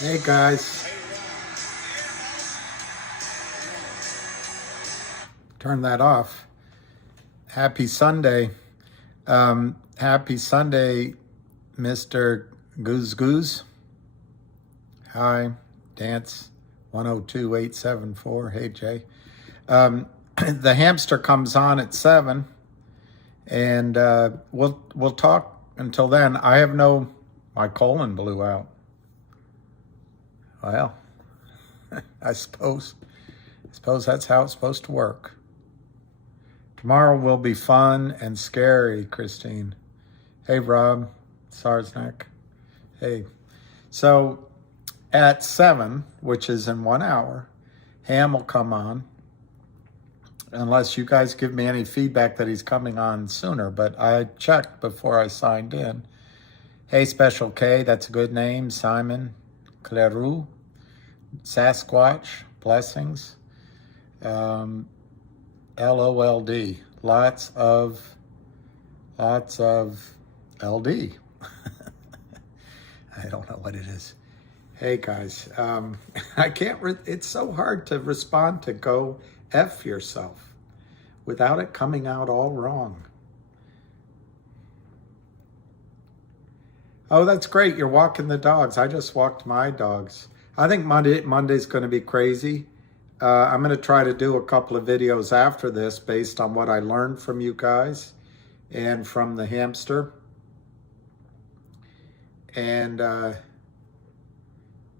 Hey guys, turn that off. Happy Sunday. Happy Sunday, Mr. Goose Goose. Hi, Dance 102874. Hey Jay. The hamster comes on at 7, and we'll talk until then. My colon blew out. Well, I suppose that's how it's supposed to work. Tomorrow will be fun and scary, Christine. Hey, Rob, Sarsnick. Hey. So at 7, which is in 1 hour, Ham will come on, unless you guys give me any feedback that he's coming on sooner, but I checked before I signed in. Hey, Special K, that's a good name. Simon Cleroux, Sasquatch, blessings. LOLD, lots of LD. I don't know what it is. Hey guys, I can't, it's so hard to respond to go F yourself without it coming out all wrong. Oh, that's great. You're walking the dogs. I just walked my dogs. I think Monday's going to be crazy. I'm going to try to do a couple of videos after this based on what I learned from you guys and from the hamster. And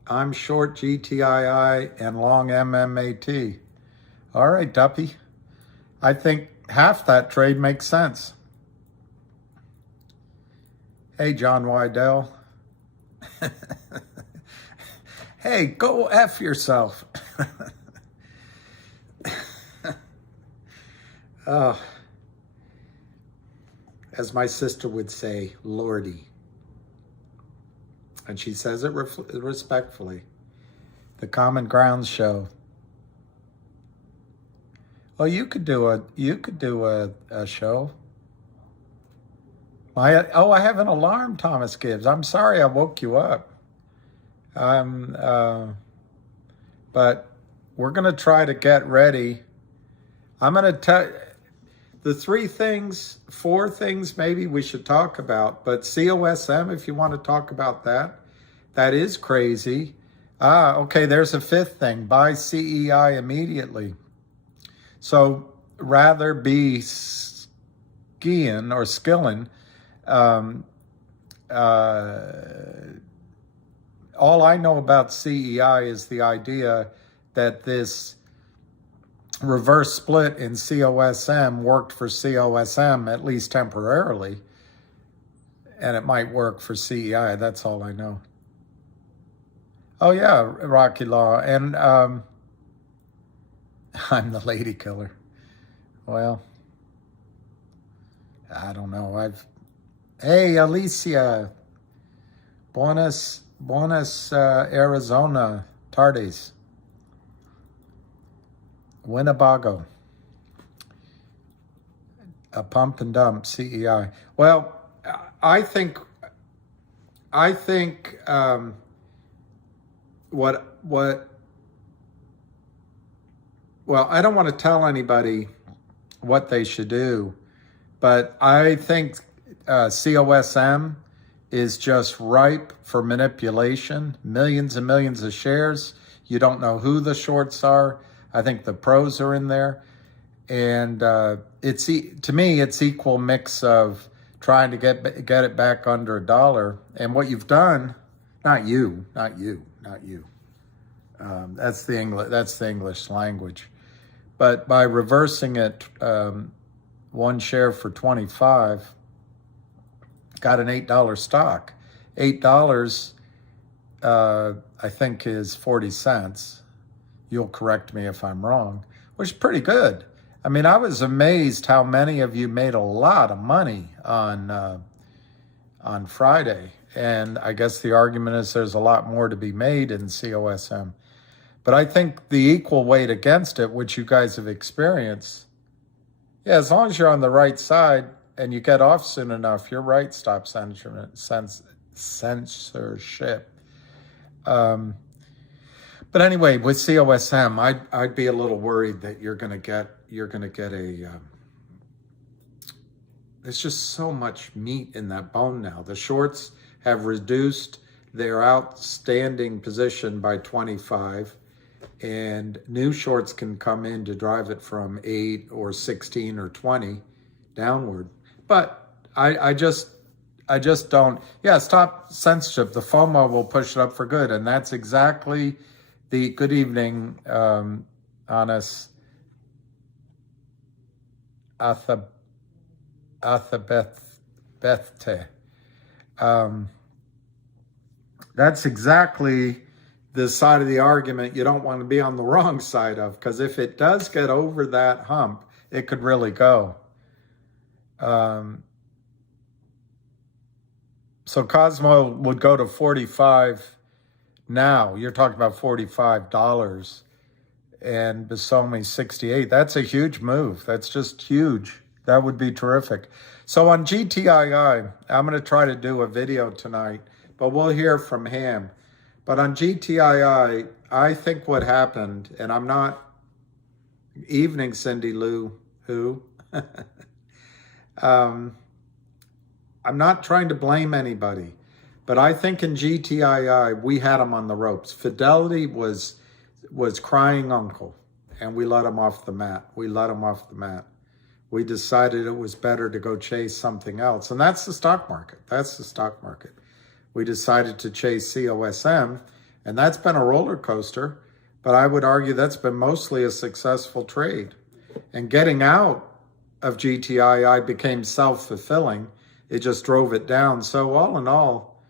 I'm short GTII and long MMAT. All right, Duppy. I think half that trade makes sense. Hey, John Wydell. Hey, go F yourself. As my sister would say, Lordy. And she says it respectfully. The Common Grounds Show. Well, you could do a show. I have an alarm, Thomas Gibbs. I'm sorry I woke you up. But we're going to try to get ready. I'm going to tell the 4 things maybe we should talk about. But COSM, if you want to talk about that, that is crazy. Okay, there's a 5th thing. Buy CEI immediately. So rather be skiing or skilling. All I know about CEI is the idea that this reverse split in COSM worked for COSM, at least temporarily, and it might work for CEI. That's all I know. Oh yeah, Rocky Law, and I'm the lady killer. Well, I don't know. Hey, Alicia, Buenos Arizona, tardes. Winnebago. A pump and dump, CEI. Well, I think well, I don't want to tell anybody what they should do, but I think COSM is just ripe for manipulation. Millions and millions of shares. You don't know who the shorts are. I think the pros are in there. And to me, it's equal mix of trying to get it back under $1. And what you've done, not you. That's the English language. But by reversing it one share for 25, got an $8 stock. $8, I think, is 40 cents. You'll correct me if I'm wrong, which is pretty good. I mean, I was amazed how many of you made a lot of money on Friday. And I guess the argument is there's a lot more to be made in COSM. But I think the equal weight against it, which you guys have experienced, yeah, as long as you're on the right side and you get off soon enough, you're right, stop censorship. But anyway, with COSM, I'd be a little worried that you're gonna get a. There's just so much meat in that bone now. The shorts have reduced their outstanding position by 25, and new shorts can come in to drive it from 8 or 16 or 20 downward. But I just don't. Yeah, stop censorship. The FOMO will push it up for good, and that's exactly the good evening, Anas Athabethte. That's exactly the side of the argument you don't want to be on the wrong side of, because if it does get over that hump, it could really go. So Cosmo would go to 45 now. You're talking about $45, and Basomi 68. That's a huge move. That's just huge. That would be terrific. So on GTII, I'm going to try to do a video tonight, but we'll hear from Ham. But on GTII, I think what happened, and I'm not, evening Cindy Lou, who? I'm not trying to blame anybody, but I think in GTII, we had them on the ropes. Fidelity was crying uncle, and we let him off the mat. We decided it was better to go chase something else. And that's the stock market. We decided to chase COSM, and that's been a roller coaster, but I would argue that's been mostly a successful trade. And getting out of GTII became self-fulfilling. It just drove it down. So all in all,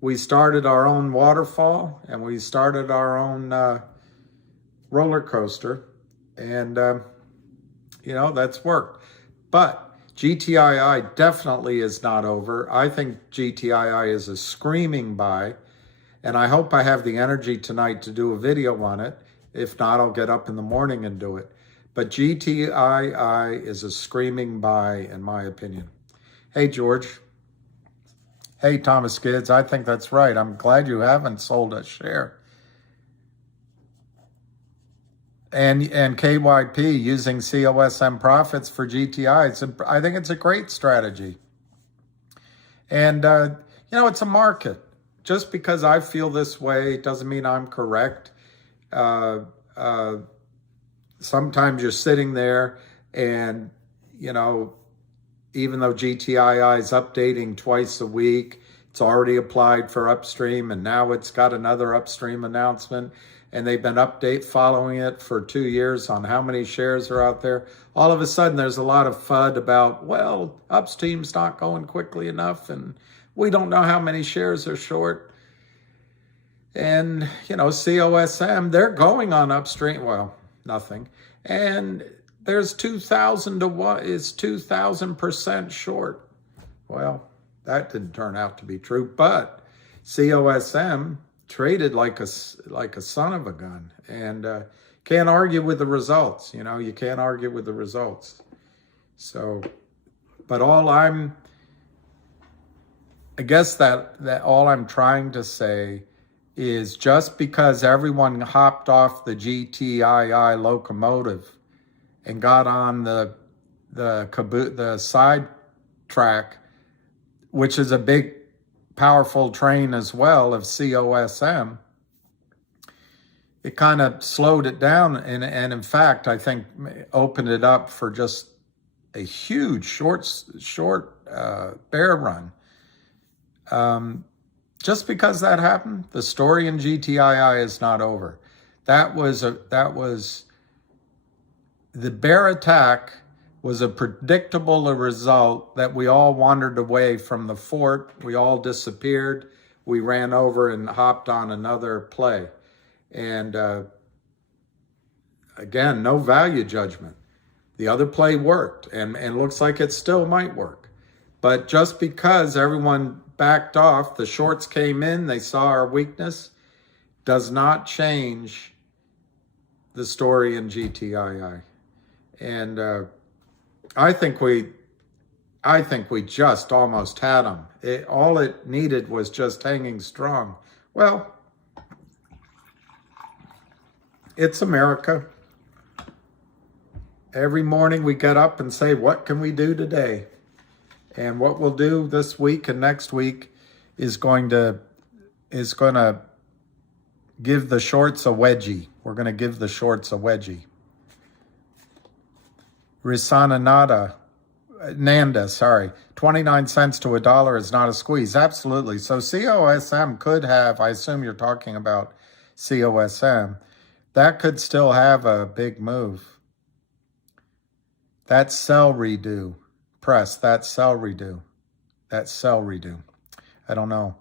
we started our own waterfall, and we started our own roller coaster, and that's worked. But GTII definitely is not over. I think GTII is a screaming buy, and I hope I have the energy tonight to do a video on it. If not, I'll get up in the morning and do it. But GTII is a screaming buy, in my opinion. Hey, George. Hey, Thomas Gids, I think that's right. I'm glad you haven't sold a share. And KYP using COSM profits for GTI. I think it's a great strategy. And, it's a market. Just because I feel this way doesn't mean I'm correct. Sometimes you're sitting there and, even though GTII is updating twice a week, it's already applied for upstream, and now it's got another upstream announcement, and they've been following it for 2 years on how many shares are out there. All of a sudden, there's a lot of FUD about, well, upstream's not going quickly enough, and we don't know how many shares are short. And, COSM, they're going on upstream, well, nothing. And there's 2,000 to 1 is 2,000% short. Well, that didn't turn out to be true, but COSM traded like a son of a gun, and can't argue with the results. You can't argue with the results. So, but I guess that all I'm trying to say is just because everyone hopped off the GTII locomotive and got on the side track, which is a big, powerful train as well of COSM, it kind of slowed it down, and in fact, I think opened it up for just a huge short bear run. Just because that happened, the story in GTII is not over. That was the bear attack was a predictable result that we all wandered away from the fort. We all disappeared. We ran over and hopped on another play. And again, no value judgment. The other play worked, and looks like it still might work. But just because everyone backed off, the shorts came in, they saw our weakness, does not change the story in GTII. And I think we just almost had them. All it needed was just hanging strong. Well, it's America. Every morning we get up and say, what can we do today? And what we'll do this week and next week is going to give the shorts a wedgie. We're going to give the shorts a wedgie. Nanda, 29 cents to $1 is not a squeeze. Absolutely. So COSM could have, I assume you're talking about COSM, that could still have a big move. That sell redo. Press, that sell redo. That sell redo. I don't know.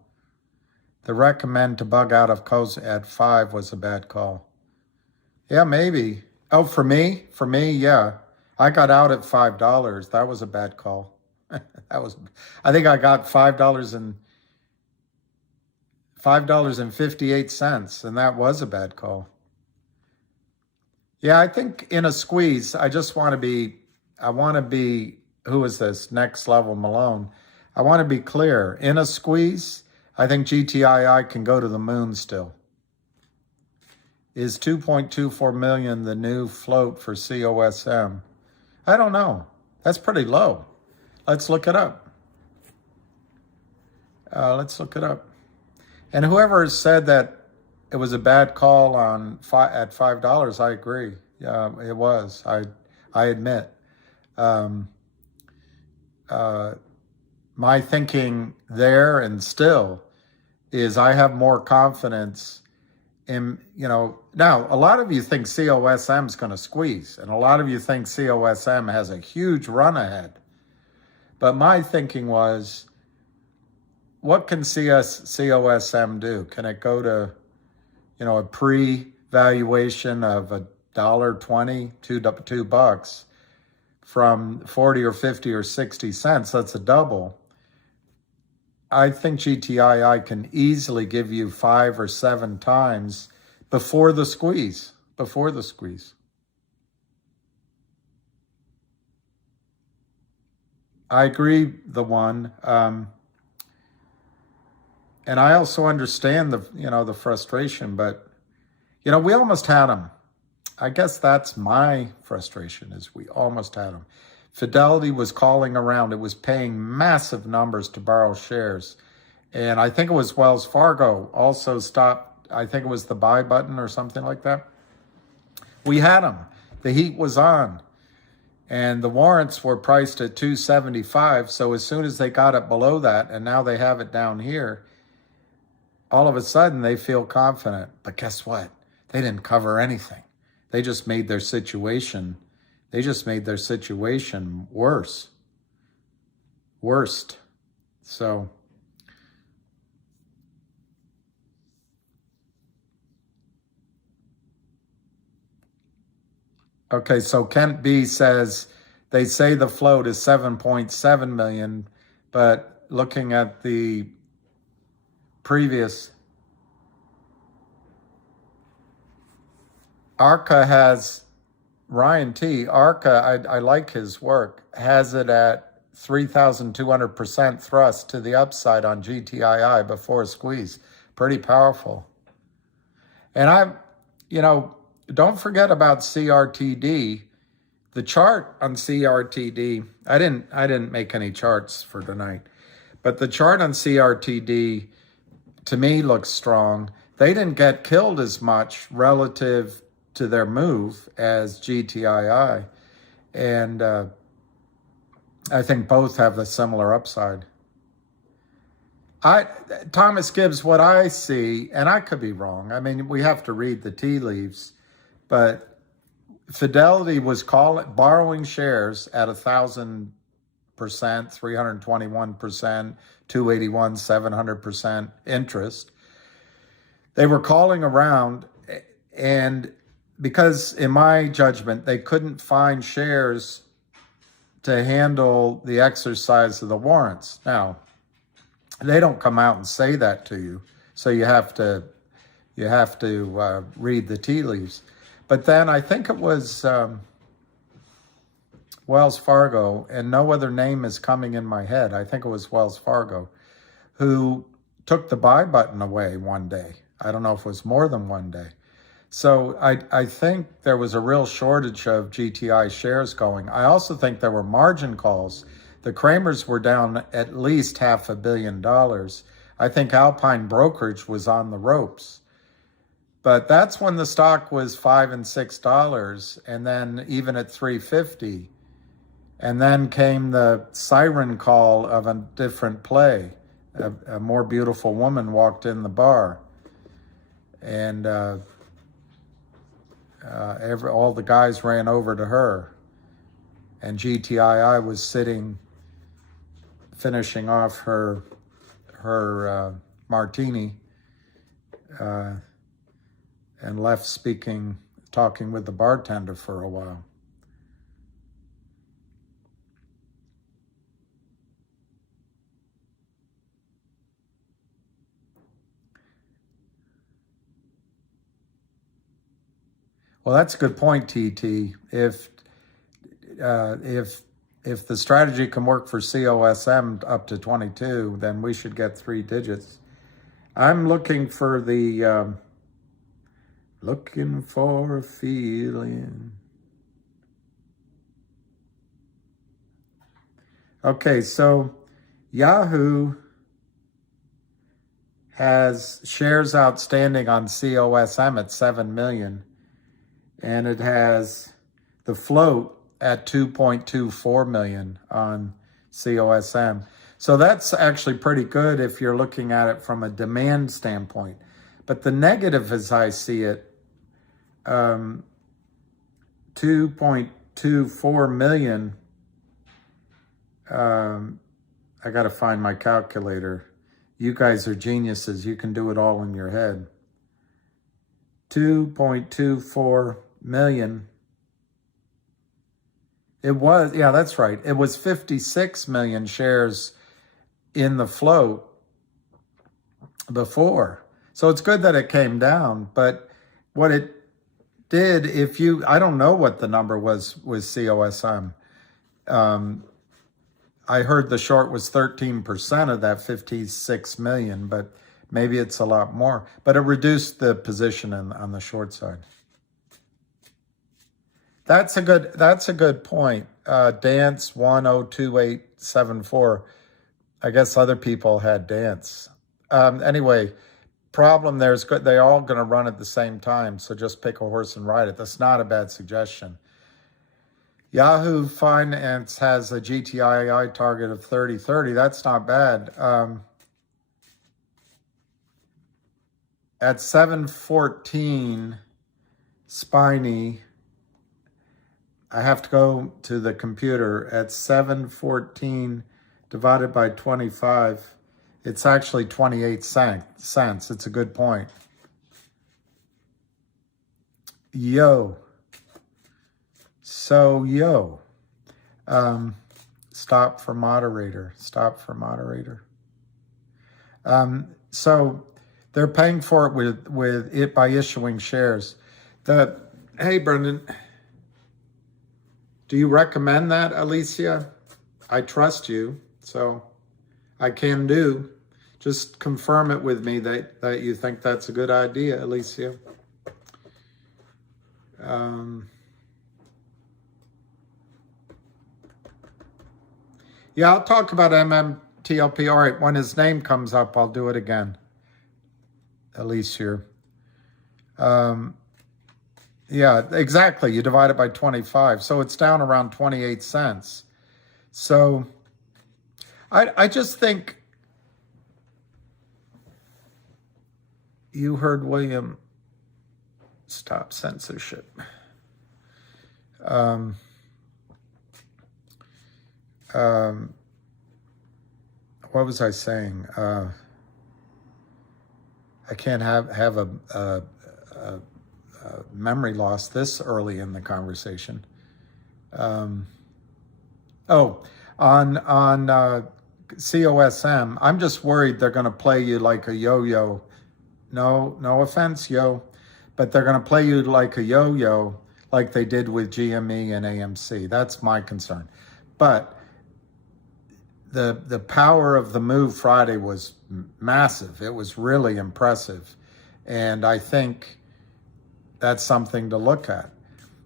The recommend to bug out of COS at 5 was a bad call. Yeah, maybe. Oh, for me, yeah. I got out at $5. That was a bad call. I think I got $5.58, and that was a bad call. Yeah, I think in a squeeze, I want to be, who is this? Next Level Malone. I want to be clear. In a squeeze, I think GTII can go to the moon still. Is 2.24 million the new float for COSM? I don't know. That's pretty low. Let's look it up. And whoever said that it was a bad call at $5, I agree. Yeah, it was. I admit. My thinking there and still is I have more confidence in, now a lot of you think COSM is going to squeeze, and a lot of you think COSM has a huge run ahead. But my thinking was, what can COSM do? Can it go to, a pre-valuation of $1.20, $2 from 40 or 50 or 60 cents? That's a double. I think GTII can easily give you 5 or 7 times before the squeeze. I agree, the one. And I also understand the frustration, but, we almost had them. I guess that's my frustration, is we almost had them. Fidelity was calling around. It was paying massive numbers to borrow shares. And I think it was Wells Fargo also stopped. I think it was the buy button or something like that. We had them. The heat was on. And the warrants were priced at $275. So as soon as they got it below that, and now they have it down here, all of a sudden they feel confident. But guess what? They didn't cover anything. They just made their situation worse. Worst. So okay, so Kent B says they say the float is 7.7 million, but looking at the previous, ARCA has, Ryan T, ARCA, I like his work, has it at 3,200% thrust to the upside on GTII before a squeeze. Pretty powerful. And don't forget about CRTD. The chart on CRTD, I didn't make any charts for tonight, but the chart on CRTD to me looks strong. They didn't get killed as much relative to their move as GTII. And I think both have the similar upside. Thomas Gibbs, what I see, and I could be wrong. I mean, we have to read the tea leaves, but Fidelity was borrowing shares at 1,000%, 321%, 281, 700% interest. They were calling around, and because in my judgment, they couldn't find shares to handle the exercise of the warrants. Now, they don't come out and say that to you, so you have to read the tea leaves. But then I think it was Wells Fargo, and no other name is coming in my head. I think it was Wells Fargo, who took the buy button away one day. I don't know if it was more than one day. So I think there was a real shortage of GTI shares going. I also think there were margin calls. The Kramers were down at least $500 million. I think Alpine Brokerage was on the ropes. But that's when the stock was $5 and $6, and then even at $3.50. And then came the siren call of a different play. A more beautiful woman walked in the bar, and all the guys ran over to her, and GTII was sitting, finishing off her martini, and left talking with the bartender for a while. Well, that's a good point, TT. If the strategy can work for COSM up to 22, then we should get 3 digits. I'm looking for the looking for a feeling. Okay, so Yahoo has shares outstanding on COSM at 7 million. And it has the float at 2.24 million on COSM. So that's actually pretty good if you're looking at it from a demand standpoint. But the negative, as I see it, 2.24 million, I got to find my calculator. You guys are geniuses. You can do it all in your head. 2.24 million. It was, yeah, that's right. It was 56 million shares in the float before. So it's good that it came down, but what it did, I don't know what the number was with COSM. I heard the short was 13% of that 56 million, but maybe it's a lot more. But it reduced the position on the short side. That's a good point. Dance 102874. I guess other people had Dance. Anyway, problem there is good. They're all going to run at the same time, so just pick a horse and ride it. That's not a bad suggestion. Yahoo Finance has a GTII target of 3030. That's not bad. At 714, Spiny, I have to go to the computer. At 714 divided by 25, it's actually 28 cents. It's a good point. Yo. So, yo. Stop for moderator. Stop for moderator. So they're paying for it with it by issuing shares. Hey, Brendan. Do you recommend that, Alicia? I trust you, so I can do. Just confirm it with me that you think that's a good idea, Alicia. Yeah, I'll talk about MMTLP. All right, when his name comes up, I'll do it again. Alicia. Yeah, exactly. You divide it by 25. So it's down around 28 cents. So I just think you heard William. Stop censorship. Um, what was I saying? I can't have a memory loss this early in the conversation. On COSM, I'm just worried they're going to play you like a yo-yo. No offense, yo, but they're going to play you like a yo-yo, like they did with GME and AMC. That's my concern. But the power of the move Friday was massive. It was really impressive. And I think that's something to look at.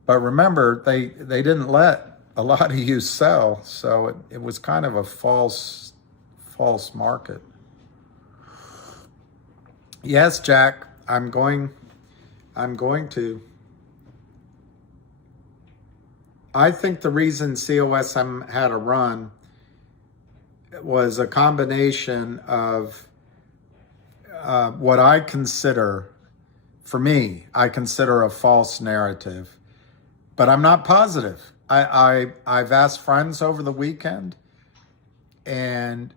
But remember, they didn't let a lot of you sell, so it was kind of a false market. Yes, Jack, I'm going to. I think the reason COSM had a run was a combination of what I consider, for me, I consider a false narrative, but I'm not positive. I've asked friends over the weekend, but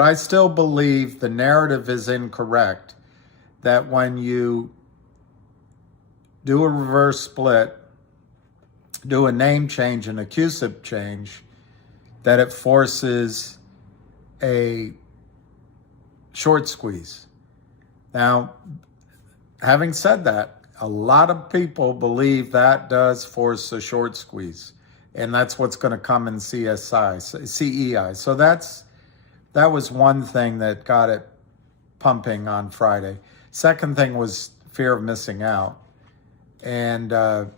I still believe the narrative is incorrect, that when you do a reverse split, do a name change, an accusip change, that it forces a short squeeze. Now, having said that, a lot of people believe that does force a short squeeze, and that's what's going to come in CEI. So that was one thing that got it pumping on Friday. Second thing was fear of missing out, and the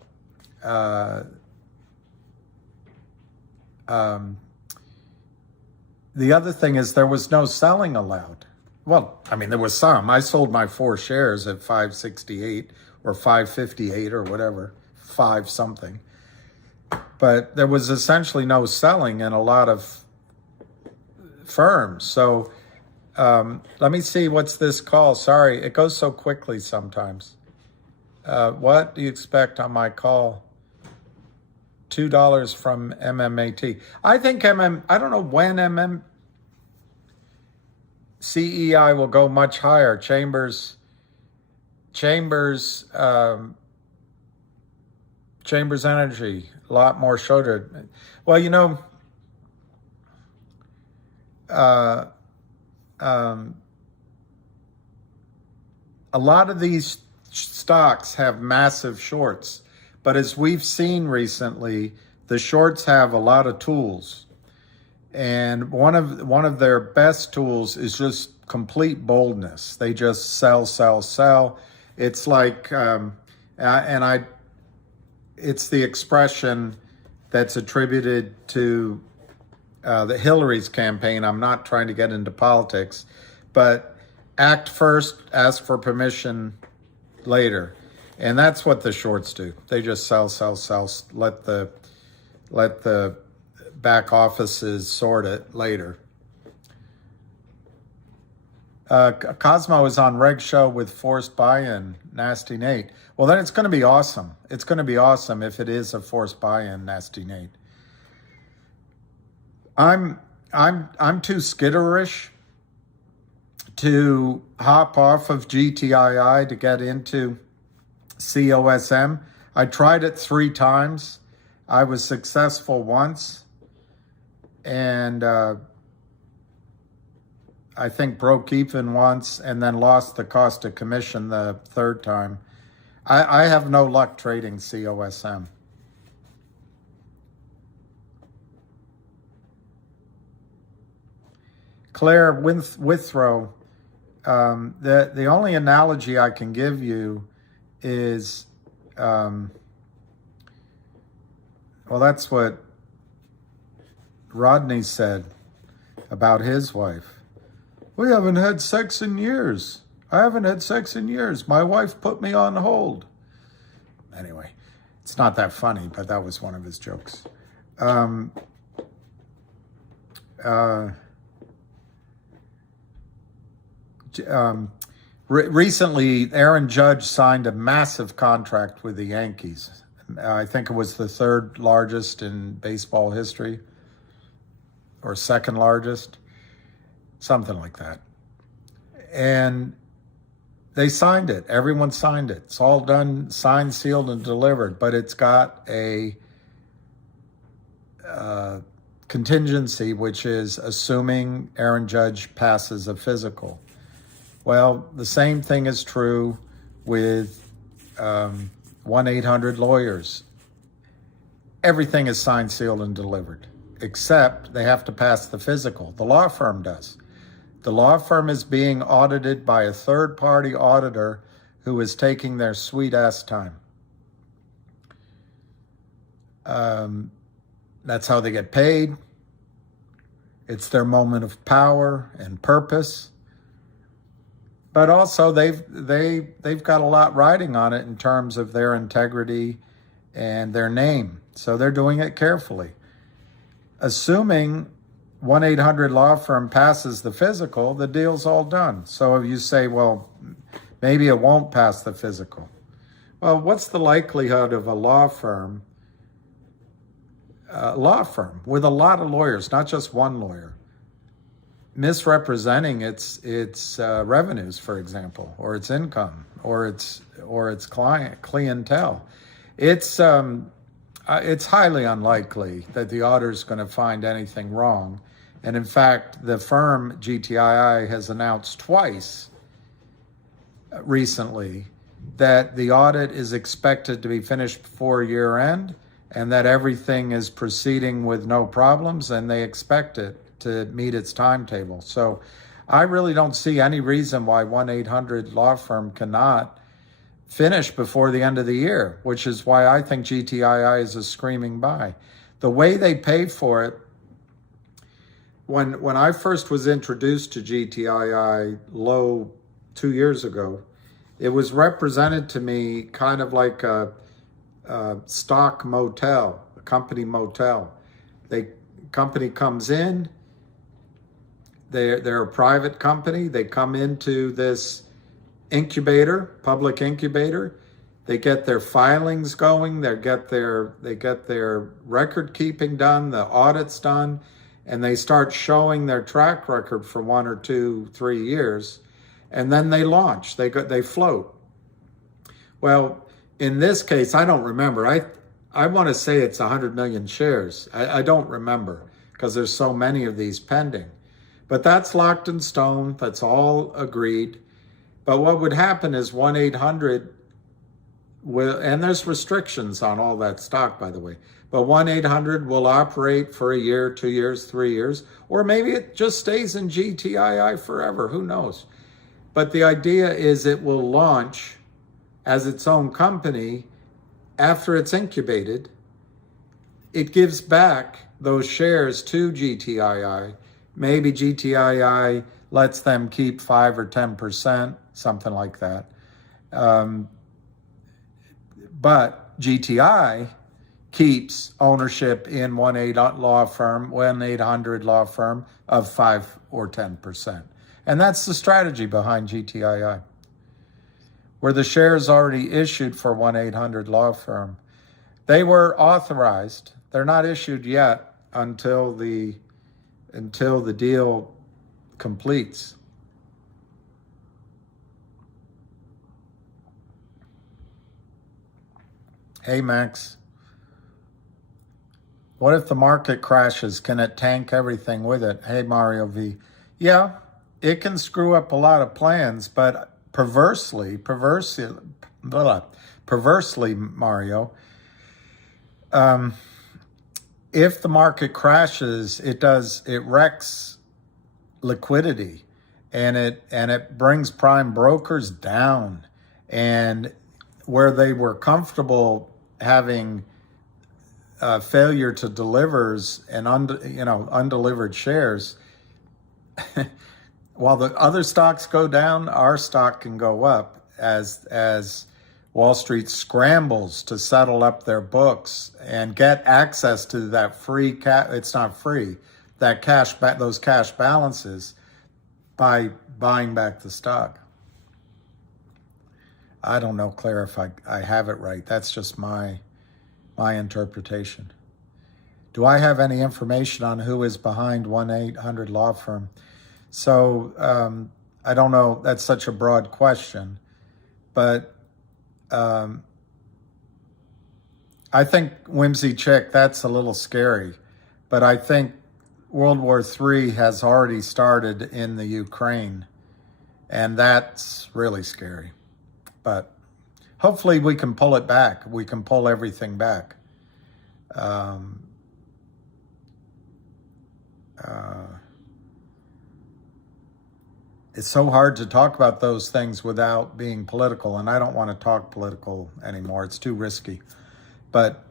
other thing is there was no selling allowed. Well, I mean, there was some. I sold my 4 shares at 568 or 558 or whatever, 5 something. But there was essentially no selling in a lot of firms. So let me see, what's this call? Sorry, it goes so quickly sometimes. What do you expect on my call? $2 from MMAT. I think I don't know when CEI will go much higher. Chambers Energy, a lot more shorter. Well, you know, a lot of these stocks have massive shorts, but as we've seen recently, the shorts have a lot of tools, and one of their best tools is just complete boldness. They just sell. It's like, it's the expression that's attributed to the Hillary's campaign. I'm not trying to get into politics, but act first, ask for permission later. And that's what the shorts do. They just sell, let the back offices sort it later. Cosmo is on Reg Show with forced buy-in, Nasty Nate. Well, then it's going to be awesome. It's going to be awesome if it is a forced buy-in, Nasty Nate. I'm too skitterish to hop off of GTII to get into COSM. I tried it 3 times. I was successful once, and I think broke even once, and then lost the cost of commission the 3rd time. I have no luck trading COSM. Claire Withrow, the only analogy I can give you is, well, that's what Rodney said about his wife. We haven't had sex in years. I haven't had sex in years. My wife put me on hold. Anyway, it's not that funny, but that was one of his jokes. Recently, Aaron Judge signed a massive contract with the Yankees. I think it was the third largest in baseball history, or second largest, something like that. And they signed it. Everyone signed it. It's all done, signed, sealed, and delivered. But it's got a contingency, which is assuming Aaron Judge passes a physical. Well, the same thing is true with 1-800-Lawyers. Everything is signed, sealed, and delivered, except they have to pass the physical. The law firm does. The law firm is being audited by a third-party auditor who is taking their sweet-ass time. That's how they get paid. It's their moment of power and purpose. But also they've got a lot riding on it in terms of their integrity and their name. So they're doing it carefully. Assuming 1-800-Law Firm passes the physical, the deal's all done. So if you say, well, maybe it won't pass the physical. Well, what's the likelihood of a law firm with a lot of lawyers, not just one lawyer, misrepresenting its revenues, for example, or its income, or its clientele? It's highly unlikely that the auditor is going to find anything wrong. And in fact, the firm GTII has announced twice recently that the audit is expected to be finished before year end, and that everything is proceeding with no problems, and they expect it to meet its timetable. So I really don't see any reason why 1-800 Firm cannot finish before the end of the year, which is why I think GTII is a screaming buy. The way they pay for it, when I first was introduced to GTII low 2 years ago, it was represented to me kind of like a stock motel, a company motel. Company comes in, they're a private company, they come into this incubator, public incubator, they get their filings going, they get their record keeping done, the audits done, and they start showing their track record for 1 or 2, 3 years, and then they launch, they float. Well, in this case, I don't remember. I want to say it's 100 million shares. I don't remember because there's so many of these pending. But that's locked in stone. That's all agreed. But what would happen is 1-800 will, and there's restrictions on all that stock, by the way, but 1-800 will operate for a year, 2 years, 3 years, or maybe it just stays in GTII forever. Who knows? But the idea is it will launch as its own company after it's incubated. It gives back those shares to GTII. Maybe GTII lets them keep 5 or 10%, something like that. But GTI keeps ownership in 1-800 law firm of 5 or 10%. And that's the strategy behind GTII. Where the shares already issued for 1-800 law firm, they were authorized. They're not issued yet until the deal completes. Hey, Max. What if the market crashes? Can it tank everything with it? Hey, Mario V. Yeah, it can screw up a lot of plans, but perversely, Mario, if the market crashes, it wrecks liquidity, and it brings prime brokers down, and where they were comfortable having failure to delivers and undelivered shares. While the other stocks go down, our stock can go up as Wall Street scrambles to settle up their books and get access to that free it's not free, that those cash balances by buying back the stock. I don't know, Claire, if I have it right. That's just my interpretation. Do I have any information on who is behind 1-800 Law Firm? So I don't know. That's such a broad question. But I think Whimsy Chick, that's a little scary. But I think World War III has already started in the Ukraine. And that's really scary. But hopefully we can pull it back. We can pull everything back. It's so hard to talk about those things without being political, and I don't want to talk political anymore. It's too risky. But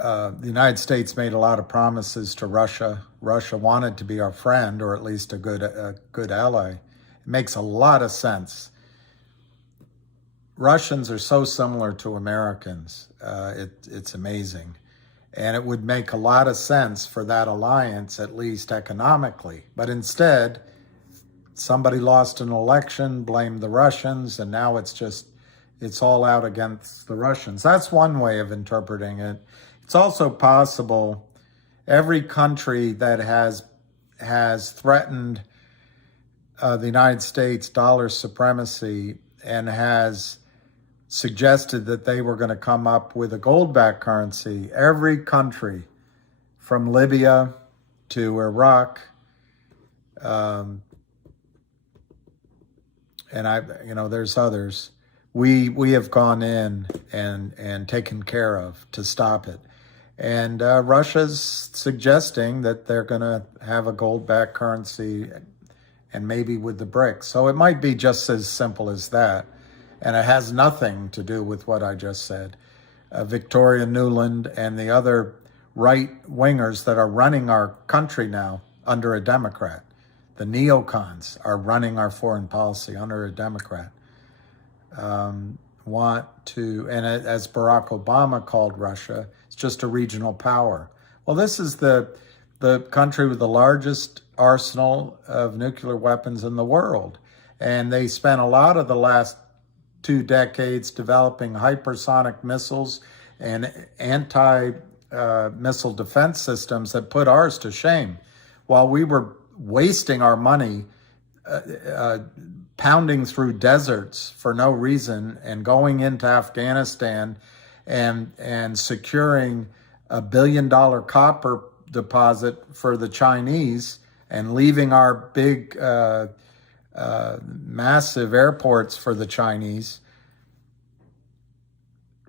the United States made a lot of promises to Russia. Russia wanted to be our friend, or at least a good ally. It makes a lot of sense. Russians are so similar to Americans. It's amazing. And it would make a lot of sense for that alliance, at least economically. But instead, somebody lost an election, blamed the Russians, and now it's all out against the Russians. That's one way of interpreting it. It's also possible every country that has threatened the United States dollar supremacy and has suggested that they were going to come up with a gold-backed currency. Every country, from Libya to Iraq, and there's others, we have gone in and taken care of to stop it. And Russia's suggesting that they're going to have a gold-backed currency, and maybe with the BRICS. So it might be just as simple as that. And it has nothing to do with what I just said. Victoria Nuland and the other right-wingers that are running our country now under a Democrat, the neocons are running our foreign policy under a Democrat, want to, and as Barack Obama called Russia, it's just a regional power. Well, this is the country with the largest arsenal of nuclear weapons in the world. And they spent a lot of the last 2 decades developing hypersonic missiles and anti-missile defense systems that put ours to shame, while we were wasting our money pounding through deserts for no reason and going into Afghanistan and securing $1 billion copper deposit for the Chinese and leaving our big massive airports for the Chinese.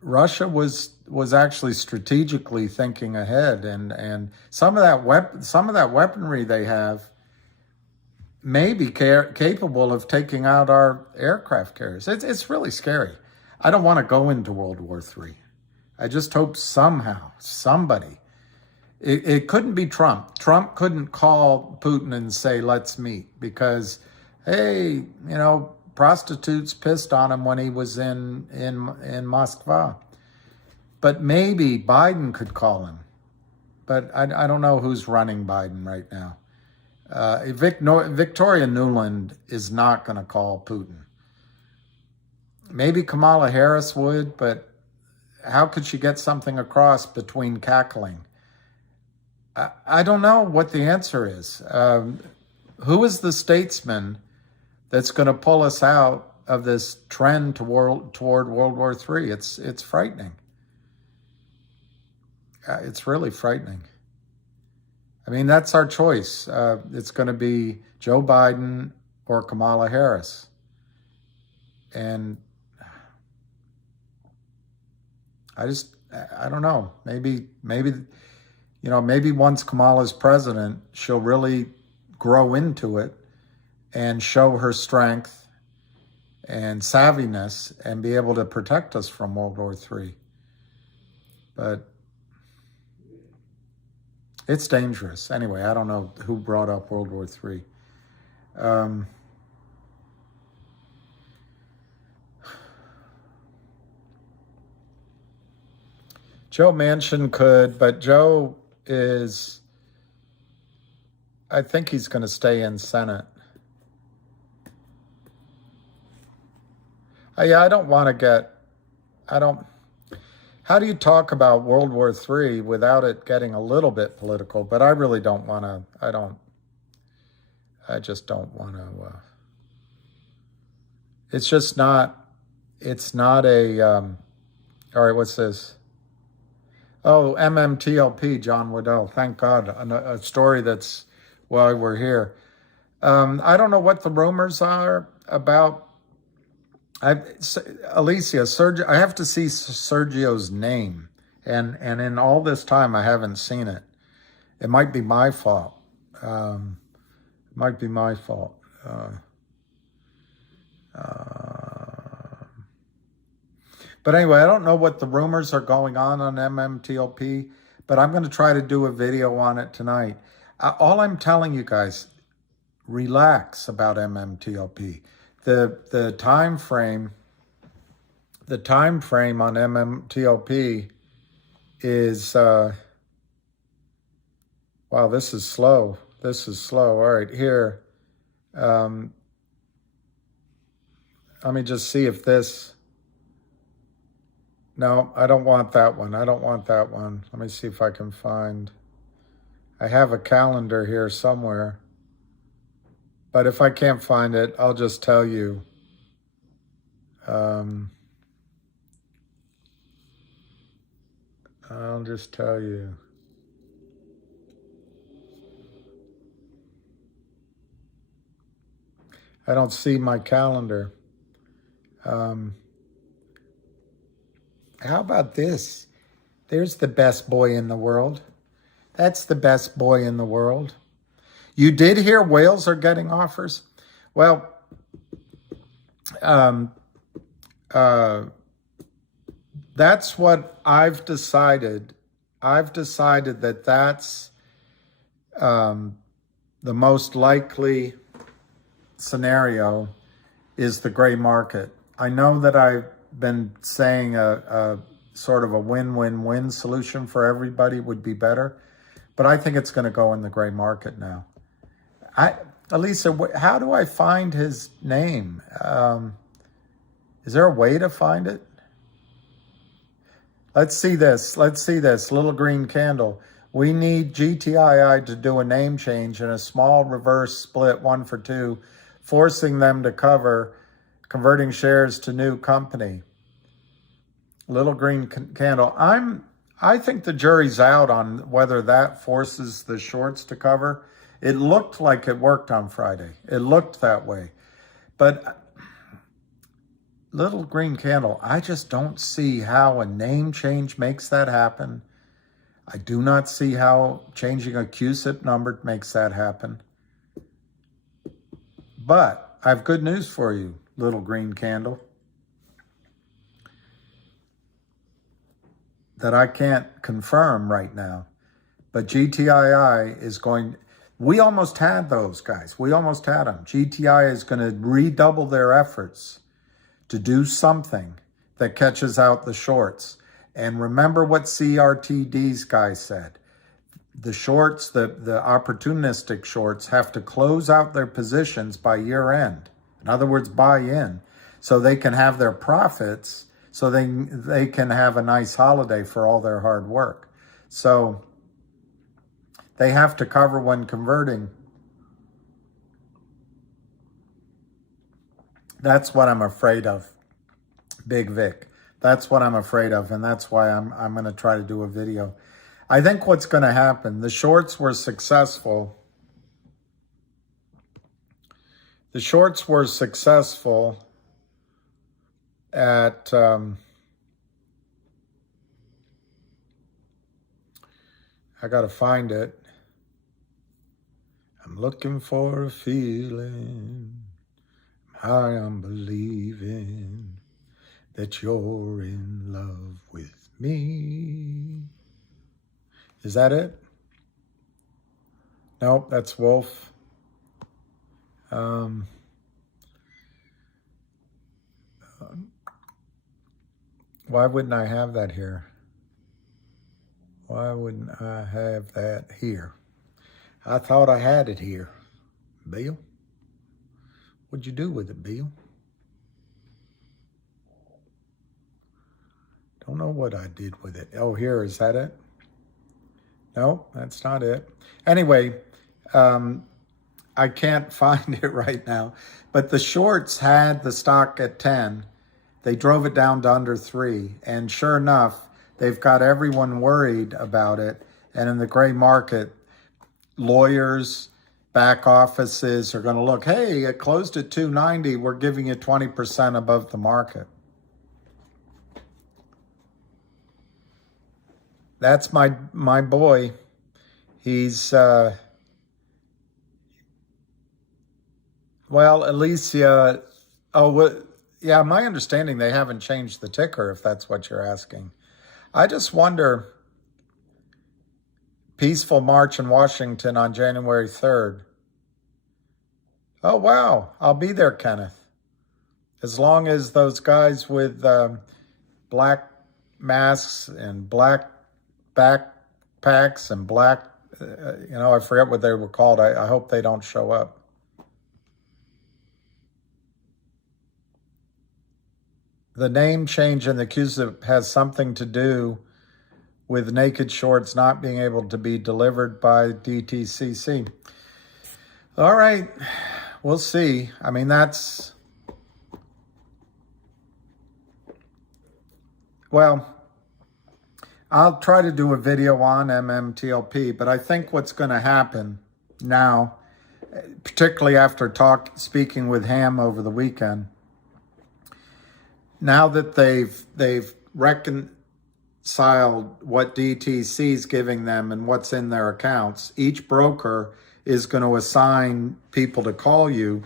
Russia was actually strategically thinking ahead, and some of that weaponry they have may be capable of taking out our aircraft carriers. It's really scary. I don't want to go into World War III. I just hope somehow somebody. It couldn't be Trump. Trump couldn't call Putin and say, let's meet, because, hey, prostitutes pissed on him when he was in Moscow. But maybe Biden could call him. But I don't know who's running Biden right now. Victoria Nuland is not going to call Putin. Maybe Kamala Harris would, but how could she get something across between cackling? I don't know what the answer is. Who is the statesman that's going to pull us out of this trend toward World War III? It's frightening. It's really frightening. I mean, that's our choice. It's going to be Joe Biden or Kamala Harris. And I don't know. Maybe once Kamala's president, she'll really grow into it and show her strength and savviness and be able to protect us from World War III. But it's dangerous. Anyway, I don't know who brought up World War III. Joe Manchin could, but Joe I think he's going to stay in Senate. Yeah, I don't want to get, I don't, how do you talk about World War III without it getting a little bit political? But I really don't want to, I just don't want to, it's just not, it's not a, all right, what's this? Oh, MMTLP, John Waddell. Thank God. A story that's why we're here. I don't know what the rumors are about. Alicia, Sergio, I have to see Sergio's name. And in all this time, I haven't seen it. It might be my fault. It might be my fault. But anyway, I don't know what the rumors are going on MMTLP, but I'm going to try to do a video on it tonight. All I'm telling you guys, relax about MMTLP. The time frame on MMTLP is wow, this is slow. This is slow. All right, here. Let me just see if this. No, I don't want that one. I don't want that one. Let me see if I can find. I have a calendar here somewhere. But if I can't find it, I'll just tell you. I'll just tell you. I don't see my calendar. How about this? There's the best boy in the world. That's the best boy in the world. You did hear whales are getting offers? Well, that's what I've decided. I've decided that that's the most likely scenario is the gray market. I know that I've been saying a sort of a win-win-win solution for everybody would be better, but I think it's going to go in the gray market now. Elisa, how do I find his name? Is there a way to find it? Let's see this. Let's see this. Little green candle. We need GTII to do a name change and a small reverse split 1-for-2, forcing them to cover converting shares to new company. Little green candle. I think the jury's out on whether that forces the shorts to cover. It looked like it worked on Friday. It looked that way. But little green candle, I just don't see how a name change makes that happen. I do not see how changing a QSIP number makes that happen. But I have good news for you, little green candle, that I can't confirm right now. But GTII is going, we almost had those guys. We almost had them. GTI is going to redouble their efforts to do something that catches out the shorts. And remember what CRTD's guy said. The shorts, the opportunistic shorts, have to close out their positions by year end. In other words, buy in, so they can have their profits, so they can have a nice holiday for all their hard work. So they have to cover when converting. That's what I'm afraid of, Big Vic. That's what I'm afraid of, and that's why I'm going to try to do a video. I think what's going to happen, the shorts were successful. The shorts were successful at I got to find it. I'm looking for a feeling. I am believing that you're in love with me. Is that it? Nope, that's Wolf. Why wouldn't I have that here? Why wouldn't I have that here? I thought I had it here. Bill? What'd you do with it, Bill? Don't know what I did with it. Oh, here, is that it? No, that's not it. Anyway, I can't find it right now. But the shorts had the stock at 10. They drove it down to under 3. And sure enough, they've got everyone worried about it. And in the gray market, lawyers, back offices are going to look, hey, it closed at 290. We're giving you 20% above the market. That's my boy. He's, well, Alicia, yeah, my understanding they haven't changed the ticker, if that's what you're asking. I just wonder, peaceful march in Washington on January 3rd. Oh, wow, I'll be there, Kenneth. As long as those guys with black masks and black backpacks and black, I forget what they were called. I hope they don't show up. The name change in the CUSIP has something to do with naked shorts not being able to be delivered by DTCC. All right, we'll see. I mean, well, I'll try to do a video on MMTLP, but I think what's going to happen now, particularly after speaking with Ham over the weekend, now that they've reconciled what DTC is giving them and what's in their accounts, each broker is going to assign people to call you.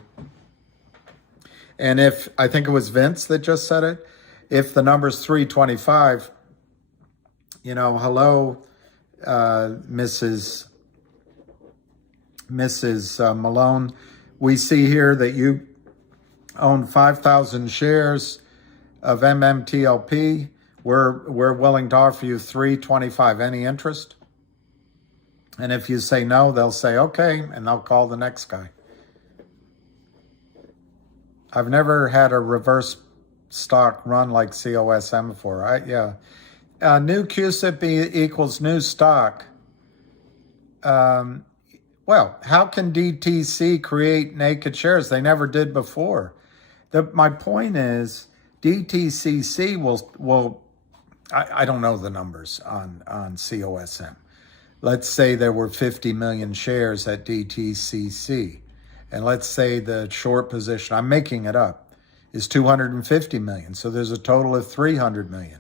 And if, I think it was Vince that just said it, if the number's 325, hello, Mrs. Malone, we see here that you own 5,000 shares of MMTLP. We're willing to offer you 325. Any interest? And if you say no, they'll say okay, and they'll call the next guy. I've never had a reverse stock run like COSM before. Yeah. New CUSIP equals new stock. Well, how can DTC create naked shares? They never did before. My point is, DTCC will I don't know the numbers on COSM. Let's say there were 50 million shares at DTCC. And let's say the short position, I'm making it up, is 250 million. So there's a total of 300 million.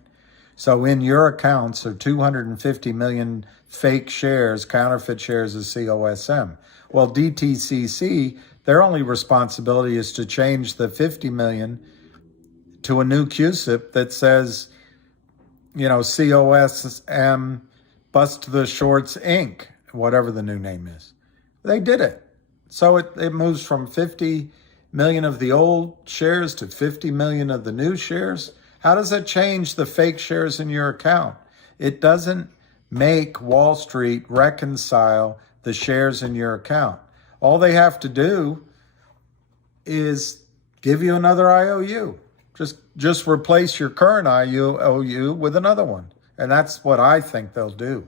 So in your accounts are 250 million fake shares, counterfeit shares of COSM. Well, DTCC, their only responsibility is to change the 50 million to a new CUSIP that says, COSM Bust the Shorts Inc., whatever the new name is. They did it. So it moves from 50 million of the old shares to 50 million of the new shares. How does that change the fake shares in your account? It doesn't make Wall Street reconcile the shares in your account. All they have to do is give you another IOU. Just replace your current IOU with another one. And that's what I think they'll do.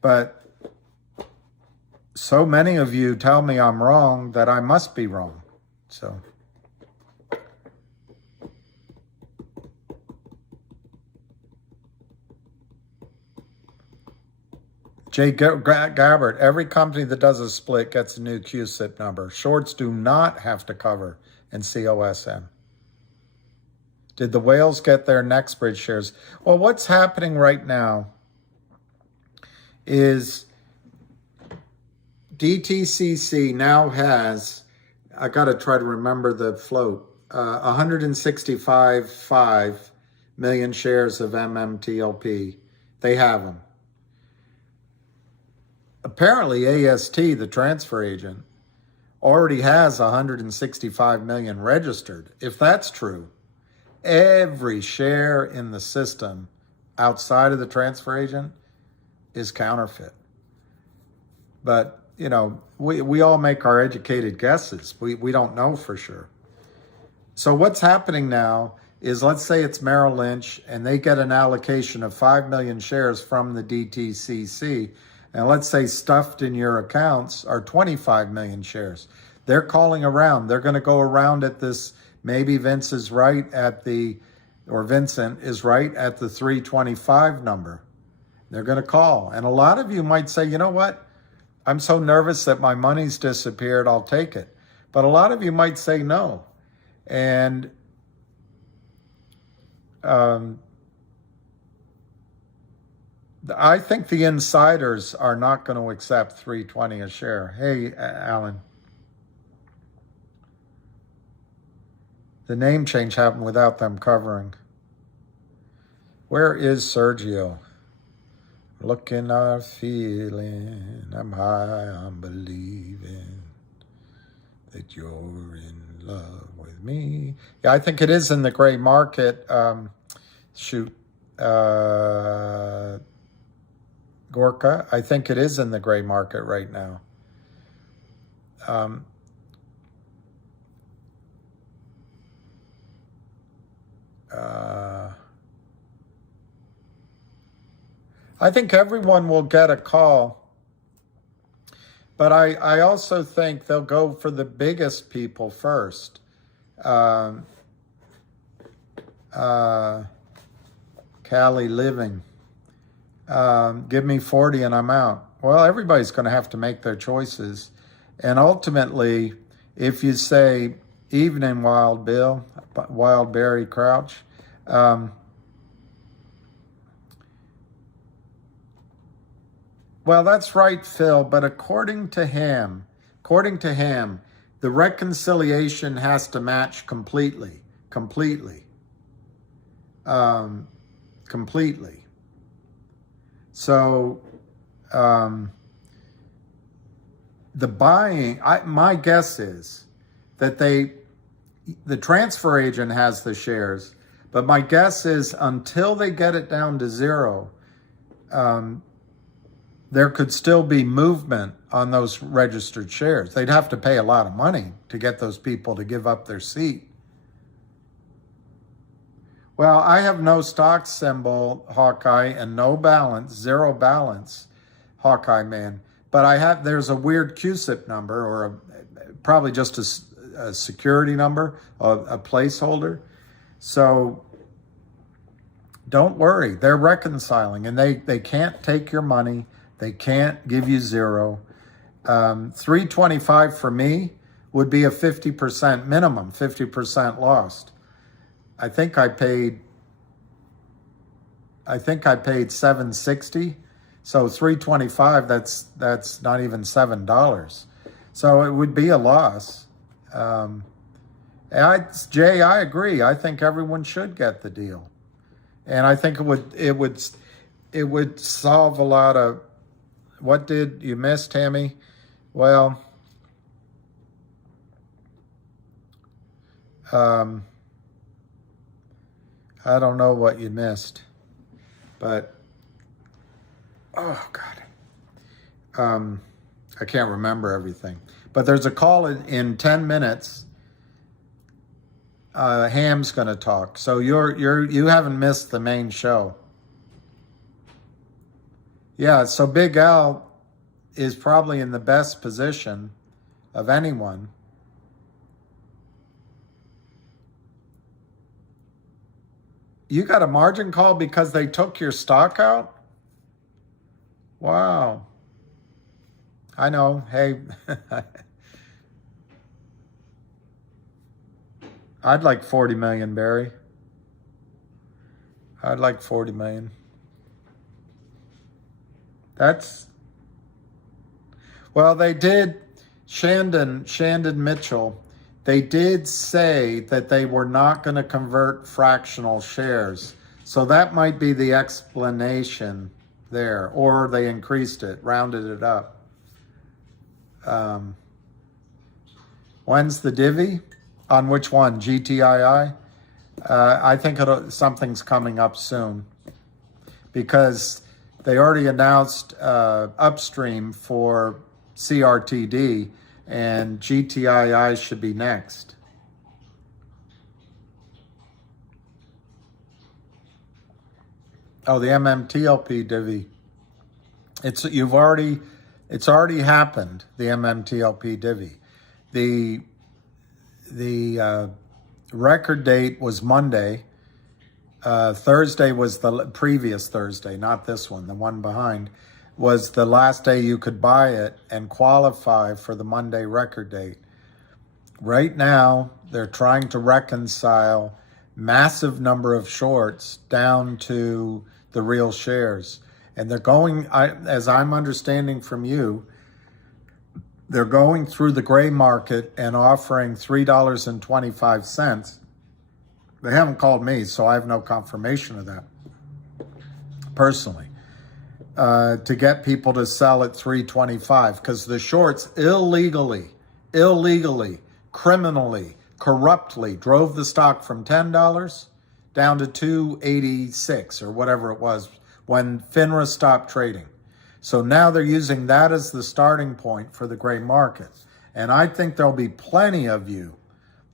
But so many of you tell me I'm wrong that I must be wrong. So Jay Gabbard, every company that does a split gets a new CUSIP number. Shorts do not have to cover in COSM. Did the whales get their next bridge shares? Well, what's happening right now is DTCC now has, I got to try to remember the float, 165.5 million shares of MMTLP. They have them. Apparently, AST, the transfer agent, already has 165 million registered. If that's true, every share in the system outside of the transfer agent is counterfeit. But, we all make our educated guesses. We don't know for sure. So what's happening now, is, let's say it's Merrill Lynch and they get an allocation of 5 million shares from the DTCC. And let's say stuffed in your accounts are 25 million shares. They're calling around. They're going to go around at this. Maybe Vince is right at Vincent is right at the 325 number. They're going to call. And a lot of you might say, you know what? I'm so nervous that my money's disappeared. I'll take it. But a lot of you might say no. And I think the insiders are not going to accept 320 a share. Hey, Alan. The name change happened without them covering. Where is Sergio? Looking, I'm feeling, I'm high, I'm believing that you're in love with me. Yeah, I think it is in the gray market. Gorka, I think it is in the gray market right now. I think everyone will get a call, but I also think they'll go for the biggest people first. Cali Living. Give me 40 and I'm out. Well, everybody's going to have to make their choices. And ultimately, if you say, evening, Wild Bill, Wild Barry Crouch, well, that's right, Phil, but according to him, the reconciliation has to match completely. So, the buying, my guess is that the transfer agent has the shares, but my guess is until they get it down to zero, there could still be movement on those registered shares. They'd have to pay a lot of money to get those people to give up their seat. Well, I have no stock symbol, Hawkeye, and no balance, zero balance, Hawkeye man. But there's a weird QSIP number, or probably just a security number, a placeholder. So don't worry, they're reconciling, and they can't take your money. They can't give you zero. 325 for me would be a 50% minimum, 50% lost. I think I paid 760. So 325, that's not even $7. So it would be a loss. Jay, I agree. I think everyone should get the deal. And I think it would solve a lot of. What did you miss, Tammy? Well, I don't know what you missed, but oh God, I can't remember everything. But there's a call in 10 minutes. Ham's going to talk, so you haven't missed the main show. Yeah, so Big Al is probably in the best position of anyone. You got a margin call because they took your stock out? Wow. I know. Hey, I'd like 40 million, Barry. I'd like 40 million. Well, they did, Shandon Mitchell, they did say that they were not going to convert fractional shares. So that might be the explanation there, or they increased it, rounded it up. When's the divvy? On which one? GTII? I think something's coming up soon, because they already announced upstream for CRTD, and GTII should be next. Oh, the MMTLP divvy. It's already happened. The MMTLP divvy. The record date was Monday. Thursday was the previous Thursday, not this one. The one behind was the last day you could buy it and qualify for the Monday record date. Right now, they're trying to reconcile massive number of shorts down to the real shares. And they're going, as I'm understanding from you, they're going through the gray market and offering $3.25. They haven't called me, so I have no confirmation of that personally, to get people to sell at $3.25, because the shorts illegally, criminally, corruptly drove the stock from $10 down to $2.86 or whatever it was when FINRA stopped trading. So now they're using that as the starting point for the gray market. And I think there'll be plenty of you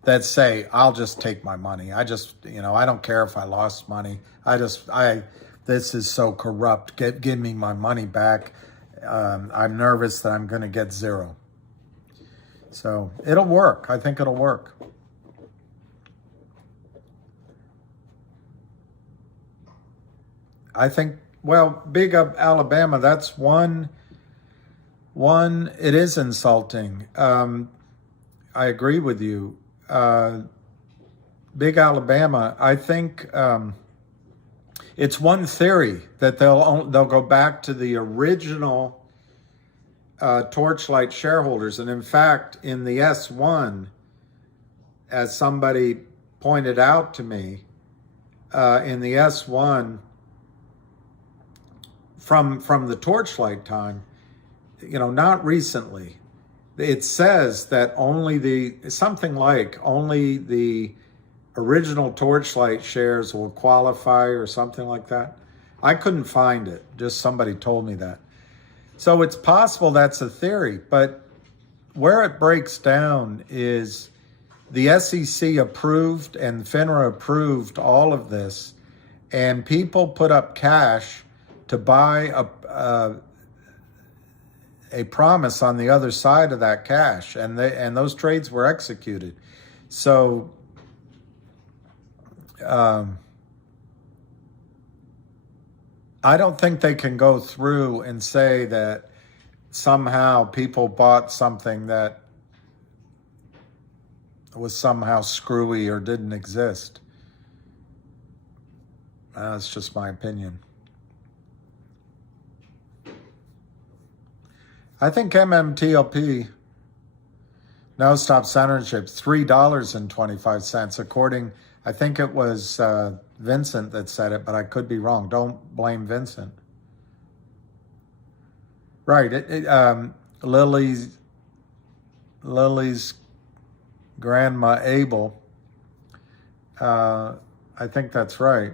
that say, I'll just take my money. I don't care if I lost money. This is so corrupt. Give me my money back. I'm nervous that I'm going to get zero. So it'll work. I think it'll work. I think, well, big up Alabama, that's one, it is insulting. I agree with you. Big Alabama, I think it's one theory that they'll go back to the original Torchlight shareholders. And in fact, in the S1, as somebody pointed out to me, in the S1, from the Torchlight time, not recently, it says that only the original Torchlight shares will qualify or something like that. I couldn't find it. Just somebody told me that. So it's possible that's a theory, but where it breaks down is the SEC approved and FINRA approved all of this, and people put up cash to buy a promise on the other side of that cash, and those trades were executed. So I don't think they can go through and say that somehow people bought something that was somehow screwy or didn't exist. That's just my opinion. I think MMTLP, no stop censorship, $3.25, according, I think it was Vincent that said it, but I could be wrong. Don't blame Vincent. Right, Lily's grandma Abel, I think that's right.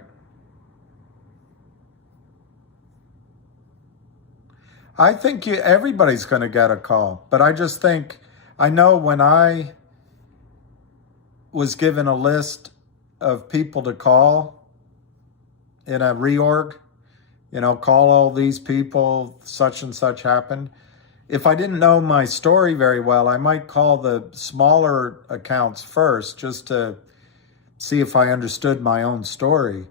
I think everybody's going to get a call, but I just think, I know when I was given a list of people to call in a reorg, call all these people, such and such happened. If I didn't know my story very well, I might call the smaller accounts first just to see if I understood my own story.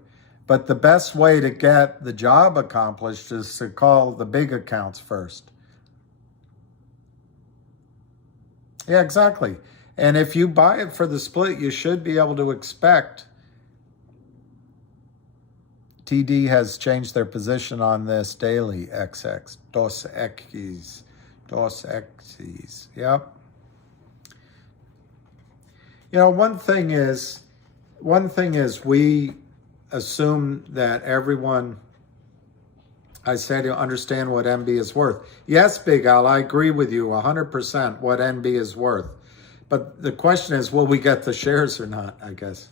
But the best way to get the job accomplished is to call the big accounts first. Yeah, exactly. And if you buy it for the split, you should be able to expect. TD has changed their position on this daily. XX. Dos X's. Yep. One thing is we assume that everyone, I say, to understand what NB is worth. Yes, Big Al, I agree with you 100% what NB is worth. But the question is, will we get the shares or not, I guess.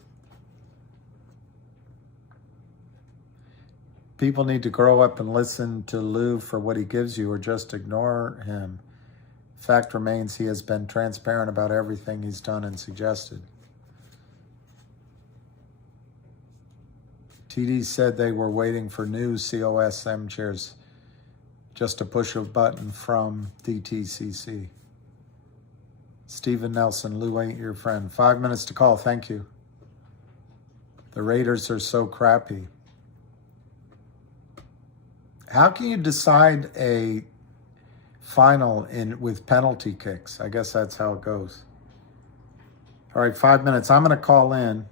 People need to grow up and listen to Lou for what he gives you or just ignore him. Fact remains, he has been transparent about everything he's done and suggested. TD said they were waiting for new COSM chairs just to push a button from DTCC. Stephen Nelson, Lou ain't your friend. 5 minutes to call, thank you. The Raiders are so crappy. How can you decide a final with penalty kicks? I guess that's how it goes. All right, 5 minutes. I'm going to call in.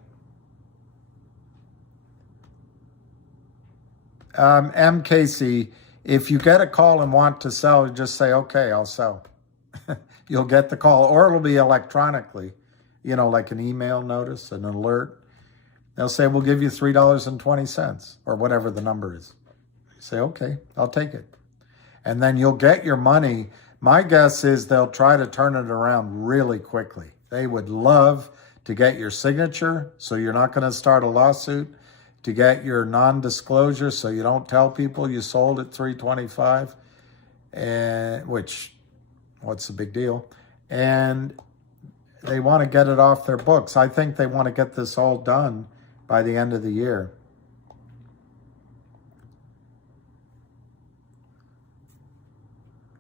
MKC, if you get a call and want to sell, just say, okay, I'll sell. You'll get the call, or it'll be electronically, like an email notice, an alert. They'll say, we'll give you $3.20 or whatever the number is. You say, okay, I'll take it. And then you'll get your money. My guess is they'll try to turn it around really quickly. They would love to get your signature so you're not going to start a lawsuit, to get your non-disclosure so you don't tell people you sold at $3.25, and what's the big deal? And they want to get it off their books. I think they want to get this all done by the end of the year.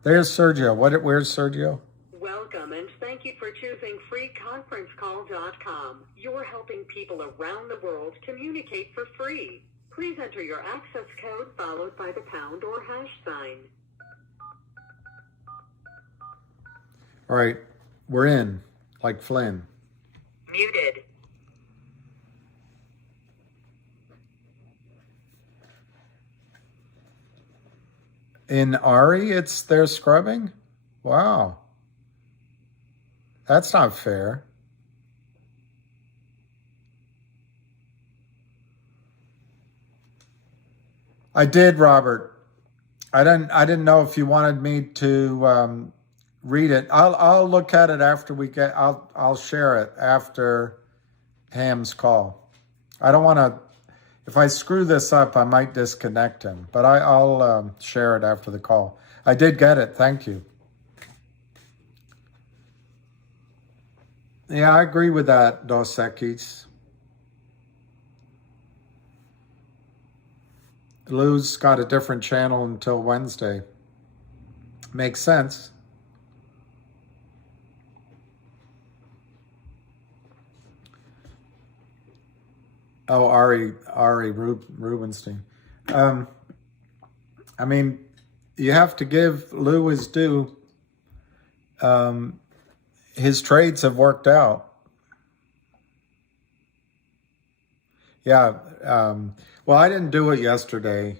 There's Sergio. Where's Sergio? Welcome, and thank you for choosing freeconferencecall.com. You're helping people around the world communicate for free. Please enter your access code followed by the pound or hash sign. All right, we're in, like Flynn. Muted. In Ari, they're scrubbing? Wow. That's not fair. I did, Robert. I didn't know if you wanted me to read it. I'll look at it after I'll share it after Ham's call. I don't want to. If I screw this up, I might disconnect him, but I'll share it after the call. I did get it. Thank you. Yeah, I agree with that, Dos Equis. Lou's got a different channel until Wednesday. Makes sense. Oh, Ari Rubenstein. I mean, you have to give Lou his due. His trades have worked out. Yeah. Well, I didn't do it yesterday.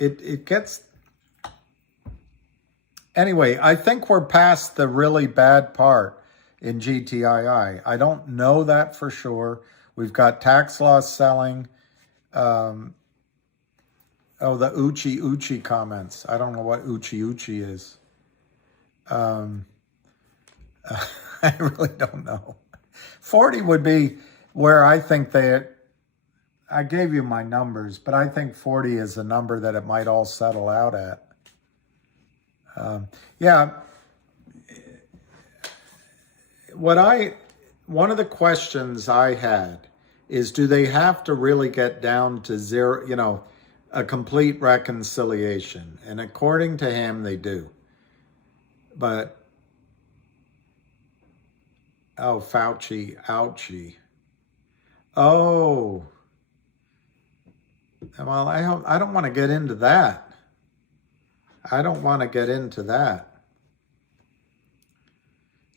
It gets... Anyway, I think we're past the really bad part in GTII. I don't know that for sure. We've got tax loss selling. The Uchi comments. I don't know what Uchi is. I really don't know. 40 would be where I think I gave you my numbers, but I think 40 is the number that it might all settle out at. Yeah. One of the questions I had is, do they have to really get down to zero, a complete reconciliation? And according to him, they do. But, oh, Fauci, ouchie. Oh, well, I don't want to get into that.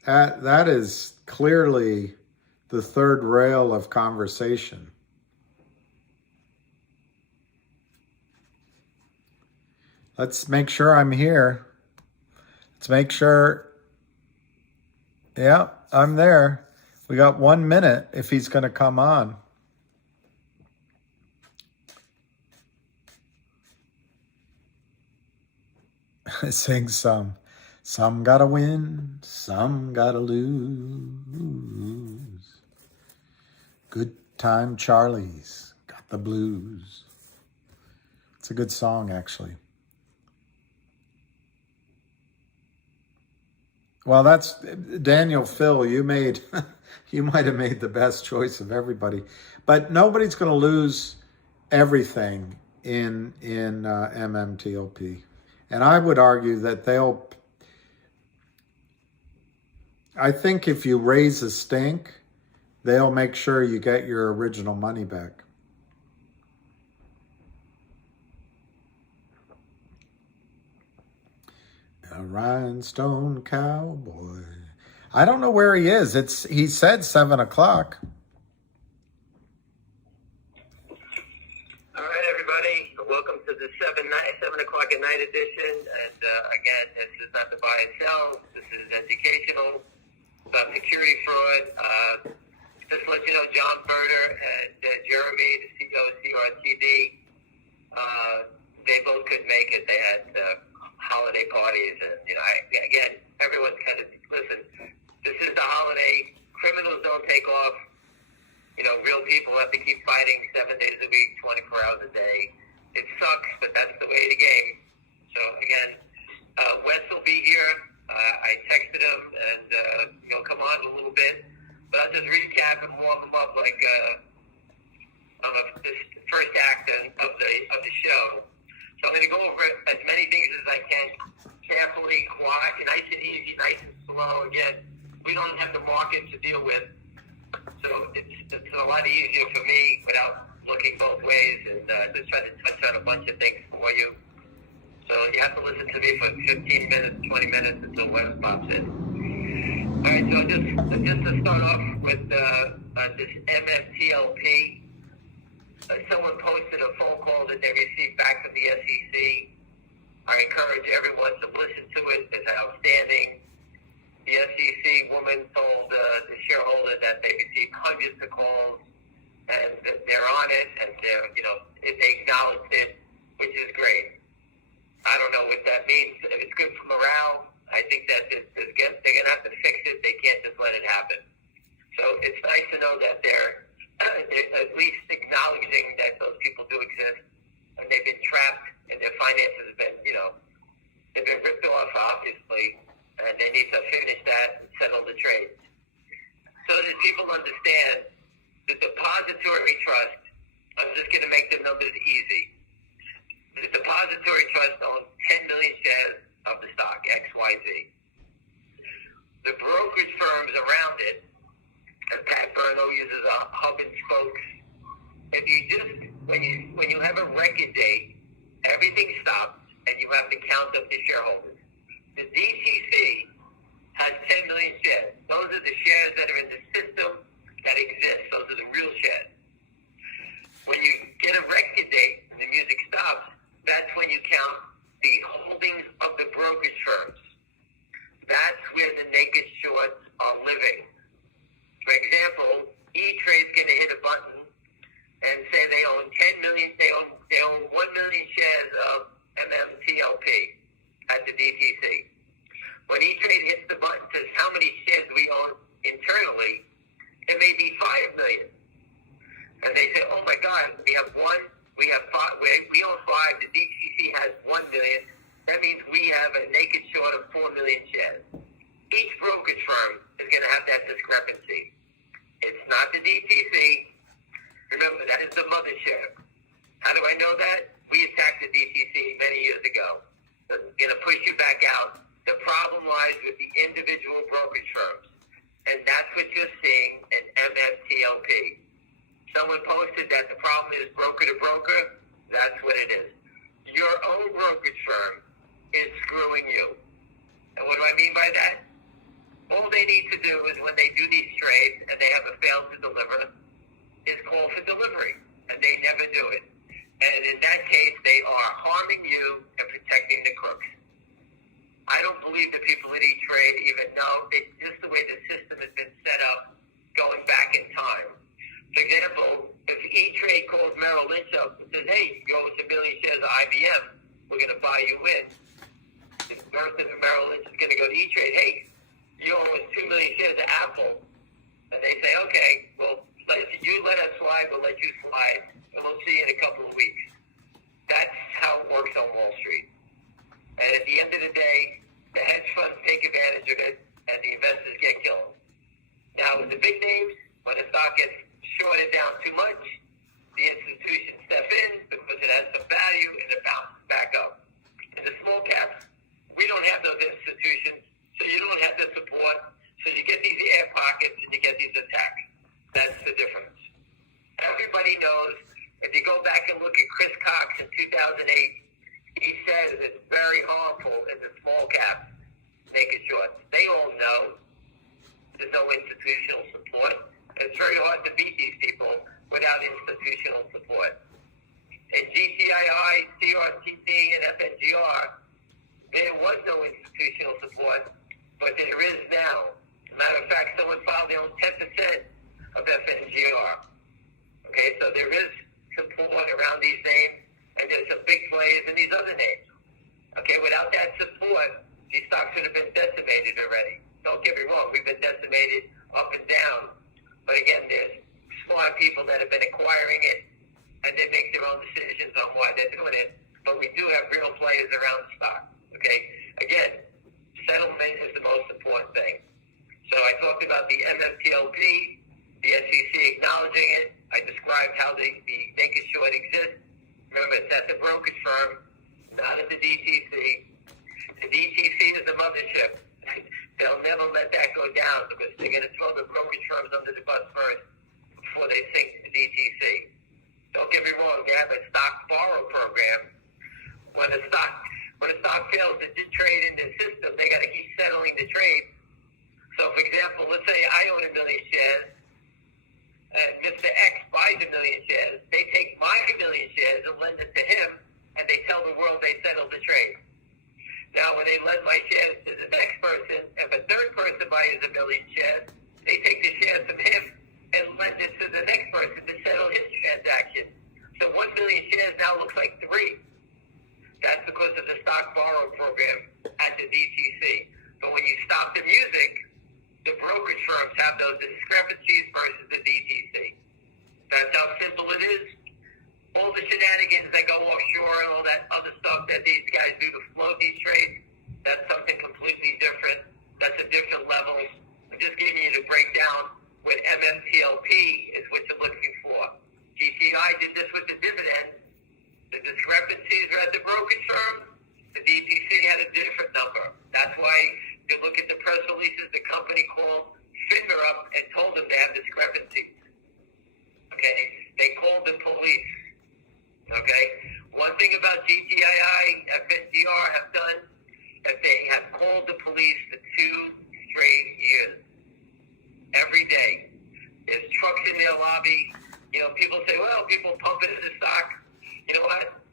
That is clearly the third rail of conversation. Let's make sure I'm here. Let's make sure. Yeah, I'm there. We got 1 minute if he's going to come on. Sing some. Some gotta win, some gotta lose. Good time Charlie's got the blues. It's a good song, actually. Well, that's Daniel, Phil, you made, you might have made the best choice of everybody, but nobody's going to lose everything in MMTLP. And I would argue that I think if you raise a stink, they'll make sure you get your original money back. A rhinestone cowboy. I don't know where he is. He said 7 o'clock. All right, everybody. Welcome to the 7 o'clock at night edition. And again, this is not to buy and sell. This is educational about security fraud. Just to let you know, John Berger and Jeremy, the CEO of CRTD, they both couldn't make it. They had holiday parties, and again, everyone's kind of listen. This is the holiday. Criminals don't take off. Real people have to keep fighting 7 days a week, 24 hours a day. It sucks, but that's the way of the game. So again, Wes will be here. I texted him, and he'll come on in a little bit. But I'll just recap and warm him up like this first act of the show. So I'm going to go over as many things as I can, carefully, quiet, nice and easy, nice and slow. Again, we don't have the market to deal with, so it's a lot easier for me without looking both ways and just trying to touch on a bunch of things for you. So you have to listen to me for 15 minutes, 20 minutes until Wes pops in. All right, so just to start off with this MMTLP. Someone posted a phone call that they received back from the SEC. I encourage everyone to listen to it. It's outstanding. The SEC woman told the shareholder that they received hundreds of calls and that they're on it, and they acknowledged it, which is great. I don't know what that means. It's good for morale. I think that they're going to have to fix it. They can't just let it happen. So it's nice to know that they're at least acknowledging that those people do exist, and they've been trapped, and their finances have been, they've been ripped off, obviously, and they need to finish that and settle the trades. So that people understand the depository trust, I'm just going to make the numbers easy. The depository trust owns 10 million shares of the stock, XYZ. The brokerage firms around it, and Pat Burnell uses a hub and spokes. If you when you have a record date, everything stops and you have to count up the shareholders. The DCC has 10 million shares. Those are the shares that are in the system that exist. Those are the real shares. When you get a record date and the music stops, that's when you count the holdings of the brokerage firms. That's where the naked shorts are living. For example, E-Trade's going to hit a button and say they own 10 million, they own 1 million shares of MMTLP at the DTC. When E-Trade hits the button and says how many shares we own internally, it may be 5 million. And they say, oh my God, we have 1, we have 5, we own 5, the DTC has 1 million. That means we have a naked short of 4 million shares. Each brokerage firm is going to have that discrepancy. It's not the DTC. Remember, that is the mothership. How do I know that? We attacked the DTC many years ago. It's going to push you back out. The problem lies with the individual brokerage firms. And that's what you're seeing in MMTLP. Someone posted that the problem is broker to broker. That's what it is. Your own brokerage firm is screwing you. And what do I mean by that? All they need to do is when they do these trades and they have a fail to deliver, is call for delivery. And they never do it. And in that case, they are harming you and protecting the crooks. I don't believe the people at E-Trade even know. It's just the way the system has been set up going back in time. For example, if E-Trade calls Merrill Lynch up and says, hey, you owe us 1 million shares of IBM, we're going to buy you in. Merrill Lynch is going to go to E-Trade, hey, you owe us 2 million shares of Apple. And they say, okay, well, you let us slide, we'll let you slide, and we'll see you in a couple of weeks. That's how it works on Wall Street. And at the end of the day, the hedge funds take advantage of it. he says it's very harmful in the small caps, naked shorts. They all know there's no institutional support. It's very hard to beat these people without institutional support. In GTII, CRTD, and FNGR, there was no institutional support, but there is now. As a matter of fact, someone filed their own 10% of FNGR. Okay, so there is support around these names, and there's some big players in these other names. Okay, without that support, these stocks would have been decimated already. Don't get me wrong, we've been decimated up and down. But again, there's smart people that have been acquiring it, and they make their own decisions on why they're doing it. But we do have real players around the stock. Okay, again, settlement is the most important thing. So I talked about the MMTLP, the SEC acknowledging it. I described how the naked short exists. Remember, it's at the brokerage firm, not at the DTC. The DTC is the mothership. They'll never let that go down because they're going to throw the brokerage firms under the bus first before they sink the DTC. Don't get me wrong, they have a stock borrow program. When a stock fails to trade in the system, they got to keep settling the trade. So, for example, let's say I own 1 million shares, and Mr. X buys 1 million shares. They take my 1 million shares and lend it to him, and they tell the world they settled the trade. Now, when they lend my shares to the next person, if a third person buys 1 million shares, they take the shares from him and lend it to the next person to settle his transaction. So 1 million shares now looks like 3. That's because of the stock borrow program at the DTC. But when you stop the music, the brokerage firms have those discrepancies versus the DTC. That's how simple it is. All the shenanigans that go offshore and all that other stuff that these guys do to float these trades, that's something completely different. That's a different level. I'm just giving you the breakdown. What MMTLP is what you're looking for. GTI did this with the dividend. The discrepancies are at the brokerage firm. The DTC had a different number. That's why you look at the press releases, the company called FINRA up and told them they have discrepancies. Okay? They called the police. Okay? One thing about GTII, FNGR have done, is they have called the police for 2 straight years. Every day. There's trucks in their lobby. You know, people say, well, people pump into the stock. You know what?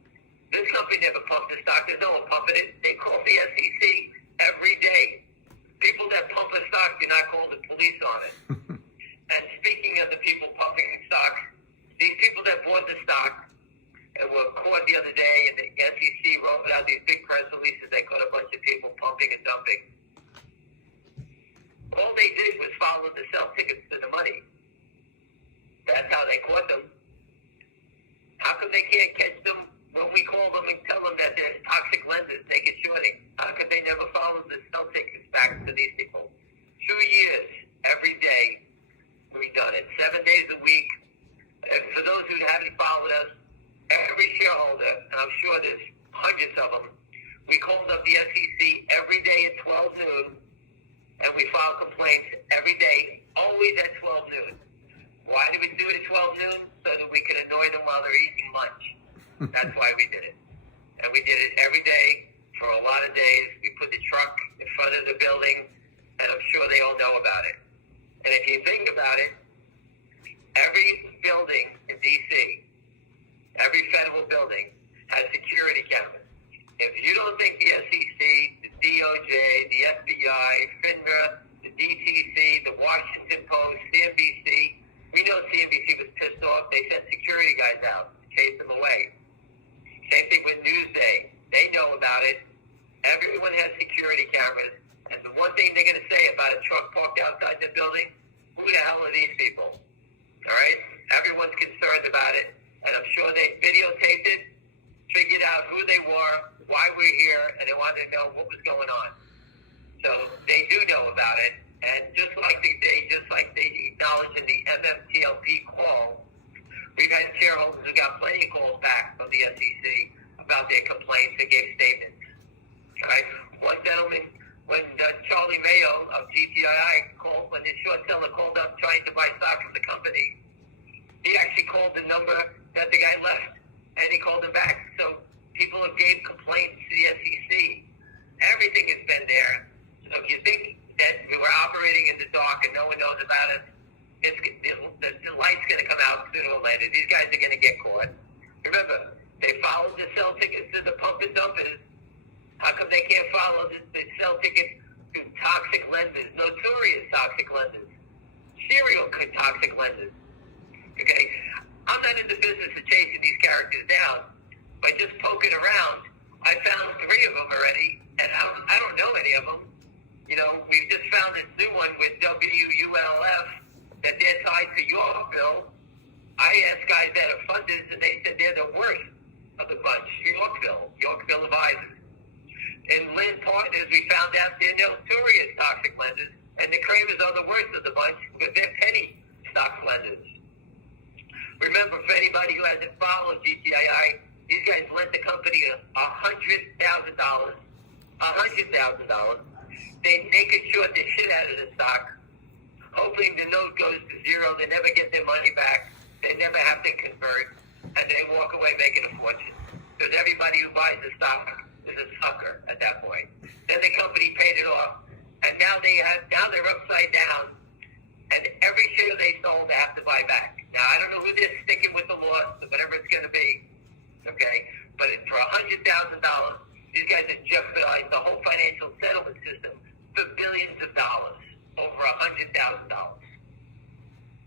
This company never pumped the stock. There's no one pumping it. They call the SEC every day. People that pump the stock do not call the police on it. And speaking of the people pumping the stock, these people that bought the stock and were caught the other day, and the SEC rolled out these big press releases, they caught a bunch of people pumping and dumping. All they did was follow the sell tickets to the money. That's how they caught them. How come they can't catch them when we call them and tell them that they're toxic lenders, naked shorting? How come they never follow the sell tickets back to these people? 2 years, every day, we've done it, 7 days a week. And for those who haven't followed us, every shareholder, and I'm sure there's hundreds of them, we called up the SEC every day at 12 noon, and we file complaints every day, always at 12 noon. Why did we do it at 12 noon? So that we could annoy them while they're eating lunch. That's why we did it. And we did it every day for a lot of days. We put the truck in front of the building, and I'm sure they all know about it. And if you think about it, every building in D.C., every federal building has security cameras. If you don't think the SEC, the DOJ, the FBI, FINRA, the DTC, the Washington Post, CNBC, we know CNBC was pissed off. They sent security guys out to chase them away. Same thing with Newsday. They know about it. Everyone has security cameras. And the one thing they're going to say about a truck parked outside the building, who the hell are these people? All right? Everyone's concerned about it. And I'm sure they videotaped it, figured out who they were, why we're here, and they wanted to know what was going on. So they do know about it. And just like they acknowledged in the MMTLP call, we've had shareholders who got plenty of calls back from the SEC about their complaints and gave statements. Right? One gentleman, when Charlie Mayo of GTII called, when the short seller called up trying to buy stock of the company, he actually called the number that the guy left, and he called him back. So tickets to toxic lenders, notorious toxic lenders, serial toxic lenders. Okay? I'm not in the business of chasing these characters down. By just poking around, I found 3 of them already, and I don't know any of them. You know, we've just found this new one with WULF that they're tied to Yorkville. I asked guys that are funders, and they said they're the worst of the bunch. Yorkville Advisors. In Lynn Partners, we found out they're notorious toxic lenders, and the Kramers are the worst of the bunch because they're penny stock lenders. Remember, for anybody who hasn't followed GTII, these guys lent the company $100,000. They naked short the shit out of the stock, hoping the note goes to zero. They never get their money back. They never have to convert, and they walk away making a fortune. Because everybody who buys the stock is a sucker at that point. Then the company paid it off, and now they're upside down, and every share they sold they have to buy back. Now I don't know who they're sticking with the loss, whatever it's going to be. Okay, but for $100,000, these guys have jeopardized the whole financial settlement system for billions of dollars, over $100,000.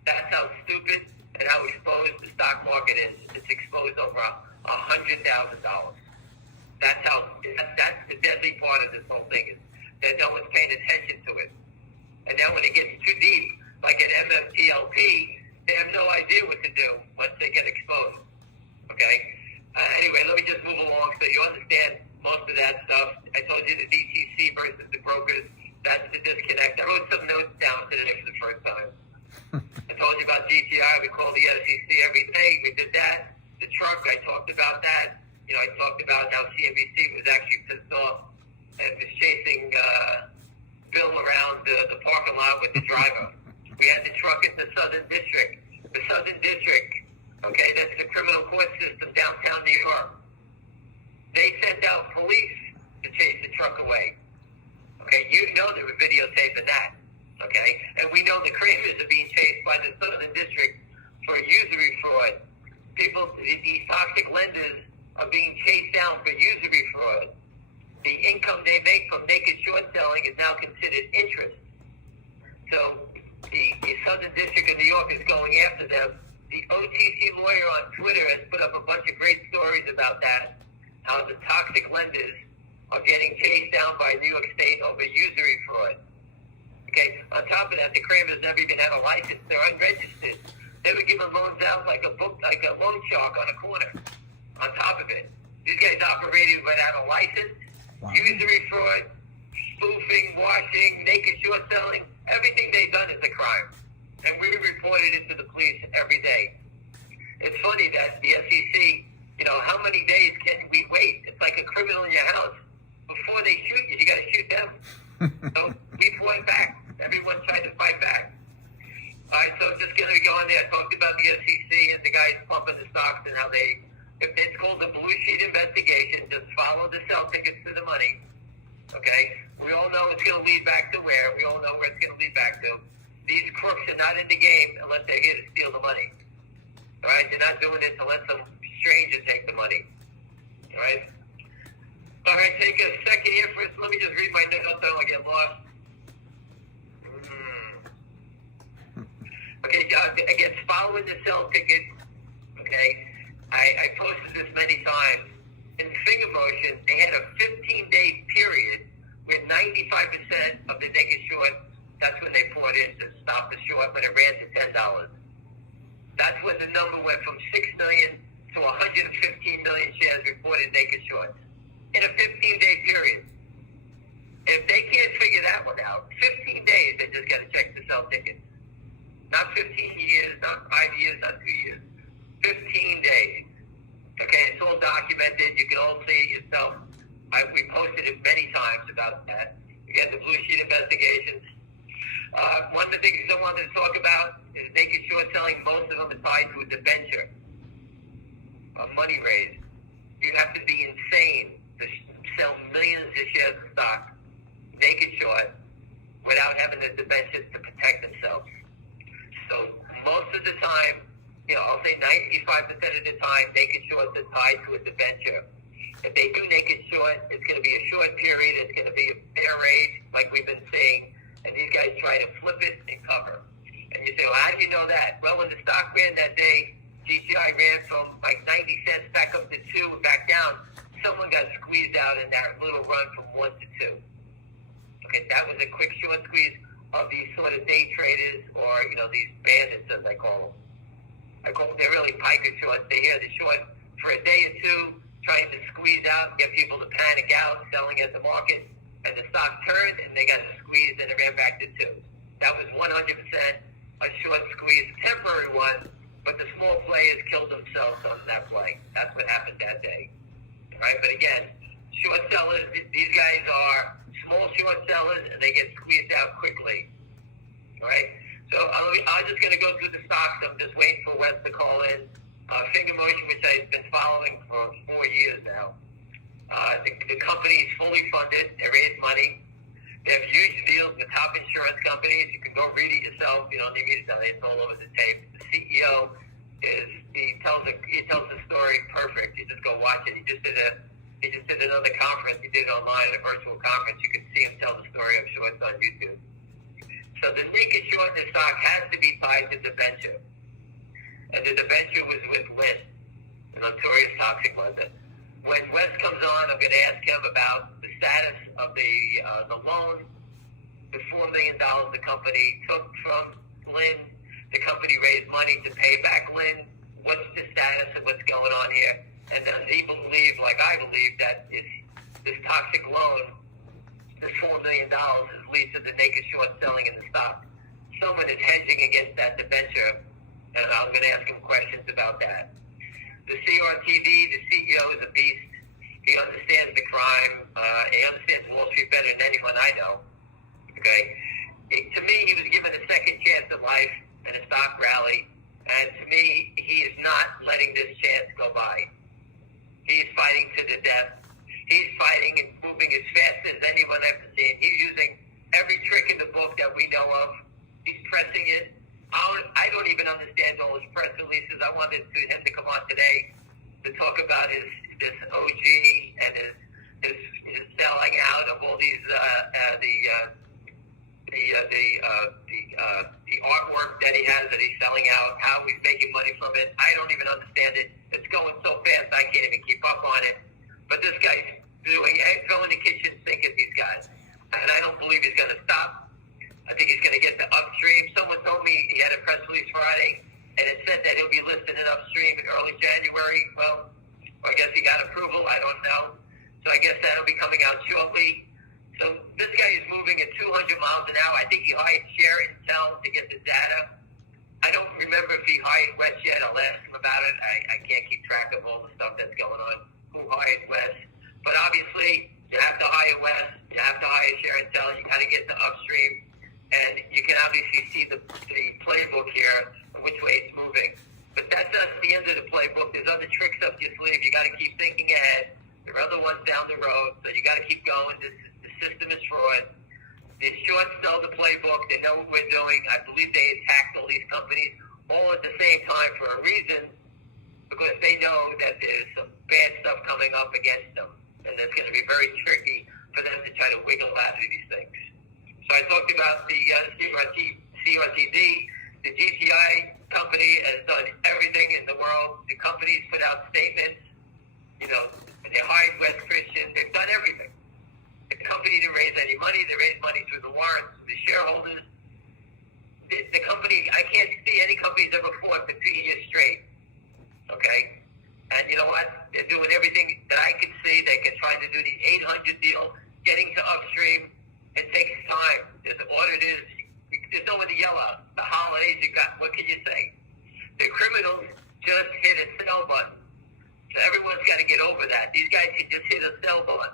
That's how stupid and how exposed the stock market is. It's exposed over $100,000. That's the deadly part of this whole thing is that no one's paying attention to it. And then when it gets too deep, like at MMTLP, they have no idea what to do once they get exposed. Okay. Anyway, let me just move along so you understand most of that stuff. I told you the DTC versus the brokers. That's the disconnect. I wrote some notes down today for the first time. I told you about GTI. We call the SEC every day. We did that. The truck, I talked about that. You know, I talked about how CNBC was actually pissed off and was chasing Bill around the parking lot with the driver. We had the truck at the Southern District. The Southern District, okay, that's the criminal court system downtown New York. They sent out police to chase the truck away. Okay, you know they were videotaping that. Okay, and we know the Kramers are being chased by the Southern District for usury fraud. People, these toxic lenders are being chased down for usury fraud. The income they make from naked short selling is now considered interest. So the Southern District of New York is going after them. The OTC lawyer on Twitter has put up a bunch of great stories about that, how the toxic lenders are getting chased down by New York State over usury fraud. Okay, on top of that, the Kramers never even had a license. They're unregistered. They were giving loans out like a loan shark on a corner. On top of it, these guys operated without a license, usury fraud, spoofing, washing, naked short selling. Everything they've done is a crime. And we reported it to the police every day. It's funny that the SEC, you know, how many days can we wait? It's like a criminal in your house. Before they shoot you, you got to shoot them. So we fought back. Everyone tried to fight back. All right, so just going to go on there. I talked about the SEC and the guys pumping the stocks and how it's called the blue sheet investigation. Just follow the sell tickets to the money. Okay? We all know it's going to lead back to where. We all know where it's going to lead back to. These crooks are not in the game unless they're here to steal the money. All right? They're not doing it to let some stranger take the money. All right? All right, take a second here for let me just read my notes so I don't get lost. Okay, again, following the sell ticket, okay, I posted this many times. In Finger Motion, they had a 15-day period where 95% of the naked short, that's when they poured in to stop the short when it ran to $10. That's when the number went from 6 million to 115 million shares reported naked shorts in a 15-day period. If they can't figure that one out, 15 days, they just got to check the sell ticket. Not 15 years, not 5 years, not 2 years. 15 days. Okay, it's all documented. You can all see it yourself. We posted it many times about that. Again, the blue sheet investigations. One of the things I wanted to talk about is naked short selling. Most of them are tied to a debenture, a money raise. You have to be insane to sell millions of shares of stock, naked short, without having the debentures to protect themselves. So most of the time, I'll say 95% of the time, naked shorts are tied to a debenture. If they do naked short, it's going to be a short period. It's going to be a fair rate, like we've been saying. And these guys try to flip it and cover. And you say, well, how do you know that? Well, when the stock ran that day, GTI ran from like 90 cents back up to 2, back down. Someone got squeezed out in that little run from 1 to 2. Okay, that was a quick short squeeze of these sort of day traders, or, these bandits, as I call them. They're really piker shorts. They hear the short for a day or two, trying to squeeze out and get people to panic out, selling at the market. And the stock turned, and they got squeezed, and it ran back to 2. That was 100% a short squeeze, temporary one, but the small players killed themselves on that play. That's what happened that day. Right? But again, short sellers, these guys are small short sellers, and they get squeezed out quickly. Right? So I'm just going to go through the stocks. I'm just waiting for Wes to call in. Finger Motion, which I've been following for 4 years now. The company is fully funded. They raise money. They have huge deals with top insurance companies. You can go read it yourself. You don't need me to tell you. It's all over the tape. The CEO he tells the story perfect. You just go watch it. He just did another conference. He did it online, a virtual conference. You can see him tell the story. I'm sure it's on YouTube. So the naked short in the stock has to be tied to debenture. And the debenture was with Lynn, the notorious toxic lender. When Wes comes on, I'm going to ask him about the status of the loan, the $4 million the company took from Lynn. The company raised money to pay back Lynn. What's the status of what's going on here? And does he believe, like I believe, that this toxic loan, this $4 million, is leads to the naked short selling in the stock? Someone is hedging against that debenture, and I'm going to ask him questions about that. The CRTV, the CEO, is a beast. He understands the crime. He understands Wall Street better than anyone I know. Okay? To me, he was given a second chance in life in a stock rally, and to me, he is not letting this chance go by. He's fighting to the death. He's fighting and moving as fast as anyone I've ever seen. He's using every trick in the book that we know of. He's pressing it. I don't even understand all his press releases. I wanted him to come on today to talk about this OG and his selling out of all these the artwork that he has that he's selling out, how he's making money from it. I don't even understand it. It's going so fast I can't even keep up on it. But this guy's throwing the kitchen sink at these guys, and I don't believe he's going to stop. I think he's going to get the upstream. Someone told me he had a press release Friday, and it said that he'll be listed in upstream in early January. Well, I guess he got approval. I don't know. So I guess that'll be coming out shortly. So this guy is moving at 200 miles an hour. I think he hired Share Intel to get the data. I don't remember if he hired Wes yet. I'll ask him about it. I can't keep track of all the stuff that's going on. Who hired Wes? But obviously, you have to hire Wes. You have to hire Share Intel. You got to get the upstream. And you can obviously see the playbook here, which way it's moving. But that's not the end of the playbook. There's other tricks up your sleeve. You got to keep thinking ahead. There are other ones down the road, so you got to keep going. The system is fraud. The shorts sell the playbook. They know what we're doing. I believe they attacked all these companies all at the same time for a reason, because they know that there's some bad stuff coming up against them, and it's going to be very tricky for them to try to wiggle out of these things. So I talked about the CRTD. The GTI company has done everything in the world. The companies put out statements. And they hired West Christian. They've done everything. The company didn't raise any money. They raised money through the warrants, the shareholders. The company, I can't see any companies ever fought for 2 years straight. Okay? And you know what? They're doing everything that I can see. They can try to do the 800 deal, getting to upstream. It takes time. There's auditors. There's no one to yell at. The holidays you got, what can you say? The criminals just hit a sell button. So everyone's got to get over that. These guys can just hit a sell button.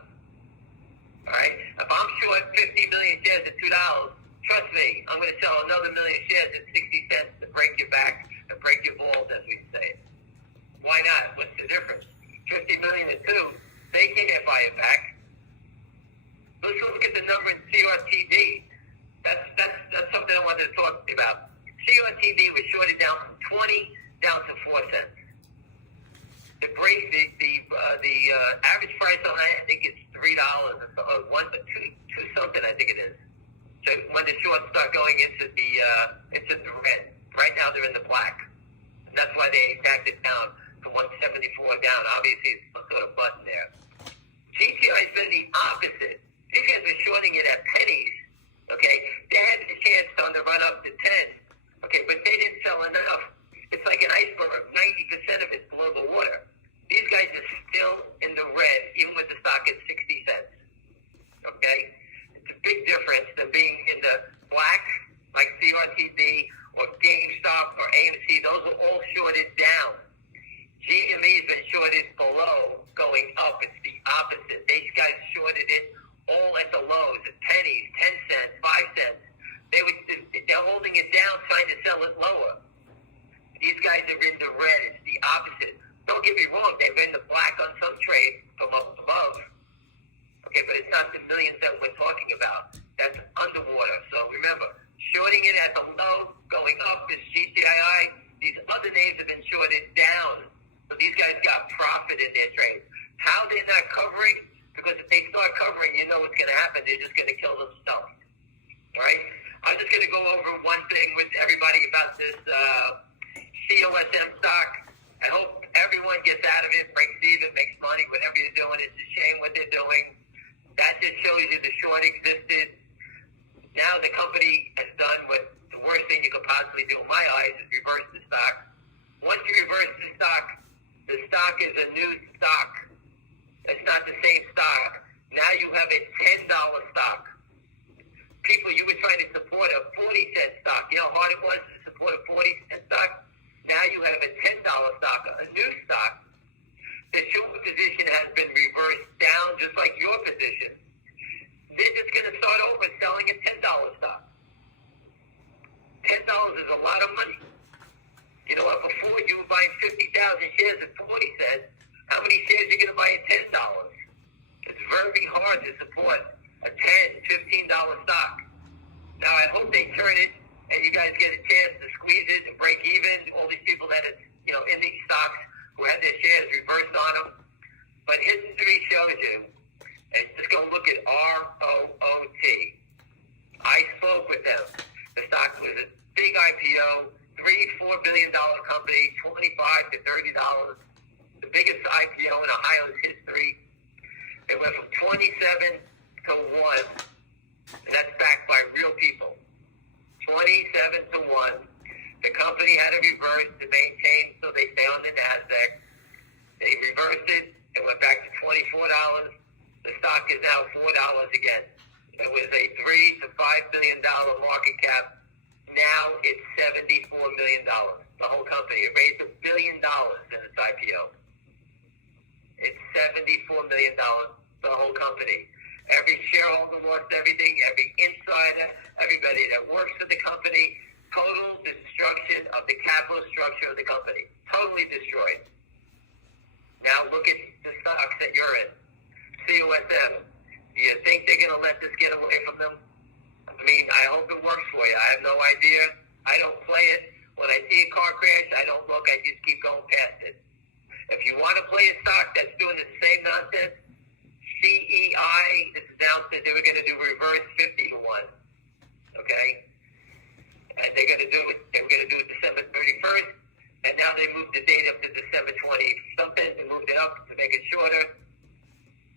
All right? If I'm short 50 million shares at $2, trust me, I'm going to sell another million shares at 60 cents to break your back and break your balls, as we say. Why not? What's the difference? 50 million at 2, they can't buy it back. Let's look at the number in CRTD. That's something I wanted to talk to you about. CRTD was shorted down from 20 down to 4 cents. To break the average price on that, I think it's $3 or so, two something, I think it is. So when the shorts start going into the red, right now they're in the black. And that's why they backed it down to 174 down. Obviously, it's some sort of button there. GTI's been the opposite. These guys are shorting it at pennies. Okay, they had the chance on the run up to 10. Okay, but they didn't sell enough. It's like an iceberg. 90% of it's below the water. These guys are still in the red, even with the stock at 60 cents. Okay, it's a big difference than being in the black, like CRTD or GameStop or AMC. Those are all shorted down. GME's been shorted below, going up. It's the opposite. These guys shorted it all at the lows, at pennies, 10 cents, 5 cents. They're holding it down, trying to sell it lower. These guys are in the red. It's the opposite. Don't get me wrong, they've been the black on some trades from up above. Okay, but it's not the millions that we're talking about. That's underwater. So remember, shorting it at the low, going up is GTII. These other names have been shorted down. So these guys got profit in their trades. How they're not covering? Because if they start covering, you know what's going to happen. They're just going to kill themselves. All right? I'm just going to go over one thing with everybody about this COSM stock. I hope everyone gets out of it, breaks even, makes money, whatever you're doing. It's a shame what they're doing. That just shows you the short existed. Now the company has done what the worst thing you could possibly do in my eyes is reverse the stock. Once you reverse the stock is a new stock. It's not the same stock. Now you have a $10 stock. People, you were trying to support a 40-cent stock. You know how hard it was to support a 40-cent stock? Now you have a $10 stock, a new stock. The short position has been reversed down, just like your position. They're just going to start over selling a $10 stock. $10 is a lot of money. You know what? Before you were buying 50,000 shares at 40 cents. How many shares are you going to buy at $10? It's very hard to support a $10, $15 stock. Now, I hope they turn it and you guys get a chance to squeeze it and break even. All these people that are, in these stocks who had their shares reversed on them. But history shows you, and just go look at ROOT. I spoke with them. The stock was a big IPO, $3-4 billion company, $25 to $30. The biggest IPO in Ohio's history. It went from 27 to 1, and that's backed by real people. 27 to 1. The company had to reverse to maintain so they stay on the NASDAQ. They reversed it. It went back to $24. The stock is now $4 again. It was a $3 to $5 billion market cap. Now it's $74 million. The whole company. It raised $1 billion in its IPO. It's $74 million, the whole company. Every shareholder lost everything, every insider, everybody that works for the company, total destruction of the capital structure of the company. Totally destroyed. Now look at the stocks that you're in. COSM. Do you think they're going to let this get away from them? I mean, I hope it works for you. I have no idea. I don't play it. When I see a car crash, I don't look. I just keep going past it. If you want to play a stock that's doing the same nonsense, CEI, this announced that they were going to do reverse 50 to 1. Okay? And they're going to do it. They were going to do it December 31st, and now they moved the date up to December 20th. Something they moved it up to make it shorter.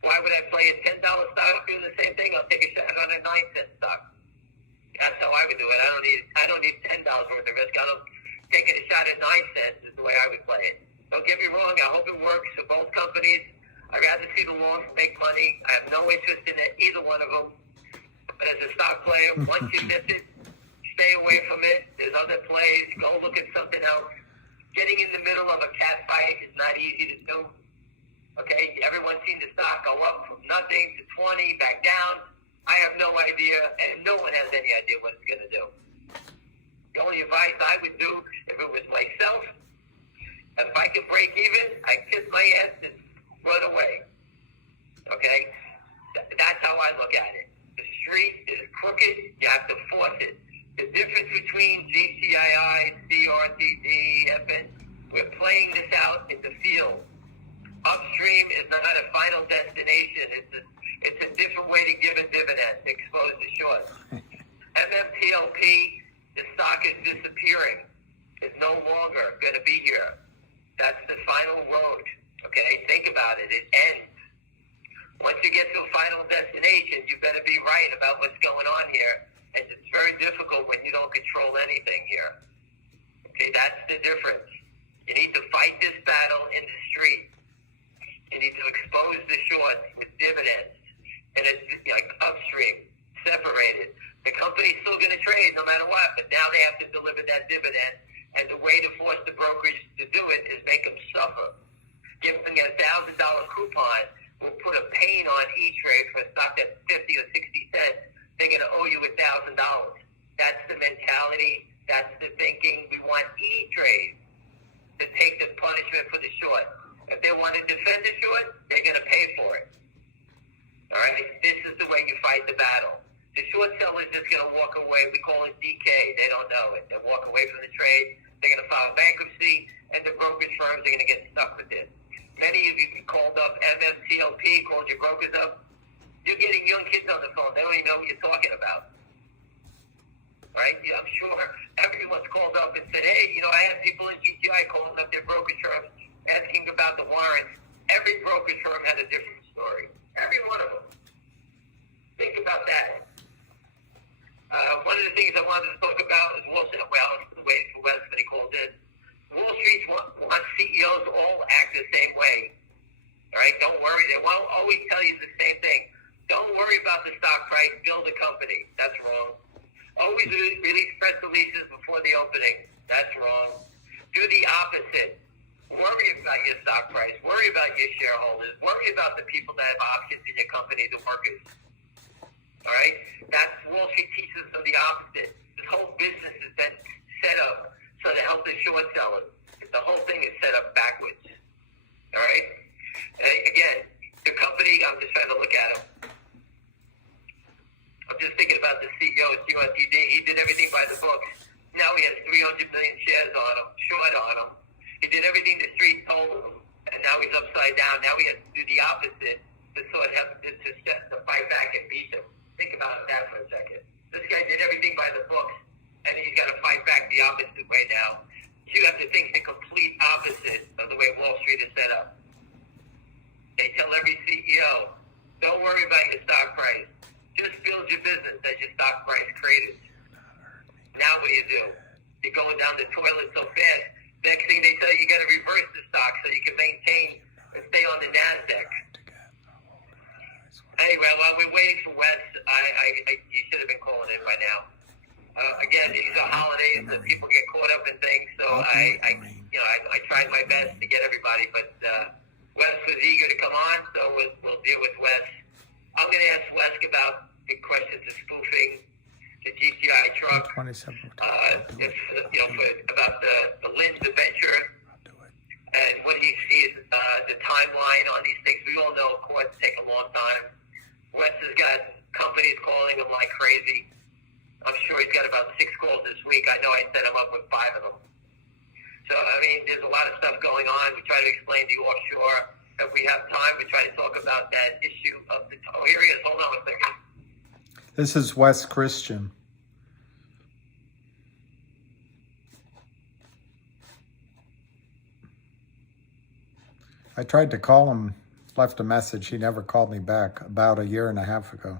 Why would I play a $10 stock doing the same thing? I'll take a shot on a 9-cent stock. That's how I would do it. I don't need $10 worth of risk. I don't take a shot at 9 cents is the way I would play it. Don't get me wrong. I hope it works for both companies. I'd rather see the longs make money. I have no interest in either one of them. But as a stock player, once you miss it, stay away from it. There's other plays. Go look at something else. Getting in the middle of a cat fight is not easy to do. Okay? Everyone's seen the stock go up from nothing to 20, back down. I have no idea, and no one has any idea what it's going to do. The only advice I would do, if it was myself, if I could break even, I'd kiss my ass and run away. Okay? That's how I look at it. The street is crooked. You have to force it. The difference between GTII, CRTD, FN, we're playing this out in the field. Upstream is not a final destination. It's a different way to give a dividend to expose the short. MMTLP, the stock is disappearing. It's no longer going to be here. That's the final road. Okay, think about it. It ends. Once you get to a final destination, you better be right about what's going on here. And it's very difficult when you don't control anything here. Okay, that's the difference. You need to fight this battle in the street. You need to expose the short with dividends. And it's like upstream, separated. The company's still going to trade no matter what, but now they have to deliver that dividend. And the way to force the brokerage to do it is make them suffer. Give them a $1,000 coupon. We'll put a pain on E-Trade for a stock that's 50 or 60 cents. They're going to owe you $1,000. That's the mentality. That's the thinking. We want E-Trade to take the punishment for the short. If they want to defend the short, they're going to pay for it. All right? This is the way you fight the battle. The short seller is just going to walk away. We call it DK. They don't know it. They walk away from the trade. They're going to file bankruptcy, and the brokerage firms are going to get stuck with it. Many of you called up MMTLP, called your brokers up. You're getting young kids on the phone. They don't even know what you're talking about. Right? Yeah, I'm sure everyone's called up and said, hey, I have people in GTI calling up their brokerage firms asking about the warrants. Every brokerage firm had a different story. Every one of them. Think about that. One of the things I wanted to talk about is Wall Street. Well, I was waiting for Wes, but he called in. Wall Street wants CEOs to all act the same way. All right? Don't worry. They won't always tell you the same thing. Don't worry about the stock price. Build a company. That's wrong. Always release press releases before the opening. That's wrong. Do the opposite. Worry about your stock price. Worry about your shareholders. Worry about the people that have options in your company, the workers. All right? That's Wall Street teaches them the opposite. This whole business has been set up so to help the short sellers. The whole thing is set up backwards. All right? And again, the company, I'm just trying to look at him. I'm just thinking about the CEO at USDD. He did everything by the books. Now he has 300 million shares on him, short on him. He did everything the street told him, and now he's upside down. Now he has to do the opposite to sort of to fight back and beat them. Think about that for a second. This guy did everything by the books, and he's got to fight back the opposite way now. You have to think the complete opposite of the way Wall Street is set up. They tell every CEO, don't worry about your stock price. Just build your business as your stock price created. Now what do? You're going down the toilet so fast. Next thing they tell you, you got to reverse the stock so you can maintain and stay on the NASDAQ. Anyway, while we're waiting for Wes, you should have been calling in by now. Again, these are holidays, so people get caught up in things. So I tried my best to get everybody, but Wes was eager to come on, so we'll deal with Wes. I'm going to ask Wes about the questions of spoofing the GTI truck. 27. About the Lynn's adventure. And what he sees the timeline on these things. We all know courts take a long time. Wes has got companies calling him like crazy. I'm sure he's got about 6 calls this week. I know I set him up with 5 of them. So, there's a lot of stuff going on. We try to explain the offshore. If we have time, we try to talk about that issue of the... Oh, here he is. Hold on a second. This is Wes Christian. I tried to call him, left a message. He never called me back about 1.5 years ago.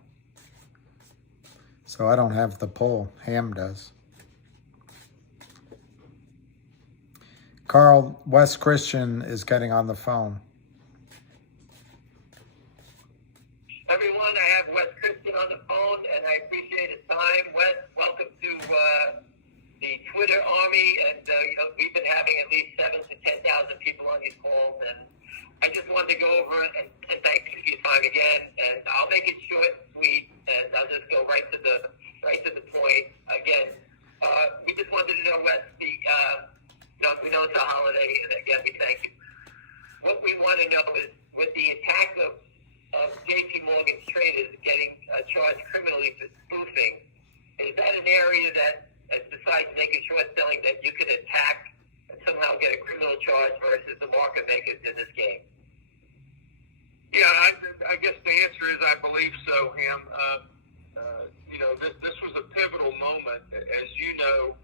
So I don't have the pull. Ham does. Carl, Wes Christian is getting on the phone. Everyone, I have Wes Christian on the phone, and I appreciate his time. Wes, welcome to the Twitter army, and we've been having at least 7,000 to 10,000 people on these calls, and I just wanted to go over and thank you for your time again, and I'll make it short and sweet, and I'll just go right to the point. Again, we just wanted to know, Wes, we know it's a holiday, and again, we thank you. What we want to know is, with the attack of J.P. Morgan's traders getting charged criminally for spoofing, is that an area that, besides naked short selling, that you could attack and somehow get a criminal charge versus the market makers in this game? I guess the answer is I believe so, Ham. This was a pivotal moment. As you know,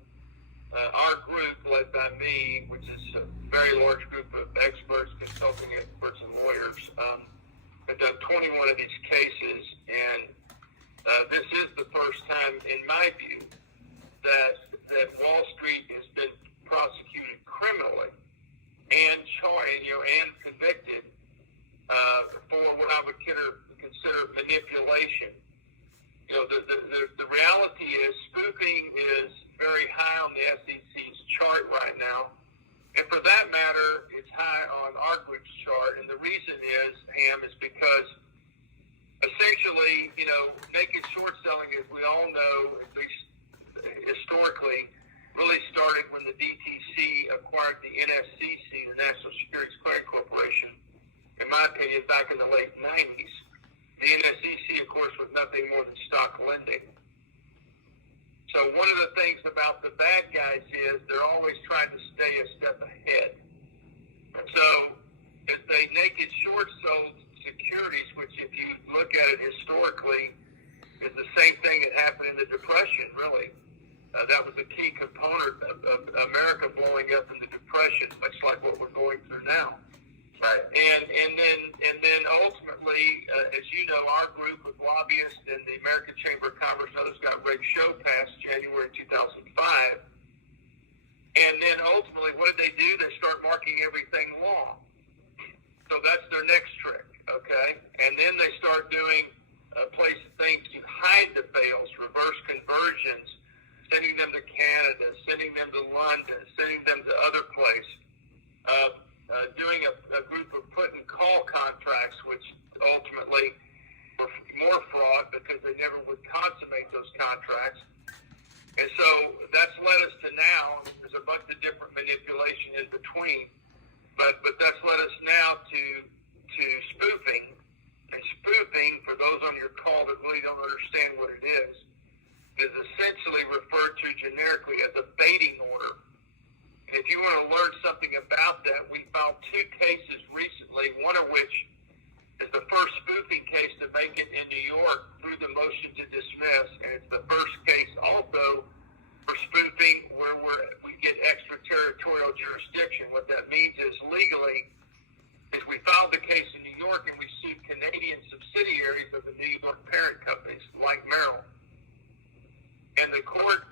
our group, led by me, which is a very large group of experts, consulting experts, and lawyers, have done 21 of these cases, and this is the first time, in my view, that Wall Street has been prosecuted criminally and convicted for what I would consider manipulation. The reality is spoofing is very high on the SEC's chart right now, and for that matter, it's high on our group's chart. And the reason is, Ham, is because essentially, naked short selling, as we all know, at least historically, really started when the DTC acquired the NSCC, the National Securities Clearing Corporation, in my opinion, back in the late 90s. The NSCC, of course, was nothing more than stock lending. So one of the things about the bad guys is they're always trying to stay a step ahead. And so if they naked short sold securities, which if you look at it historically, is the same thing that happened in the Depression, really. That was a key component of America blowing up in the Depression, much like what we're going through now. Right. And then ultimately, as you know, our group with lobbyists and the American Chamber of Commerce and others got Reg Show passed January 2005. And then ultimately, what did they do? They start marking everything long. So that's their next trick, okay? And then they start doing things to hide the fails, reverse conversions, sending them to Canada, sending them to London, sending them to other places. Doing a group of put and call contracts, which ultimately were more fraud because they never would consummate those contracts. And so that's led us to now, there's a bunch of different manipulation in between, but that's led us now to spoofing. And spoofing, for those on your call that really don't understand what it is essentially referred to generically as a baiting order. If you want to learn something about that, we filed 2 cases recently, one of which is the first spoofing case to make it in New York through the motion to dismiss, and it's the first case also for spoofing where we get extraterritorial jurisdiction. What that means is legally is we filed the case in New York and we sued Canadian subsidiaries of the New York parent companies like Merrill. And the court,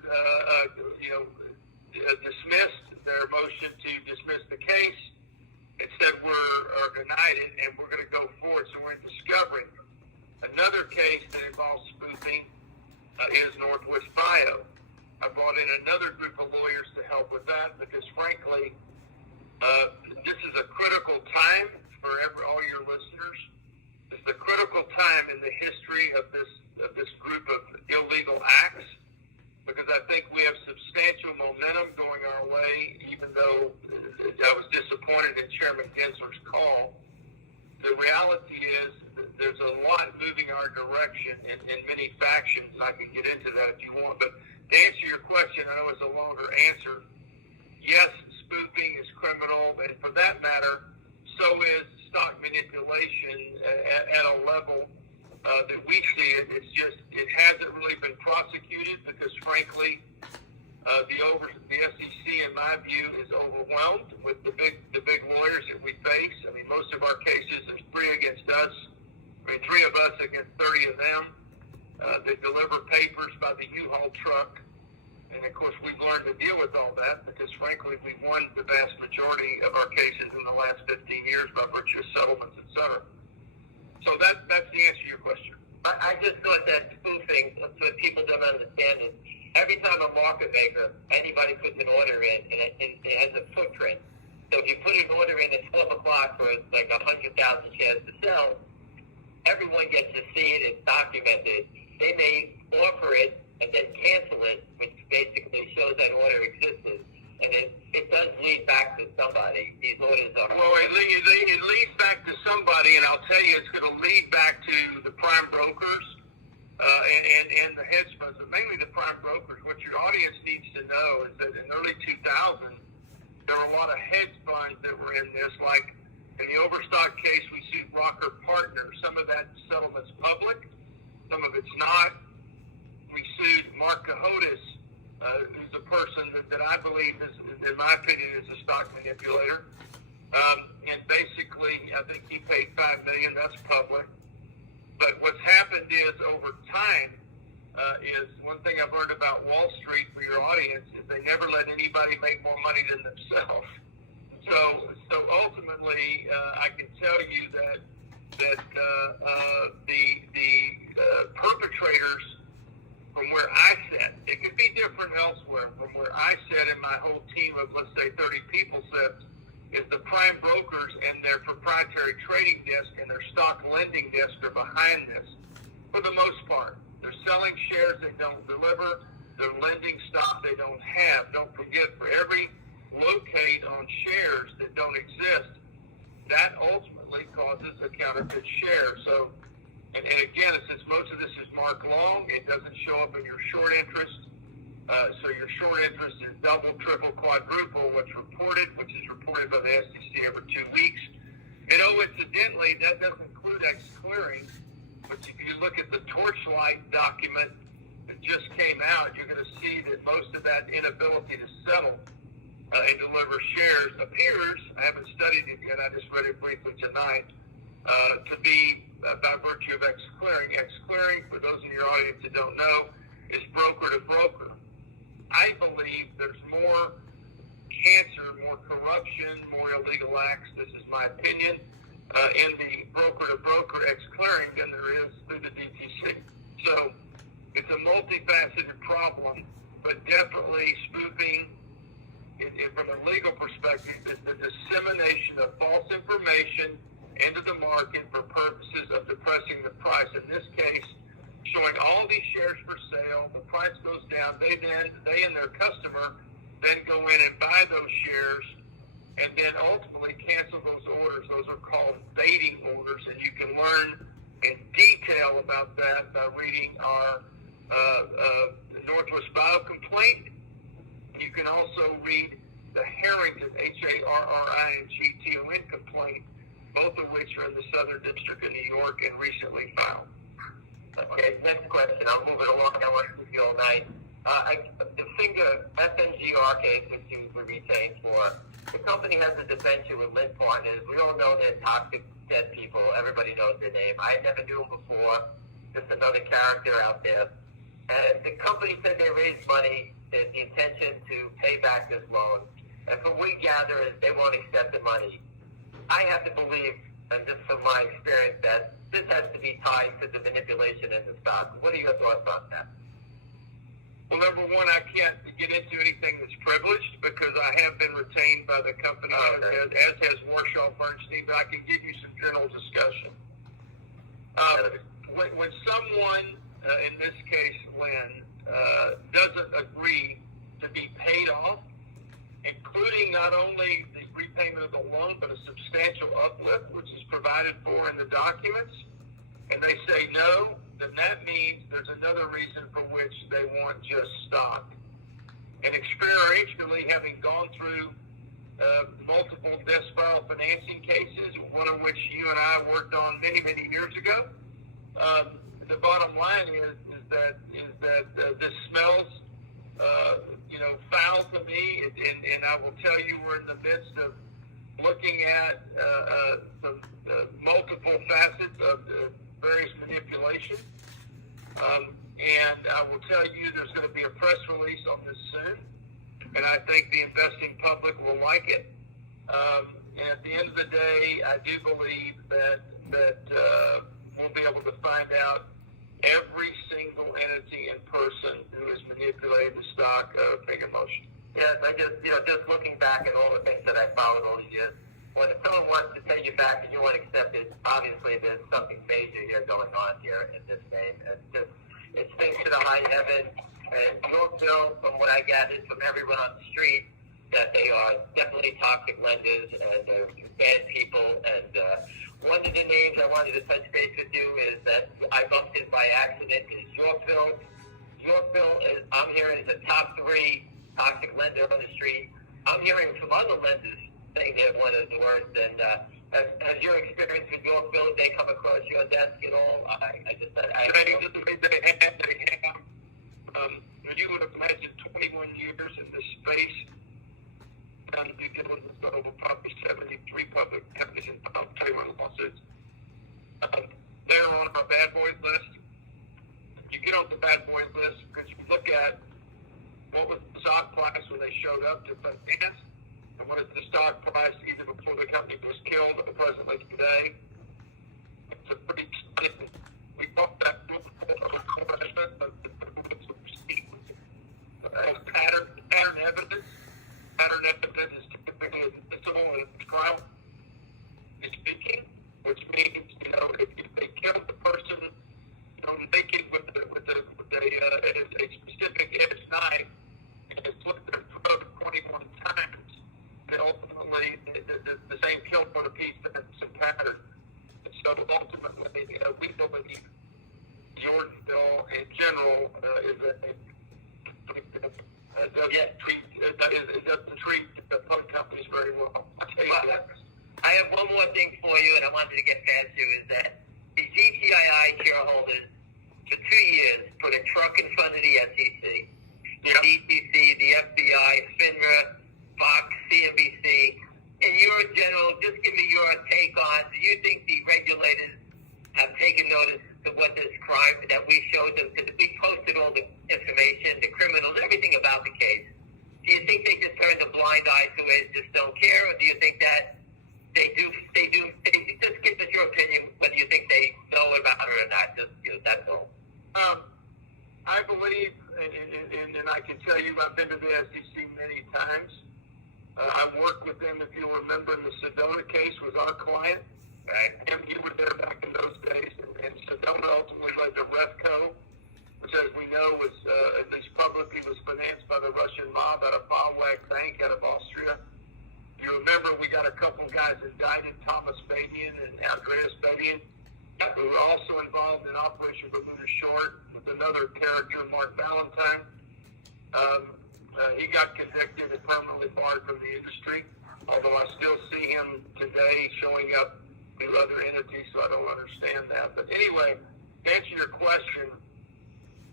dismissed their motion to dismiss the case and said or denied it, and we're going to go forward. So we're in discovery. Another case that involves spoofing is Northwest Bio. I brought in another group of lawyers to help with that because, frankly, this is a critical time for all your listeners. It's a critical time in the history of this group of illegal acts, because I think we have substantial momentum going our way, even though I was disappointed in Chairman Gensler's call. The reality is that there's a lot moving our direction in many factions, and I can get into that if you want. But to answer your question, I know it's a longer answer. Yes, spoofing is criminal, and for that matter, so is stock manipulation at a level that we see it. It's just, it hasn't really been prosecuted because, frankly, the SEC, in my view, is overwhelmed with the big lawyers that we face. I mean, most of our cases, there's 3 against us. I mean, 3 of us against 30 of them. They deliver papers by the U-Haul truck. And, of course, we've learned to deal with all that because, frankly, we've won the vast majority of our cases in the last 15 years by virtue of settlements, et cetera. So that's the answer to your question. I just thought that spoofing, so that people don't understand it, every time a market maker, anybody puts an order in, and it has a footprint. So if you put an order in at 12 o'clock for like 100,000 shares to sell, everyone gets to see it, it's documented. They may offer it and then cancel it, which basically shows that order existed. And it does lead back to somebody. These orders are... Well, it leads back to somebody, and I'll tell you, it's going to lead back to the prime brokers and the hedge funds, but mainly the prime brokers. What your audience needs to know is that in early 2000, there were a lot of hedge funds that were in this, like In the Overstock case, we sued Rocker Partners. Some of that settlement's public, some of it's not. We sued Mark Cahotis, who's a person that I believe is, in my opinion, is a stock manipulator. And basically, I think he paid $5 million. That's public. But what's happened is, over time, is one thing I've learned about Wall Street for your audience is they never let anybody make more money than themselves. So ultimately, I can tell you that the perpetrators, from where I sit, it could be different elsewhere. From where I sit, and my whole team of, let's say, 30 people sits, is the prime brokers and their proprietary trading desk and their stock lending desk are behind this, for the most part. They're selling shares they don't deliver. They're lending stock they don't have. Don't forget, for every locate on shares that don't exist, that ultimately causes a counterfeit share. So, and again, since most of this is marked long, it doesn't show up in your short interest. So your short interest is double, triple, quadruple what's reported, which is reported by the SEC every 2 weeks. And incidentally, that doesn't include X clearing. But if you look at the Torchlight document that just came out, you're going to see that most of that inability to settle and deliver shares appears, I haven't studied it yet, I just read it briefly tonight, to be by virtue of X clearing. X clearing, for those in your audience that don't know, is broker to broker. I believe there's more cancer, more corruption, more illegal acts, this is my opinion, in the broker-to-broker X-clearing than there is through the DTC. So it's a multifaceted problem, but definitely spoofing, from a legal perspective, is the dissemination of false information into the market for purposes of depressing the price. In this case, showing all these shares for sale, the price goes down, they and their customer then go in and buy those shares and then ultimately cancel those orders. Those are called baiting orders, and you can learn in detail about that by reading our Northwest Bio complaint. You can also read the Harrington, HARRINGTON complaint, both of which are in the Southern District of New York and recently filed. Okay, next question. I'll move it along. I want to keep you all night. The Finger FNGR case, which you were retained for, the company has a defense with Lynn Partners. We all know they're toxic, dead people. Everybody knows their name. I never knew them before. Just another character out there. And the company said they raised money in the intention to pay back this loan. And from what we gather is they won't accept the money. I have to believe, and just from my experience, that this has to be tied to the manipulation in the stock. What are your thoughts on that? Well, number one, I can't get into anything that's privileged because I have been retained by the company, as has Warshaw Bernstein, but I can give you some general discussion. When someone, in this case, Lynn, doesn't agree to be paid off, including not only the repayment of the loan, but a substantial uplift, which is provided for in the documents, and they say no, then that means there's another reason for which they want just stock. And experientially, having gone through multiple death spiral financing cases, one of which you and I worked on many, many years ago, the bottom line is that this smells foul to me, and I will tell you we're in the midst of looking at some multiple facets of various manipulation. And I will tell you there's going to be a press release on this soon, and I think the investing public will like it. And at the end of the day, I do believe that we'll be able to find out every single entity and person who has manipulated the stock of Finger Motion. Yes, I just looking back at all the things that I followed all these years, when someone wants to take you back and you want to accept it, obviously there's something major here going on here in this name. And it stinks to the high heaven. And you'll know from what I gathered from everyone on the street that they are definitely toxic lenders and they're bad people. And one of the names I wanted to touch base with you is that I bumped in by accident is Yorkville. Yorkville is, I'm hearing, is a top 3 toxic lender on the street. I'm hearing from other lenders saying they're one of the worst. And Has your experience with your bill, they come across your desk at all? I just said, I They have. You would have imagined 21 years in this space. Done due diligence for over probably 73 public companies and about 31 lawsuits. They're on our bad boys list. You get on the bad boys list because you look at what was the stock price when they showed up to finance, and what is the stock price either before the company was killed or presently today. It's a pretty stunning. We bought that book pattern evidence. Pattern evidence is typically admissible in trial speaking, which means, if they killed the person, naked with a specific edge knife and slit their throat 21 times, then ultimately the same kill for the piece that's some pattern. And so ultimately, we believe Jordanville in general doesn't treat the public companies very well. I'll tell you that. I have one more thing for you, and I wanted to get past you, is that the GTII shareholders for 2 years put a truck in front of the SEC. The ETC, the FBI, FINRA, Fox, CNBC. In your general, just give me your take on, do you think the regulators have taken notice of what this crime that we showed them? Because we posted all the information, the criminals, everything about the case. Do you think they just turned a blind eye to it, just don't care, or do you think that they do, just give us your opinion, whether you think they know about it or not, just, that's all. I believe, and I can tell you, I've been to the SEC many times. I worked with them, if you remember, in the Sedona case was our client. Right. And you were there back in those days. And Sedona ultimately led to Refco, which, as we know, was, at least publicly, was financed by the Russian mob out of Bauwag Bank out of Austria. You remember we got a couple guys indicted, Thomas Badian and Andreas Badian, who were also involved in Operation Bermuda Short with another character, Mark Valentine. He got convicted and permanently barred from the industry, although I still see him today showing up in other entities, so I don't understand that. But anyway, to answer your question,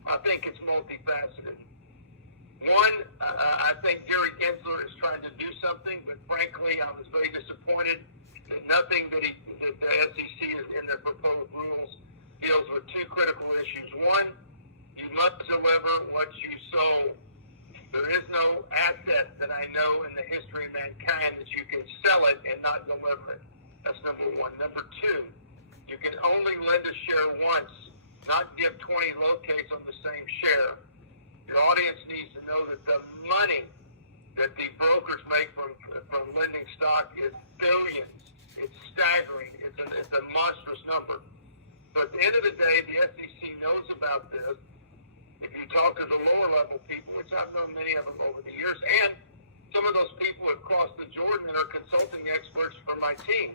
I think it's multifaceted. One, I think Gary Gensler is trying to do something, but frankly, I was very disappointed that nothing that the SEC is in their proposed rules deals with two critical issues. One, you must deliver what you sold. There is no asset that I know in the history of mankind that you can sell it and not deliver it. That's number one. Number two, you can only lend a share once, not give 20 locates on the same share. Your audience needs to know that the money that the brokers make from lending stock is billions. It's staggering. It's a monstrous number. So at the end of the day, the SEC knows about this. If you talk to the lower level people, which I've known many of them over the years, and some of those people have crossed the Jordan and are consulting experts for my team,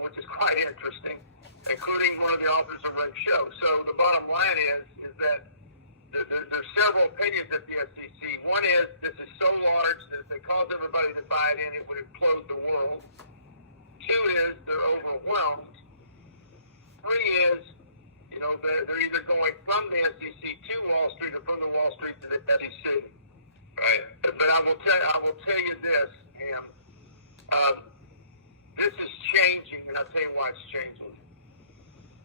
which is quite interesting, including one of the authors of Red Show. So the bottom line is that there's several opinions at the SEC. One is this is so large that if they caused everybody to buy it in, it would implode the world. Two is they're overwhelmed. Three is, they're either going from the SEC to Wall Street or from the Wall Street to the SEC. Right. But I will tell you this, Ham. This is changing, and I'll tell you why it's changing.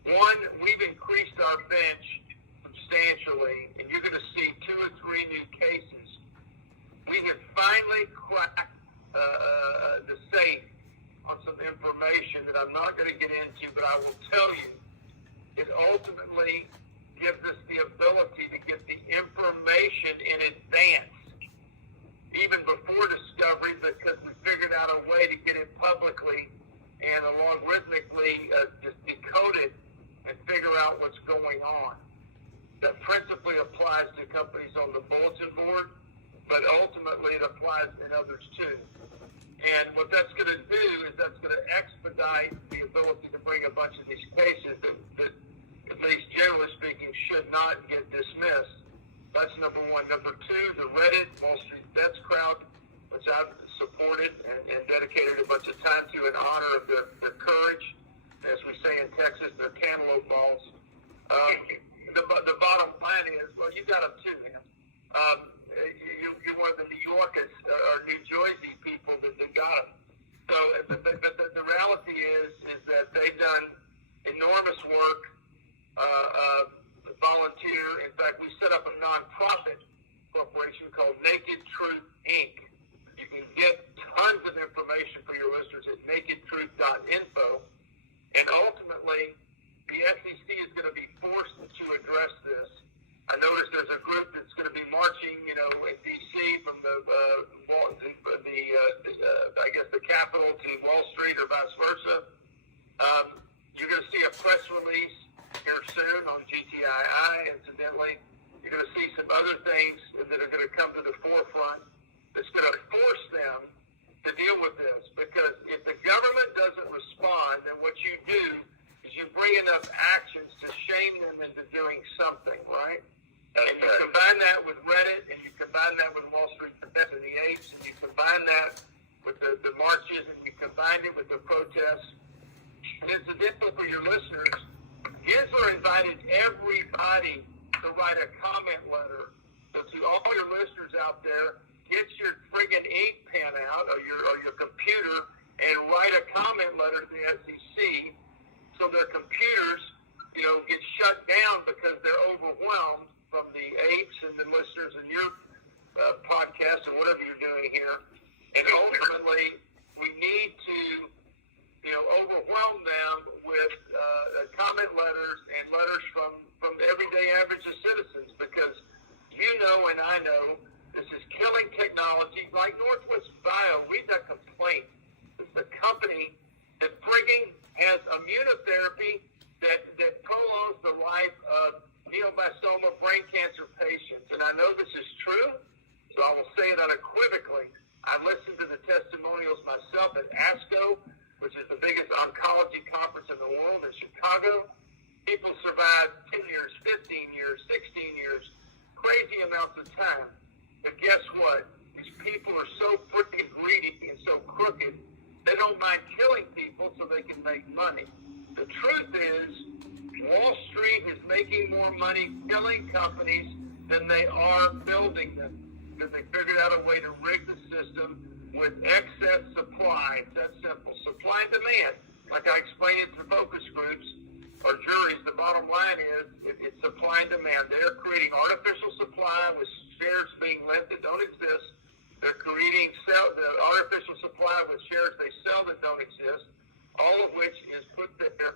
One, we've increased our bench substantially, and you're going to see 2 or 3 new cases. We have finally cracked the safe on some information that I'm not going to get into, but I will tell you, it ultimately gives us the ability to get the information in advance, even before discovery, because we figured out a way to get it publicly and logarithmically decode it and figure out what's going on. That principally applies to companies on the bulletin board, but ultimately it applies in others too. And what that's going to do is that's going to expedite the ability to bring a bunch of these cases that at least generally speaking, should not get dismissed. That's number one. Number two, the Reddit, Wall Street Bets crowd, which I've supported and dedicated a bunch of time to in honor of the courage, as we say in Texas, the cantaloupe balls. The bottom line is, well, you got them too, man. You're one of the New York or New Jersey people that got them. So, but the reality is that they've done enormous work, volunteer. In fact, we set up a nonprofit corporation called Naked Truth Inc. You can get tons of information for your listeners at nakedtruth.info. And ultimately, the SEC is going to be forced to address this. I noticed there's a group that's going to be marching, in D.C. from I guess the Capitol to Wall Street or vice versa. You're going to see a press release here soon on GTII. Incidentally, you're going to see some other things that are going to come to the forefront that's going to force them to deal with this. Because if the government doesn't respond, then what you do is you bring enough actions to shame them into doing something, right? And you combine that with Reddit, and you combine that with Wall Street Defense of the Apes, and you combine that with the marches, and you combine it with the protests. And incidentally, for your listeners, Gensler invited everybody to write a comment letter. So to all your listeners out there, get your friggin' ink pen out or your computer and write a comment letter to the SEC so their computers, get shut down because they're overwhelmed from the apes and the listeners in your podcast and whatever you're doing here. And ultimately, we need to, overwhelm them with comment letters and letters from the everyday average of citizens, because and I know this is killing technology. Like Northwest Bio, read that complaint. It's the company that frigging has immunotherapy that prolongs the life of neoblastoma brain cancer patients. And I know this is true, so I will say it unequivocally. I listened to the testimonials myself at ASCO, which is the biggest oncology conference in the world in Chicago. People survive 10 years, 15 years, 16 years, crazy amounts of time. But guess what? These people are so freaking greedy and so crooked, they don't mind killing people so they can make money. The truth is, Wall Street is making more money killing companies than they are building them, because they figured out a way to rig the system with excess supply. It's that simple. Supply and demand. Like I explained it to focus groups or juries, the bottom line is it's supply and demand. They're creating artificial supply with shares being lent that don't exist. They're creating the artificial supply with shares they sell that don't exist, all of which is put there to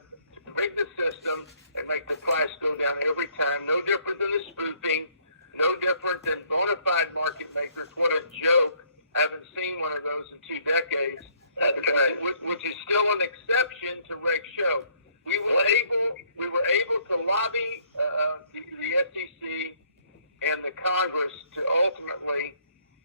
break the system and make the price go down every time. No different than the spoofing, no different than bona fide market makers. What a joke. I haven't seen one of those in 2 decades, which is still an exception to Reg Show. We were able to lobby the SEC and the Congress to ultimately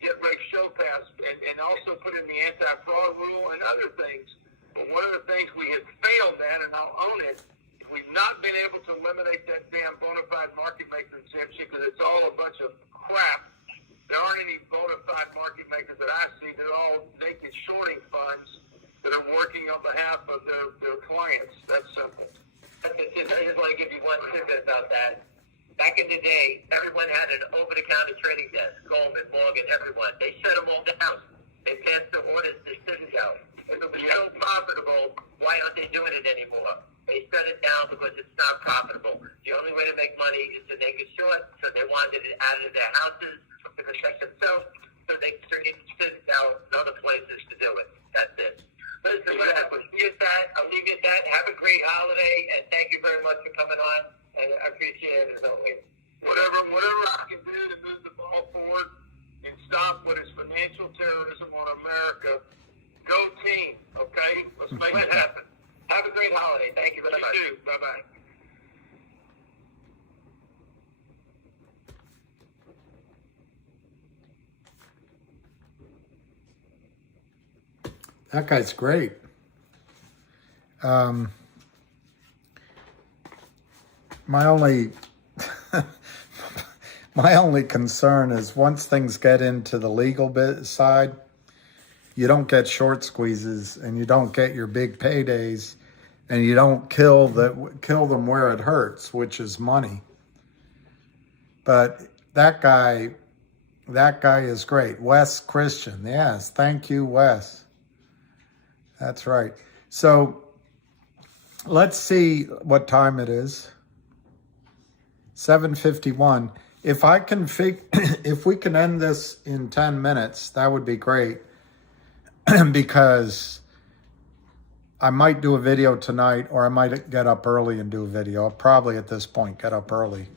get Reg Show passed and also put in the anti-fraud rule and other things. But one of the things we have failed at, and I'll own it, we've not been able to eliminate that damn bona fide market maker exemption, because it's all a bunch of crap. There aren't any bona fide market makers that I see. They're all naked shorting funds that are working on behalf of their clients. That's simple. I just want to give you one tidbit about that. Back in the day, everyone had an over-the-counter trading desk. Goldman, Morgan, everyone. They shut them all down. They passed the orders to Citadel. If it was so profitable, why aren't they doing it anymore? They shut it down because it's not profitable. The only way to make money is to make it short, so they wanted it out of their houses to protect themselves, so they turned into Citadel and other places to do it. That's it. Listen, I'll leave you at that. Have a great holiday, and thank you very much for coming on, and I appreciate it as always. Whatever I can do to move the ball forward and stop what is financial terrorism on America, go team, okay? Let's make it happen. Have a great holiday. Thank you very much. You too. Bye-bye. That guy's great. My only concern is once things get into the legal side, you don't get short squeezes, and you don't get your big paydays, and you don't kill them where it hurts, which is money. But that guy is great. Wes Christian. Yes, thank you, Wes. That's right. So let's see what time it is. 7:51. If we can end this in 10 minutes, that would be great. Because I might do a video tonight, or I might get up early and do a video. I'll probably at this point get up early.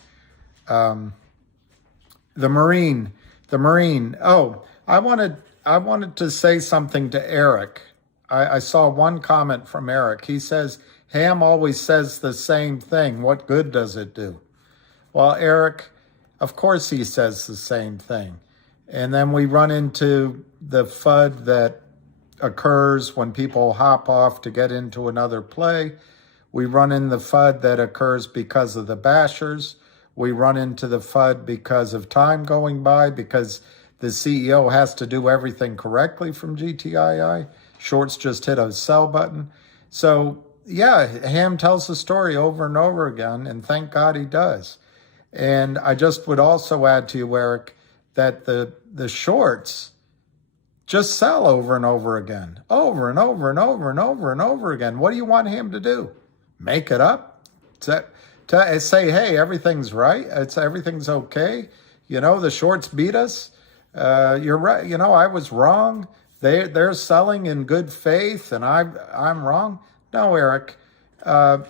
The Marine. Oh, I wanted to say something to Eric. I saw one comment from Eric. He says, Ham always says the same thing. What good does it do? Well, Eric, of course he says the same thing. And then we run into the FUD that occurs when people hop off to get into another play. We run in the FUD that occurs because of the bashers. We run into the FUD because of time going by, because the CEO has to do everything correctly from GTII. Shorts just hit a sell button. So yeah, Ham tells the story over and over again, and thank God he does. And I just would also add to you, Eric, that the shorts just sell over and over again, over and over and over and over and over again. What do you want him to do? Make it up? To say, hey, everything's right. Everything's okay. You know, the shorts beat us. You're right. You know, I was wrong. They're selling in good faith, and I'm wrong. No, Eric.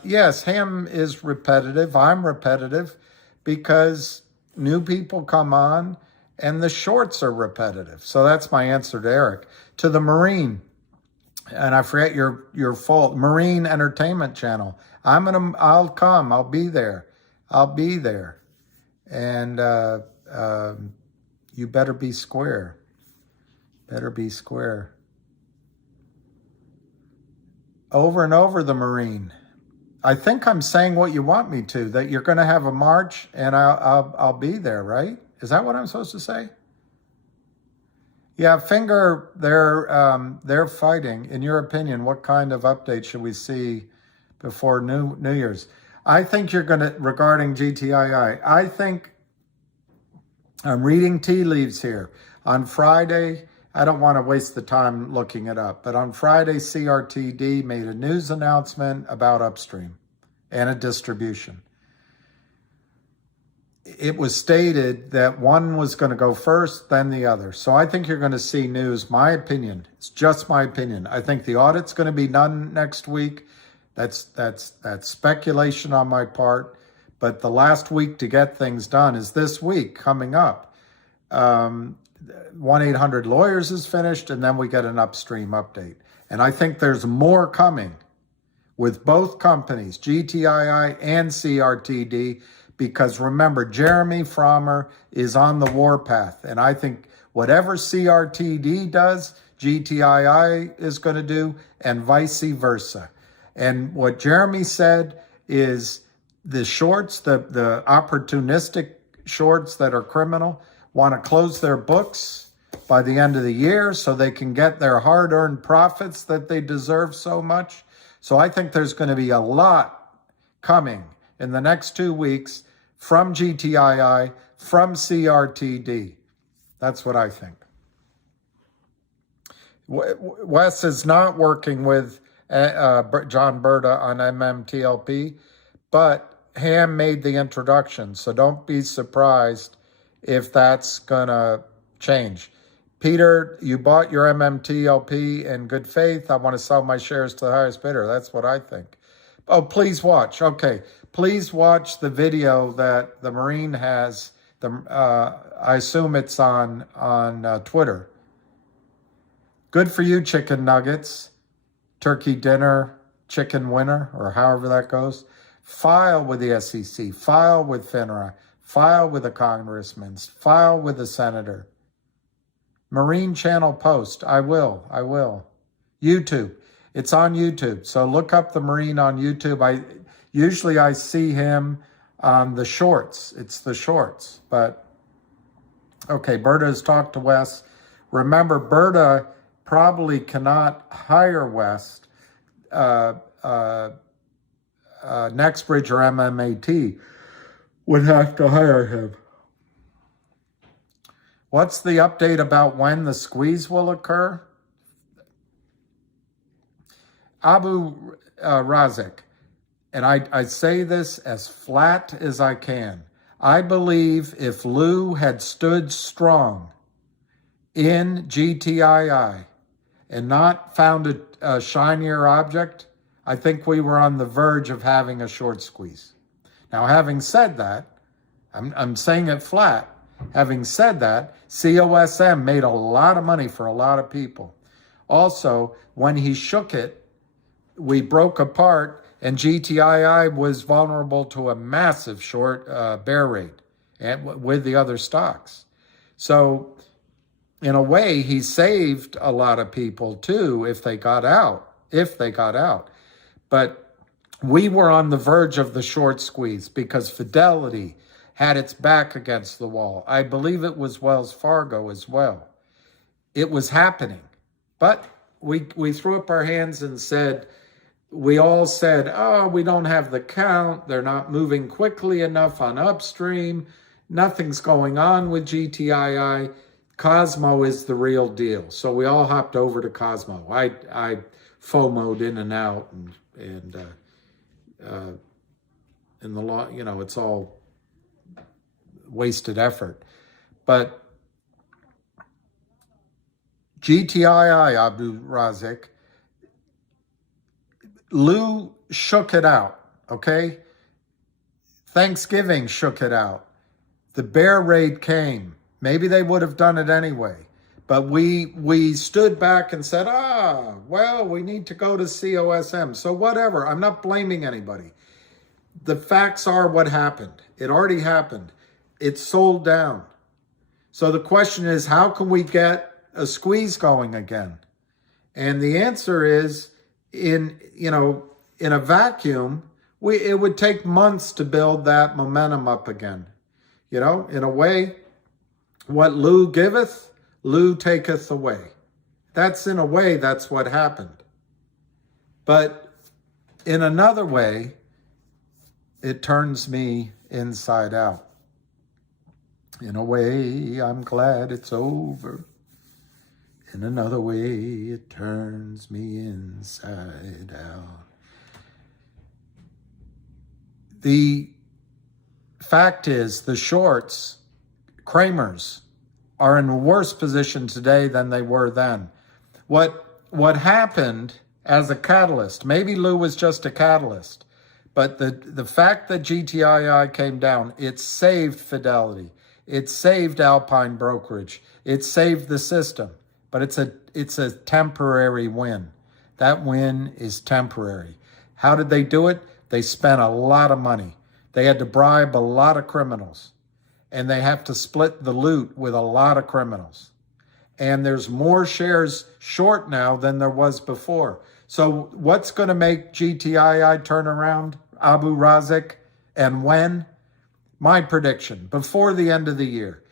Yes, Ham is repetitive. I'm repetitive because new people come on, and the shorts are repetitive. So that's my answer to Eric. To the Marine, and I forget your fault, Marine Entertainment Channel. I'll come. I'll be there. And you better be square. Better be square. Over and over, the Marine. I think I'm saying what you want me to, that you're going to have a march, and I'll be there, right? Is that what I'm supposed to say? Yeah, Finger, they're fighting. In your opinion, what kind of update should we see before New Year's? I think you're going to, regarding GTII, I think I'm reading tea leaves here. On Friday, I don't want to waste the time looking it up, but on Friday, CRTD made a news announcement about upstream and a distribution. It was stated that one was going to go first, then the other. So I think you're going to see news. My opinion, it's just my opinion. I think the audit's going to be done next week. That's speculation on my part. But the last week to get things done is this week coming up. 1-800-Lawyers is finished, and then we get an upstream update. And I think there's more coming with both companies, GTII and CRTD, because remember, Jeremy Frommer is on the warpath. And I think whatever CRTD does, GTII is going to do, and vice versa. And what Jeremy said is the shorts, the opportunistic shorts that are criminal, want to close their books by the end of the year so they can get their hard-earned profits that they deserve so much. So I think there's going to be a lot coming in the next 2 weeks from GTII, from CRTD. That's what I think. Wes is not working with John Berta on MMTLP, but Ham made the introduction, so don't be surprised if that's going to change. Peter, you bought your MMTLP in good faith. I want to sell my shares to the highest bidder. That's what I think. Oh, please watch. Okay. Please watch the video that the Marine has. I assume it's on Twitter. Good for you, chicken nuggets, turkey dinner, chicken winner, or however that goes. File with the SEC, file with FINRA, file with the congressman, file with the senator. Marine Channel post. I will. YouTube. It's on YouTube. So look up the Marine on YouTube. Usually I see him on the shorts. It's the shorts. But, okay, Berta has talked to Wes. Remember, Berta probably cannot hire West, Nextbridge or MMAT would have to hire him. What's the update about when the squeeze will occur? Abu Razik, and I say this as flat as I can. I believe if Lou had stood strong in GTII and not found a shinier object, I think we were on the verge of having a short squeeze. Now, having said that, I'm saying it flat. Having said that, COSM made a lot of money for a lot of people. Also, when he shook it, we broke apart, and GTII was vulnerable to a massive short bear rate with the other stocks. So, in a way, he saved a lot of people too if they got out. But we were on the verge of the short squeeze because Fidelity had its back against the wall. I believe it was Wells Fargo as well. It was happening. But we threw up our hands and said, we all said, oh, we don't have the count. They're not moving quickly enough on upstream. Nothing's going on with GTII. Cosmo is the real deal. So we all hopped over to Cosmo. I FOMO'd in and out, and in the law, you know, it's all wasted effort. But GTII, Abu Razik, Lou shook it out, okay? Thanksgiving shook it out. The bear raid came. Maybe they would have done it anyway. But we stood back and said, well, we need to go to COSM. So whatever, I'm not blaming anybody. The facts are what happened. It already happened. It sold down. So the question is, how can we get a squeeze going again? And the answer is, in a vacuum, it would take months to build that momentum up again. In a way, what Lou giveth, Lou taketh away. That's what happened. But in another way, it turns me inside out. In a way, I'm glad it's over. In another way, it turns me inside out. The fact is, the shorts, Kramers, are in a worse position today than they were then. What happened as a catalyst, maybe Lou was just a catalyst, but the fact that GTII came down, it saved Fidelity. It saved Alpine Brokerage. It saved the system. But it's a temporary win. That win is temporary. How did they do it? They spent a lot of money. They had to bribe a lot of criminals. And they have to split the loot with a lot of criminals. And there's more shares short now than there was before. So what's going to make GTII turn around, Abu Razik, and when? My prediction, before the end of the year.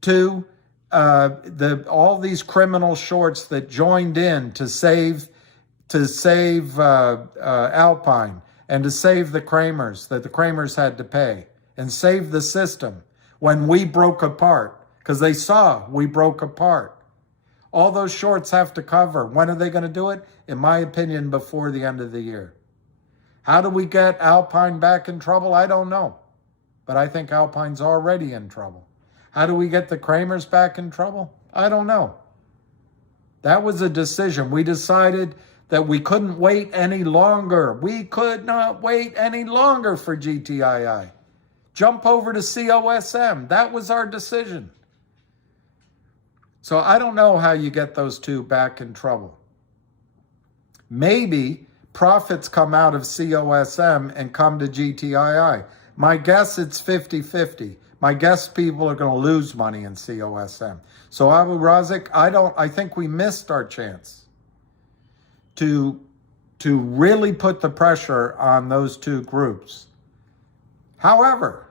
2, all these criminal shorts that joined in to save Alpine and to save the Kramers that the Kramers had to pay and save the system when we broke apart, because they saw we broke apart. All those shorts have to cover. When are they going to do it? In my opinion, before the end of the year. How do we get Alpine back in trouble? I don't know. But I think Alpine's already in trouble. How do we get the Kramers back in trouble? I don't know. That was a decision. We decided that we couldn't wait any longer. We could not wait any longer for GTII. Jump over to COSM. That was our decision. So I don't know how you get those two back in trouble. Maybe profits come out of COSM and come to GTII. My guess, it's 50-50. My guess, people are going to lose money in COSM. So Abu Razik, I think we missed our chance to really put the pressure on those two groups. However,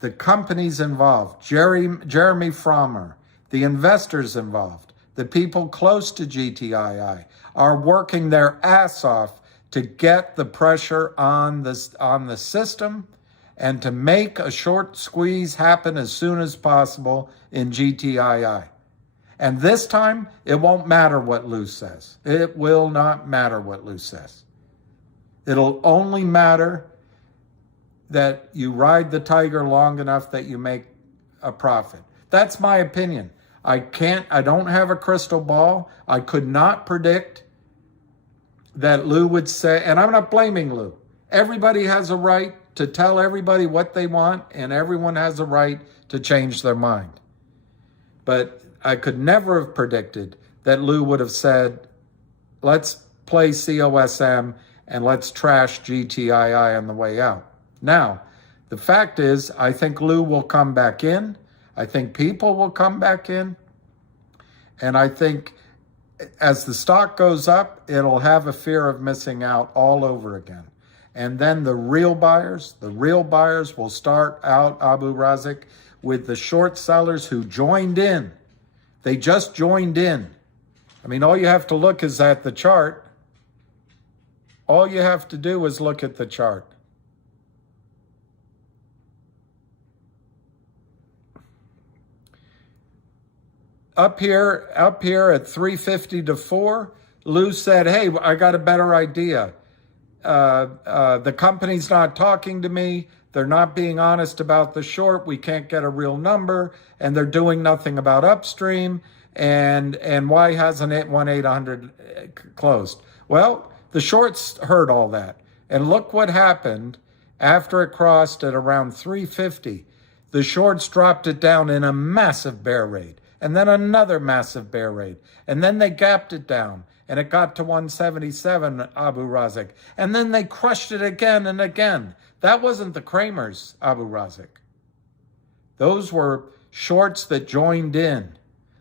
the companies involved, Jeremy Frommer, the investors involved, the people close to GTII are working their ass off to get the pressure on the system and to make a short squeeze happen as soon as possible in GTII. And this time, it won't matter what Lou says. It will not matter what Lou says. It'll only matter that you ride the tiger long enough that you make a profit. That's my opinion. I don't have a crystal ball. I could not predict that Lou would say, and I'm not blaming Lou. Everybody has a right to tell everybody what they want, and everyone has a right to change their mind. But I could never have predicted that Lou would have said, let's play COSM and let's trash GTII on the way out. Now, the fact is, I think Lou will come back in. I think people will come back in. And I think as the stock goes up, it'll have a fear of missing out all over again. And then the real buyers will start out, Abu Razik, with the short sellers who joined in. They just joined in. I mean, all you have to look is at the chart. All you have to do is look at the chart. Up here at 350 to 4, Lou said, hey, I got a better idea. The company's not talking to me. They're not being honest about the short. We can't get a real number. And they're doing nothing about upstream. And why hasn't it 1-800 closed? Well, the shorts heard all that. And look what happened after it crossed at around 350. The shorts dropped it down in a massive bear raid. And then another massive bear raid. And then they gapped it down. And it got to 177, Abu Razik. And then they crushed it again and again. That wasn't the Kramers, Abu Razik. Those were shorts that joined in.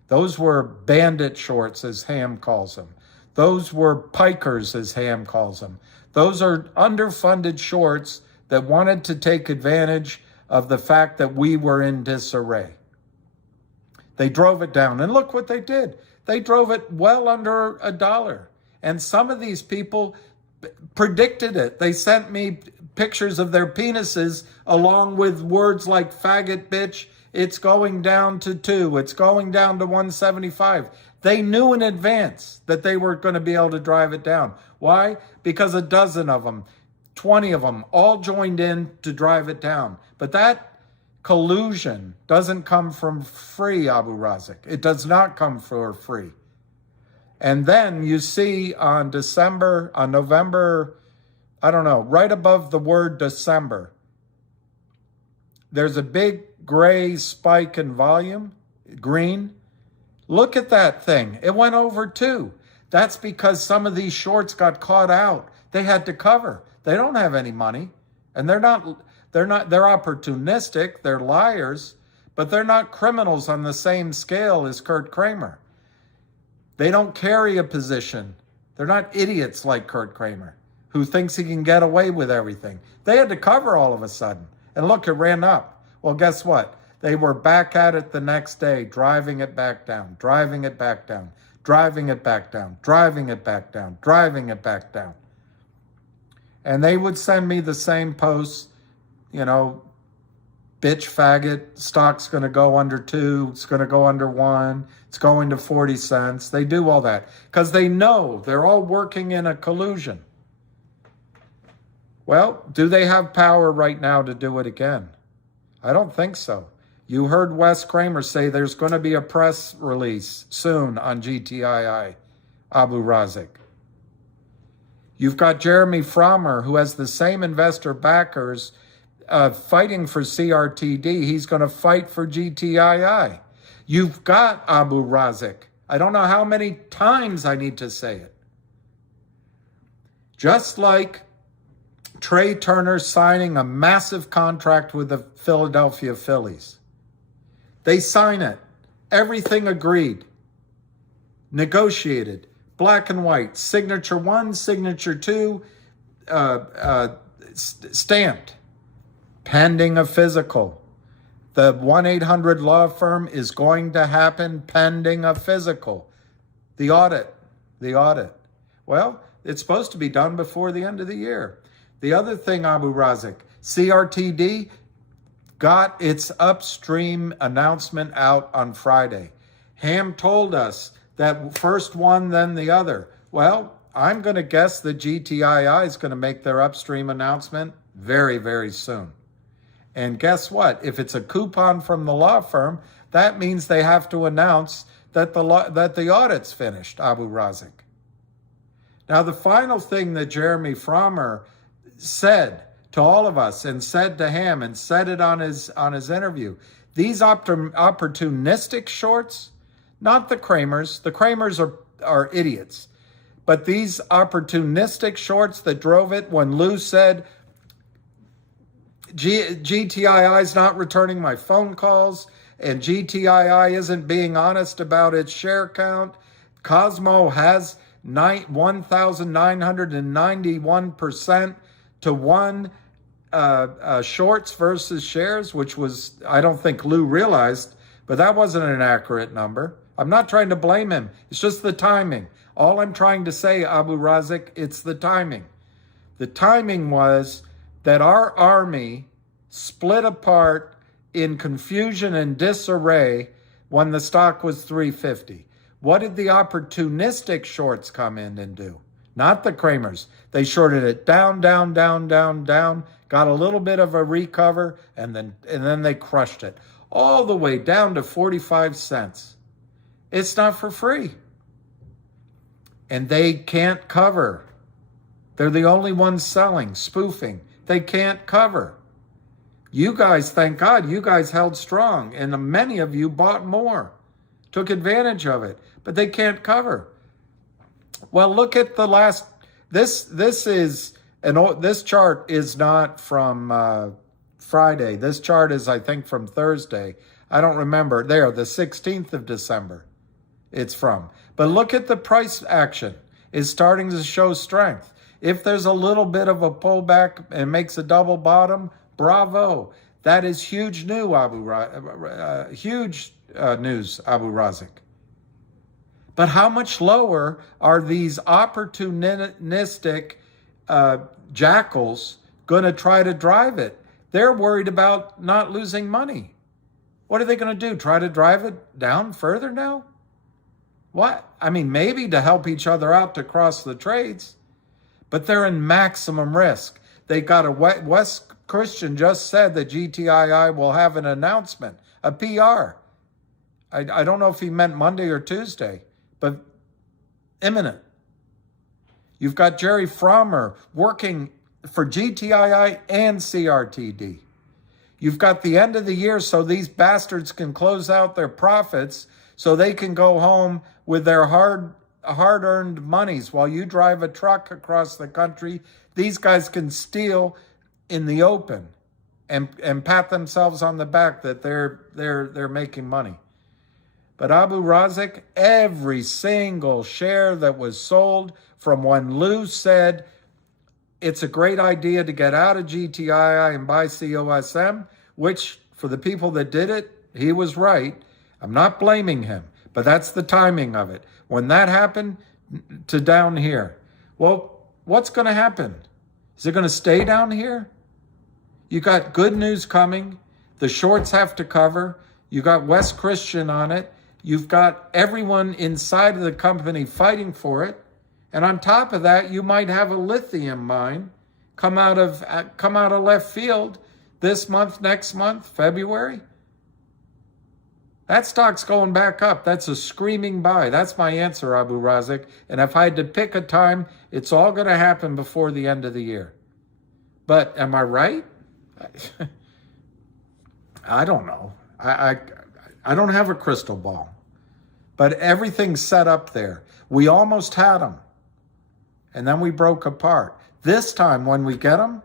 Those were bandit shorts, as Ham calls them. Those were pikers, as Ham calls them. Those are underfunded shorts that wanted to take advantage of the fact that we were in disarray. They drove it down. And look what they did. They drove it well under $1. And some of these people predicted it. They sent me pictures of their penises along with words like faggot, bitch. It's going down to 2. It's going down to 175. They knew in advance that they were going to be able to drive it down. Why? Because a dozen of them, 20 of them, all joined in to drive it down. But that collusion doesn't come from free, Abu Razik. It does not come for free. And then you see on November, I don't know, right above the word December, there's a big gray spike in volume, green. Look at that thing. It went over 2. That's because some of these shorts got caught out. They had to cover. They don't have any money. And they're opportunistic, they're liars, but they're not criminals on the same scale as Kurt Kramer. They don't carry a position. They're not idiots like Kurt Kramer, who thinks he can get away with everything. They had to cover all of a sudden. And look, it ran up. Well, guess what? They were back at it the next day, driving it back down, driving it back down, driving it back down, driving it back down, driving it back down. And they would send me the same posts, you know, bitch, faggot, stock's going to go under 2, it's going to go under 1, it's going to 40 cents. They do all that because they know they're all working in a collusion. Well, do they have power right now to do it again? I don't think so. You heard Wes Kramer say there's going to be a press release soon on GTII, Abu Razik. You've got Jeremy Frommer, who has the same investor backers fighting for CRTD. He's going to fight for GTII. You've got Abu Razik. I don't know how many times I need to say it. Just like Trey Turner signing a massive contract with the Philadelphia Phillies. They sign it. Everything agreed. Negotiated. Black and white. Signature 1, signature 2, stamped. Pending a physical. The 1-800 law firm is going to happen pending a physical. The audit. Well, it's supposed to be done before the end of the year. The other thing, Abu Razik, CRTD got its upstream announcement out on Friday. Ham told us that first one, then the other. Well, I'm going to guess that GTII is going to make their upstream announcement very, very soon. And guess what? If it's a coupon from the law firm, that means they have to announce that the audit's finished, Abu Razik. Now, the final thing that Jeremy Frommer said to all of us and said to Ham and said it on his interview, these opportunistic shorts, not the Kramers. The Kramers are idiots. But these opportunistic shorts that drove it when Lou said, GTII is not returning my phone calls, and GTII isn't being honest about its share count. Cosmo has 1,991% to 1 shorts versus shares, which was, I don't think Lou realized, but that wasn't an accurate number. I'm not trying to blame him. It's just the timing. All I'm trying to say, Abu Razik, it's the timing. The timing was that our army split apart in confusion and disarray when the stock was 350. What did the opportunistic shorts come in and do? Not the Kramers. They shorted it down, got a little bit of a recover, and then they crushed it all the way down to 45 cents. It's not for free. And they can't cover. They're the only ones selling, spoofing. They can't cover. You guys, thank God, you guys held strong, and many of you bought more, took advantage of it, but they can't cover. Well, look at the last, this chart is not from Friday. This chart is, I think, from Thursday. I don't remember. There, the 16th of December it's from. But look at the price action. It's starting to show strength. If there's a little bit of a pullback and makes a double bottom, bravo. That is huge news, Abu Razik. But how much lower are these opportunistic jackals going to try to drive it? They're worried about not losing money. What are they going to do? Try to drive it down further now? What? I mean, maybe to help each other out to cross the trades, but they're in maximum risk. They got Wes Christian just said that GTII will have an announcement, a PR. I don't know if he meant Monday or Tuesday, but imminent. You've got Jerry Frommer working for GTII and CRTD. You've got the end of the year so these bastards can close out their profits so they can go home with their hard-earned monies. While you drive a truck across the country, these guys can steal in the open and pat themselves on the back that they're making money. But Abu Razik, every single share that was sold from when Lou said it's a great idea to get out of GTII and buy COSM, which for the people that did it, he was right. I'm not blaming him, but that's the timing of it. When that happened to down here, well, what's going to happen? Is it going to stay down here? You got good news coming. The shorts have to cover. You got Wes Christian on it. You've got everyone inside of the company fighting for it. And on top of that, you might have a lithium mine come out of left field this month, next month, February. That stock's going back up. That's a screaming buy. That's my answer, Abu Razik. And if I had to pick a time, it's all going to happen before the end of the year. But am I right? I don't know. I don't have a crystal ball. But everything's set up there. We almost had them. And then we broke apart. This time when we get them,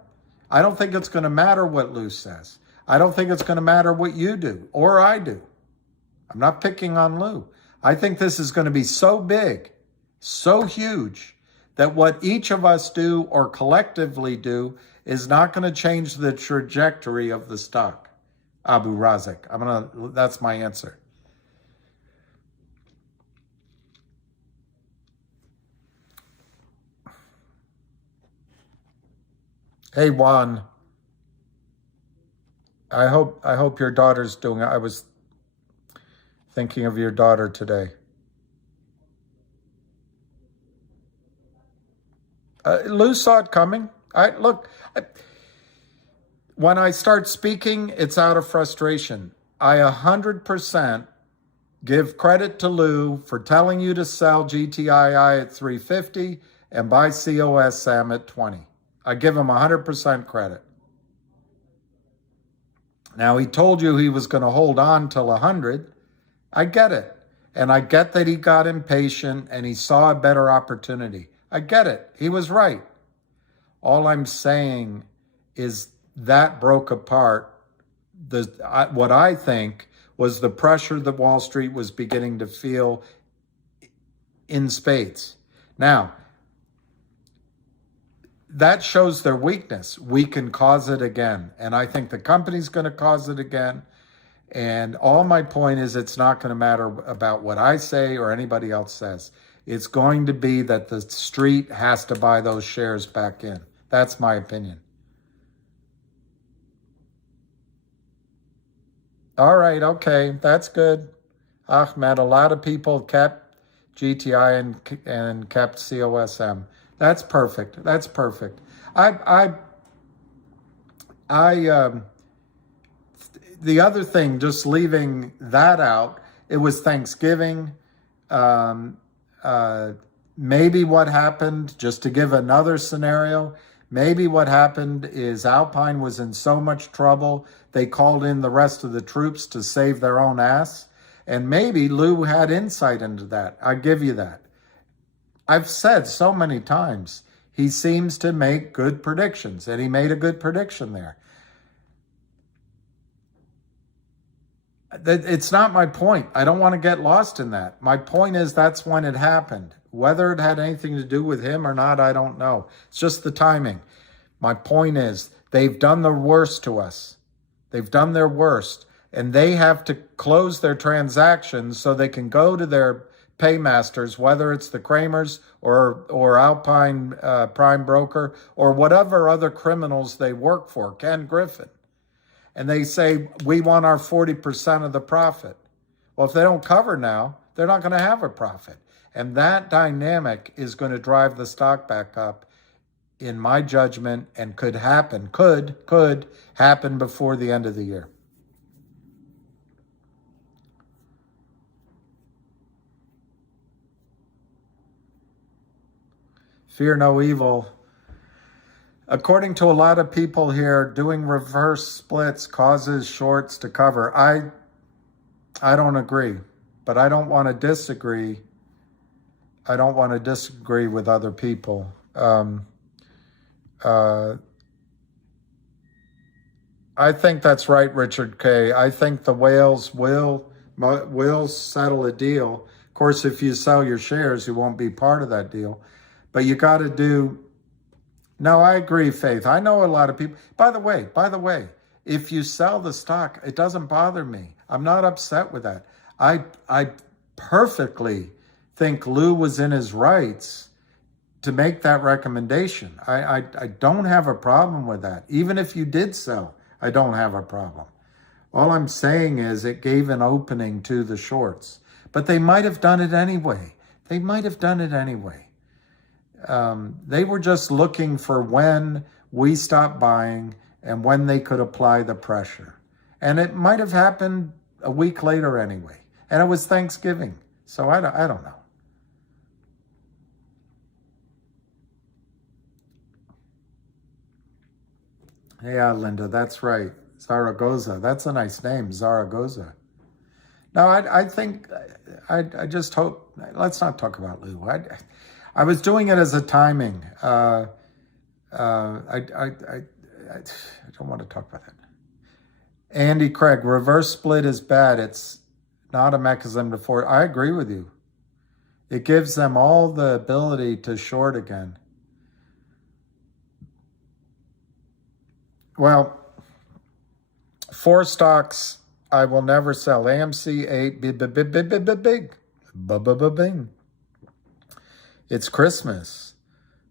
I don't think it's going to matter what Lou says. I don't think it's going to matter what you do or I do. I'm not picking on Lou. I think this is going to be so big, so huge, that what each of us do or collectively do is not going to change the trajectory of the stock. Abu Razik. That's my answer. Hey Juan, I hope your daughter's doing it. I was thinking of your daughter today. Lou saw it coming. When I start speaking, it's out of frustration. I 100% give credit to Lou for telling you to sell GTII at 350 and buy COSM at 20. I give him 100% credit. Now, he told you he was going to hold on till 100. I get it. And I get that he got impatient and he saw a better opportunity. I get it. He was right. All I'm saying is that broke apart what I think was the pressure that Wall Street was beginning to feel in spades. Now, that shows their weakness. We can cause it again. And I think the company's going to cause it again. And all my point is it's not going to matter about what I say or anybody else says. It's going to be that the street has to buy those shares back in. That's my opinion. All right, okay, that's good. Ahmed, a lot of people kept GTI and kept COSM. That's perfect. That's perfect. The other thing, just leaving that out, it was Thanksgiving. Maybe what happened, just to give another scenario, maybe what happened is Alpine was in so much trouble, they called in the rest of the troops to save their own ass. And maybe Lou had insight into that. I give you that. I've said so many times, he seems to make good predictions, and he made a good prediction there. It's not my point. I don't want to get lost in that. My point is that's when it happened. Whether it had anything to do with him or not, I don't know. It's just the timing. My point is they've done the worst to us. They've done their worst, and they have to close their transactions so they can go to their paymasters, whether it's the Kramers or Alpine Prime Broker or whatever other criminals they work for, Ken Griffin. And they say, we want our 40% of the profit. Well, if they don't cover now, they're not going to have a profit. And that dynamic is going to drive the stock back up, in my judgment, and could happen before the end of the year. Fear no evil. According to a lot of people here, doing reverse splits causes shorts to cover. I don't agree, but I don't want to disagree. I don't want to disagree with other people. I think that's right, Richard K. I think the whales will settle a deal. Of course, if you sell your shares, you won't be part of that deal. But you got to do... No, I agree, Faith. I know a lot of people. By the way, if you sell the stock, it doesn't bother me. I'm not upset with that. I perfectly think Lou was in his rights to make that recommendation. I don't have a problem with that. Even if you did sell, I don't have a problem. All I'm saying is it gave an opening to the shorts. But they might have done it anyway. They were just looking for when we stopped buying and when they could apply the pressure. And it might have happened a week later anyway. And it was Thanksgiving. So I don't know. Yeah, Linda, that's right. Zaragoza. That's a nice name, Zaragoza. No, I think, I just hope, let's not talk about Lou. I was doing it as a timing. I don't want to talk about that. Andy Craig, reverse split is bad. It's not a mechanism to force. I agree with you. It gives them all the ability to short again. Well, 4 stocks I will never sell. AMC, bing. It's Christmas.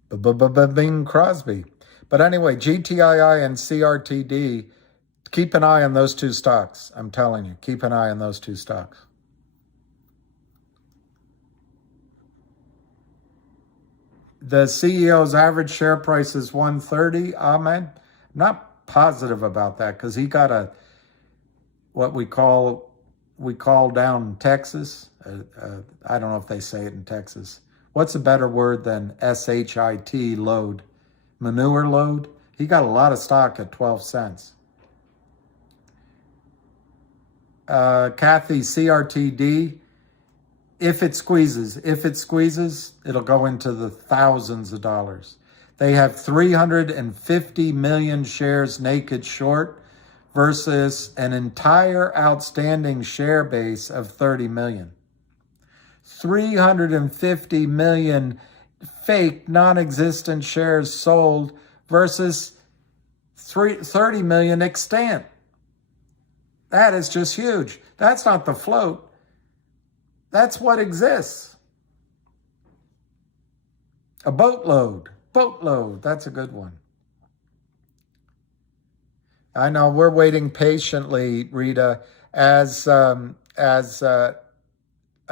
Bing Crosby. But anyway, GTII and CRTD, keep an eye on those 2 stocks. I'm telling you, keep an eye on those 2 stocks. The CEO's average share price is 130. Ahmed, not positive about that because he got what we call down Texas. I don't know if they say it in Texas. What's a better word than SHIT load? Manure load. He got a lot of stock at 12 cents. Kathy, CRTD. If it squeezes, it'll go into the thousands of dollars. They have 350 million shares naked short versus an entire outstanding share base of 30 million. 350 million fake, non-existent shares sold versus 30 million extant. That is just huge. That's not the float. That's what exists. A boatload. That's a good one. I know we're waiting patiently, Rita, as I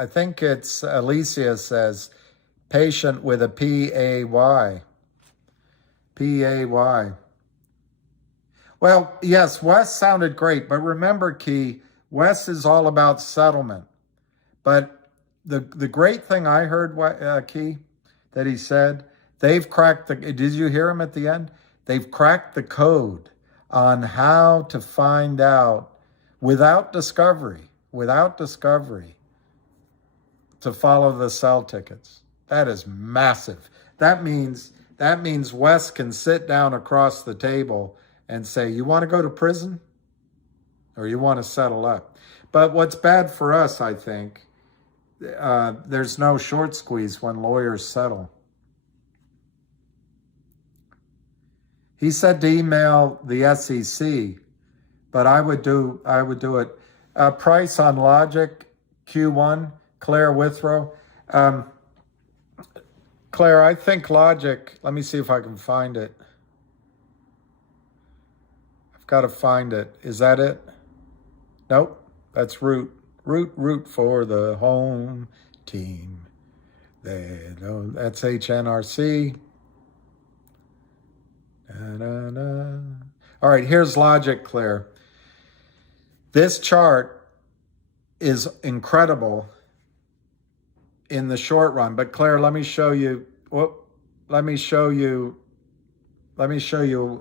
think it's Alicia says, patient with a P-A-Y. P-A-Y. Well, yes, Wes sounded great, but remember, Key, Wes is all about settlement. But the great thing I heard, Key, that he said, they've cracked did you hear him at the end? They've cracked the code on how to find out without discovery, to follow the sell tickets. That is massive. That means Wes can sit down across the table and say, you want to go to prison or you want to settle up? But what's bad for us, I think, there's no short squeeze when lawyers settle. He said to email the SEC, but I would do it. Price on Logic, Q1, Claire Withrow. Claire, I think Logic, let me see if I can find it. I've got to find it. Is that it? Nope, that's Root. Root for the home team. That's HNRC. All right, here's Logic, Claire. This chart is incredible in the short run, but Claire, let me show you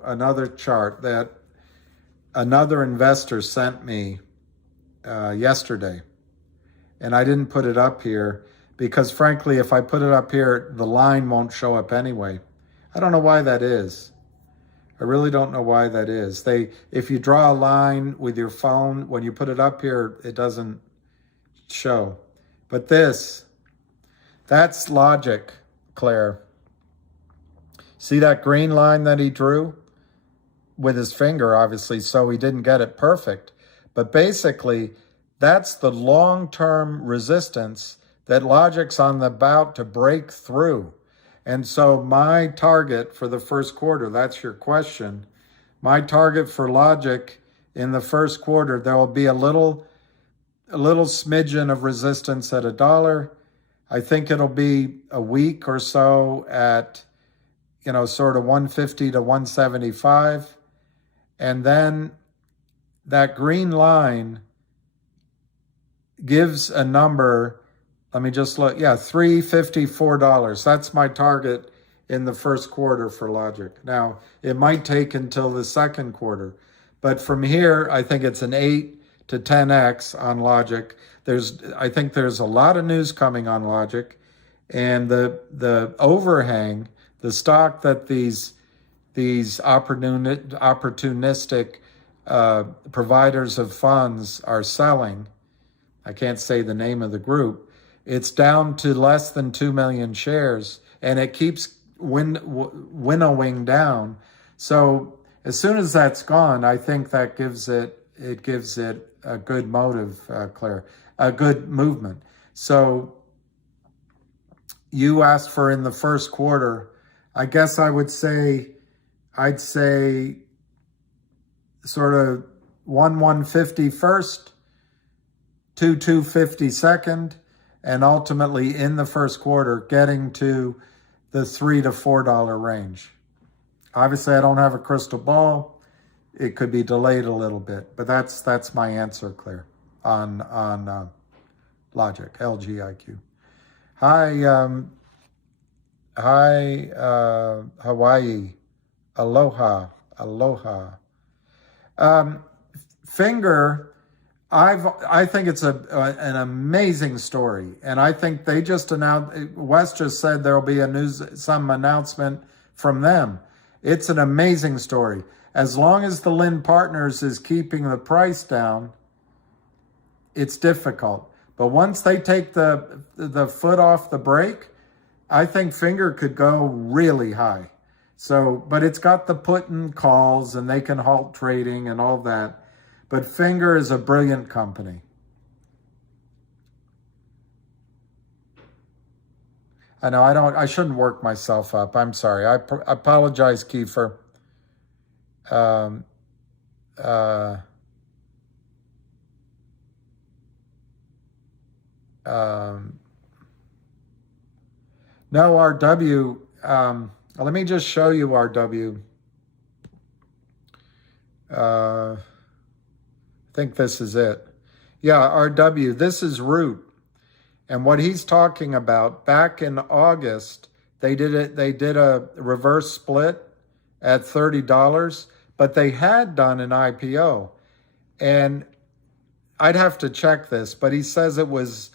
another chart that another investor sent me yesterday. And I didn't put it up here because frankly, if I put it up here, the line won't show up anyway. I don't know why that is. I really don't know why that is. If you draw a line with your phone, when you put it up here, it doesn't show. But that's Logic, Claire. See that green line that he drew? With his finger, obviously, so he didn't get it perfect. But basically, that's the long-term resistance that Logic's on the about to break through. And so my target for the first quarter, that's your question, my target for Logic in the first quarter, there will be a little smidgen of resistance at $1. I think it'll be a week or so at, sort of 150 to 175. And then that green line gives a number, let me just look, $354. That's my target in the first quarter for Logic. Now, it might take until the second quarter, but from here, I think it's an 8 to 10x on Logic. I think there's a lot of news coming on Logic, and the overhang, the stock that these opportunistic providers of funds are selling, I can't say the name of the group, it's down to less than 2 million shares, and it keeps winnowing down. So as soon as that's gone, I think that gives it a good motive, Claire, a good movement. So you asked for in the first quarter. I guess I'd say sort of 150 first, 250 second, and ultimately in the first quarter getting to the $3 to $4 range. Obviously, I don't have a crystal ball. It could be delayed a little bit, but that's my answer, Claire, on logic, LGIQ. Hi, Hawaii. Aloha. Finger, I think it's an amazing story, and I think they just announced. Wes just said there will be some announcement from them. It's an amazing story. As long as the Lynn Partners is keeping the price down, it's difficult. But once they take the foot off the brake, I think Finger could go really high. So, but it's got the put and calls, and they can halt trading and all that. But Finger is a brilliant company. I know I shouldn't work myself up. I'm sorry. I apologize, Kiefer. No, RW. Let me just show you RW. I think this is it. Yeah, RW. This is Root. And what he's talking about, back in August, they did a reverse split at $30, but they had done an IPO. And I'd have to check this, but he says it was,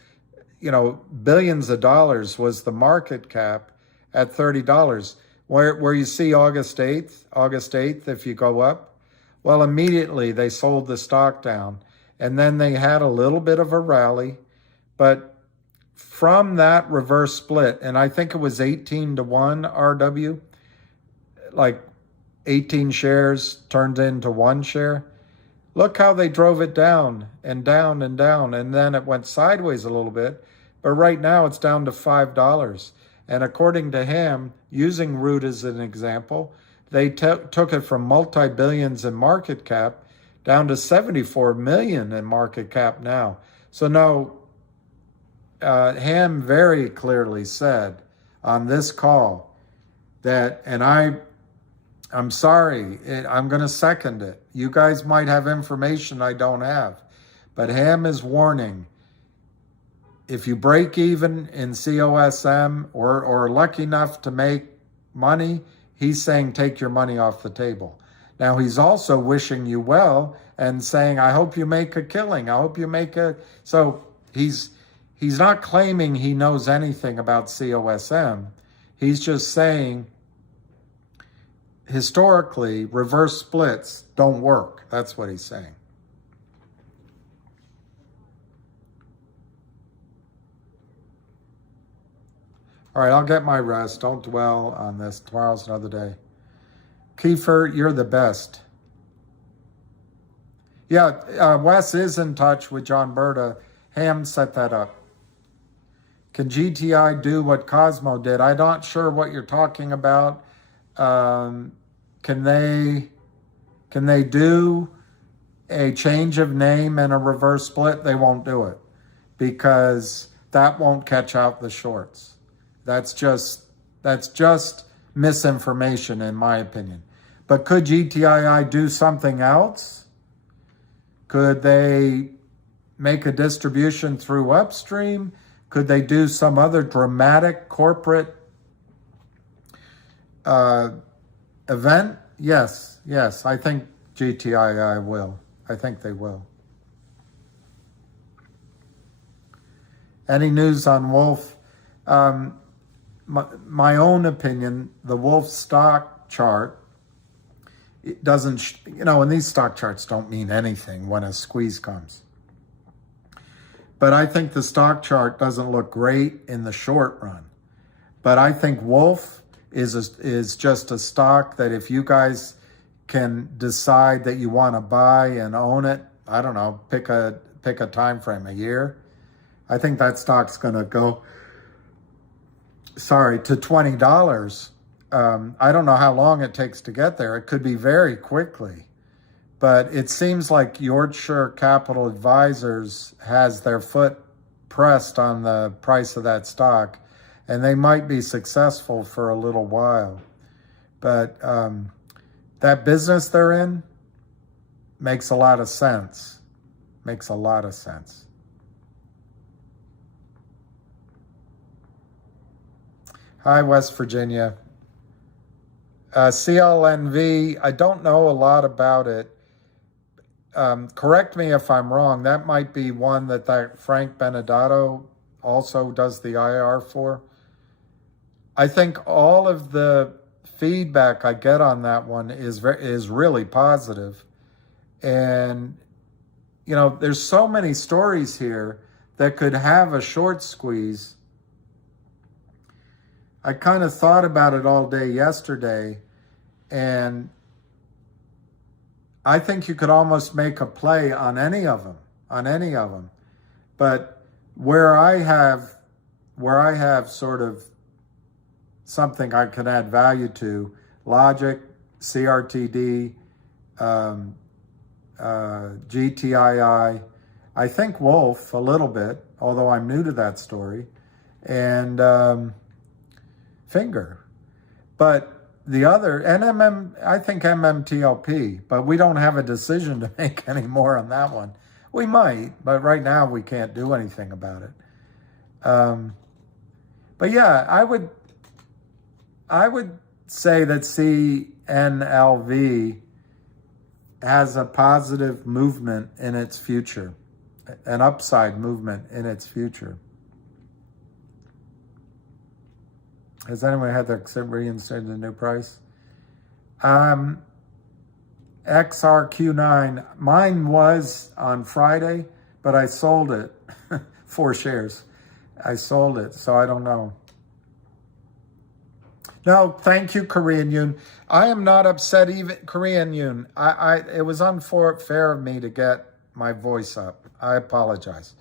billions of dollars was the market cap at $30. Where you see August 8th, if you go up, well, immediately they sold the stock down. And then they had a little bit of a rally, but from that reverse split, and I think it was 18-1 RW, like 18 shares turned into 1 share. Look how they drove it down and down and down, and then it went sideways a little bit, but right now it's down to $5. And according to Ham, using Root as an example, they took it from multi-billions in market cap down to 74 million in market cap now. So no, Ham very clearly said on this call that, and I'm sorry, I'm going to second it. You guys might have information I don't have, but Ham is warning, if you break even in COSM or lucky enough to make money, he's saying take your money off the table. Now, he's also wishing you well and saying, I hope you make a killing. I hope you make a... So he's not claiming he knows anything about COSM. He's just saying, historically, reverse splits don't work. That's what he's saying. All right, I'll get my rest. Don't dwell on this. Tomorrow's another day. Kiefer, you're the best. Yeah, Wes is in touch with John Berta. Ham set that up. Can GTI do what Cosmo did? I'm not sure what you're talking about. Can they do a change of name and a reverse split? They won't do it because that won't catch out the shorts. That's just misinformation in my opinion. But could GTII do something else? Could they make a distribution through upstream? Could they do some other dramatic corporate event? Yes. I think GTII will. I think they will. Any news on Wolf? My own opinion, the Wolf stock chart, it doesn't, and these stock charts don't mean anything when a squeeze comes. But I think the stock chart doesn't look great in the short run. But I think Wolf is just a stock that if you guys can decide that you want to buy and own it I don't know, pick a time frame, a year. I think that stock's going to go, to $20. I don't know how long it takes to get there. It could be very quickly. But it seems like Yorkshire Capital Advisors has their foot pressed on the price of that stock, and they might be successful for a little while. But that business they're in makes a lot of sense. Makes a lot of sense. Hi, West Virginia. CLNV, I don't know a lot about it. Correct me if I'm wrong. That might be one that Frank Benedetto also does the IR for. I think all of the feedback I get on that one is really positive. And, you know, there's so many stories here that could have a short squeeze. I kind of thought about it all day yesterday, and I think you could almost make a play on any of them, But where I have sort of something I can add value to, Logic, CRTD, GTII, I think Wolf a little bit, although I'm new to that story, and Finger. But the other, and I think MMTLP, but we don't have a decision to make anymore on that one. We might, but right now we can't do anything about it. But yeah, I would say that CNLV has a positive movement in its future, an upside movement in its future. Has anyone had their reinstated the new price? XRQ9, mine was on Friday, but I sold it, 4 shares. I sold it, so I don't know. No, thank you, Korean Yoon. I am not upset, even Korean Yoon. It was unfair of me to get my voice up. I apologize.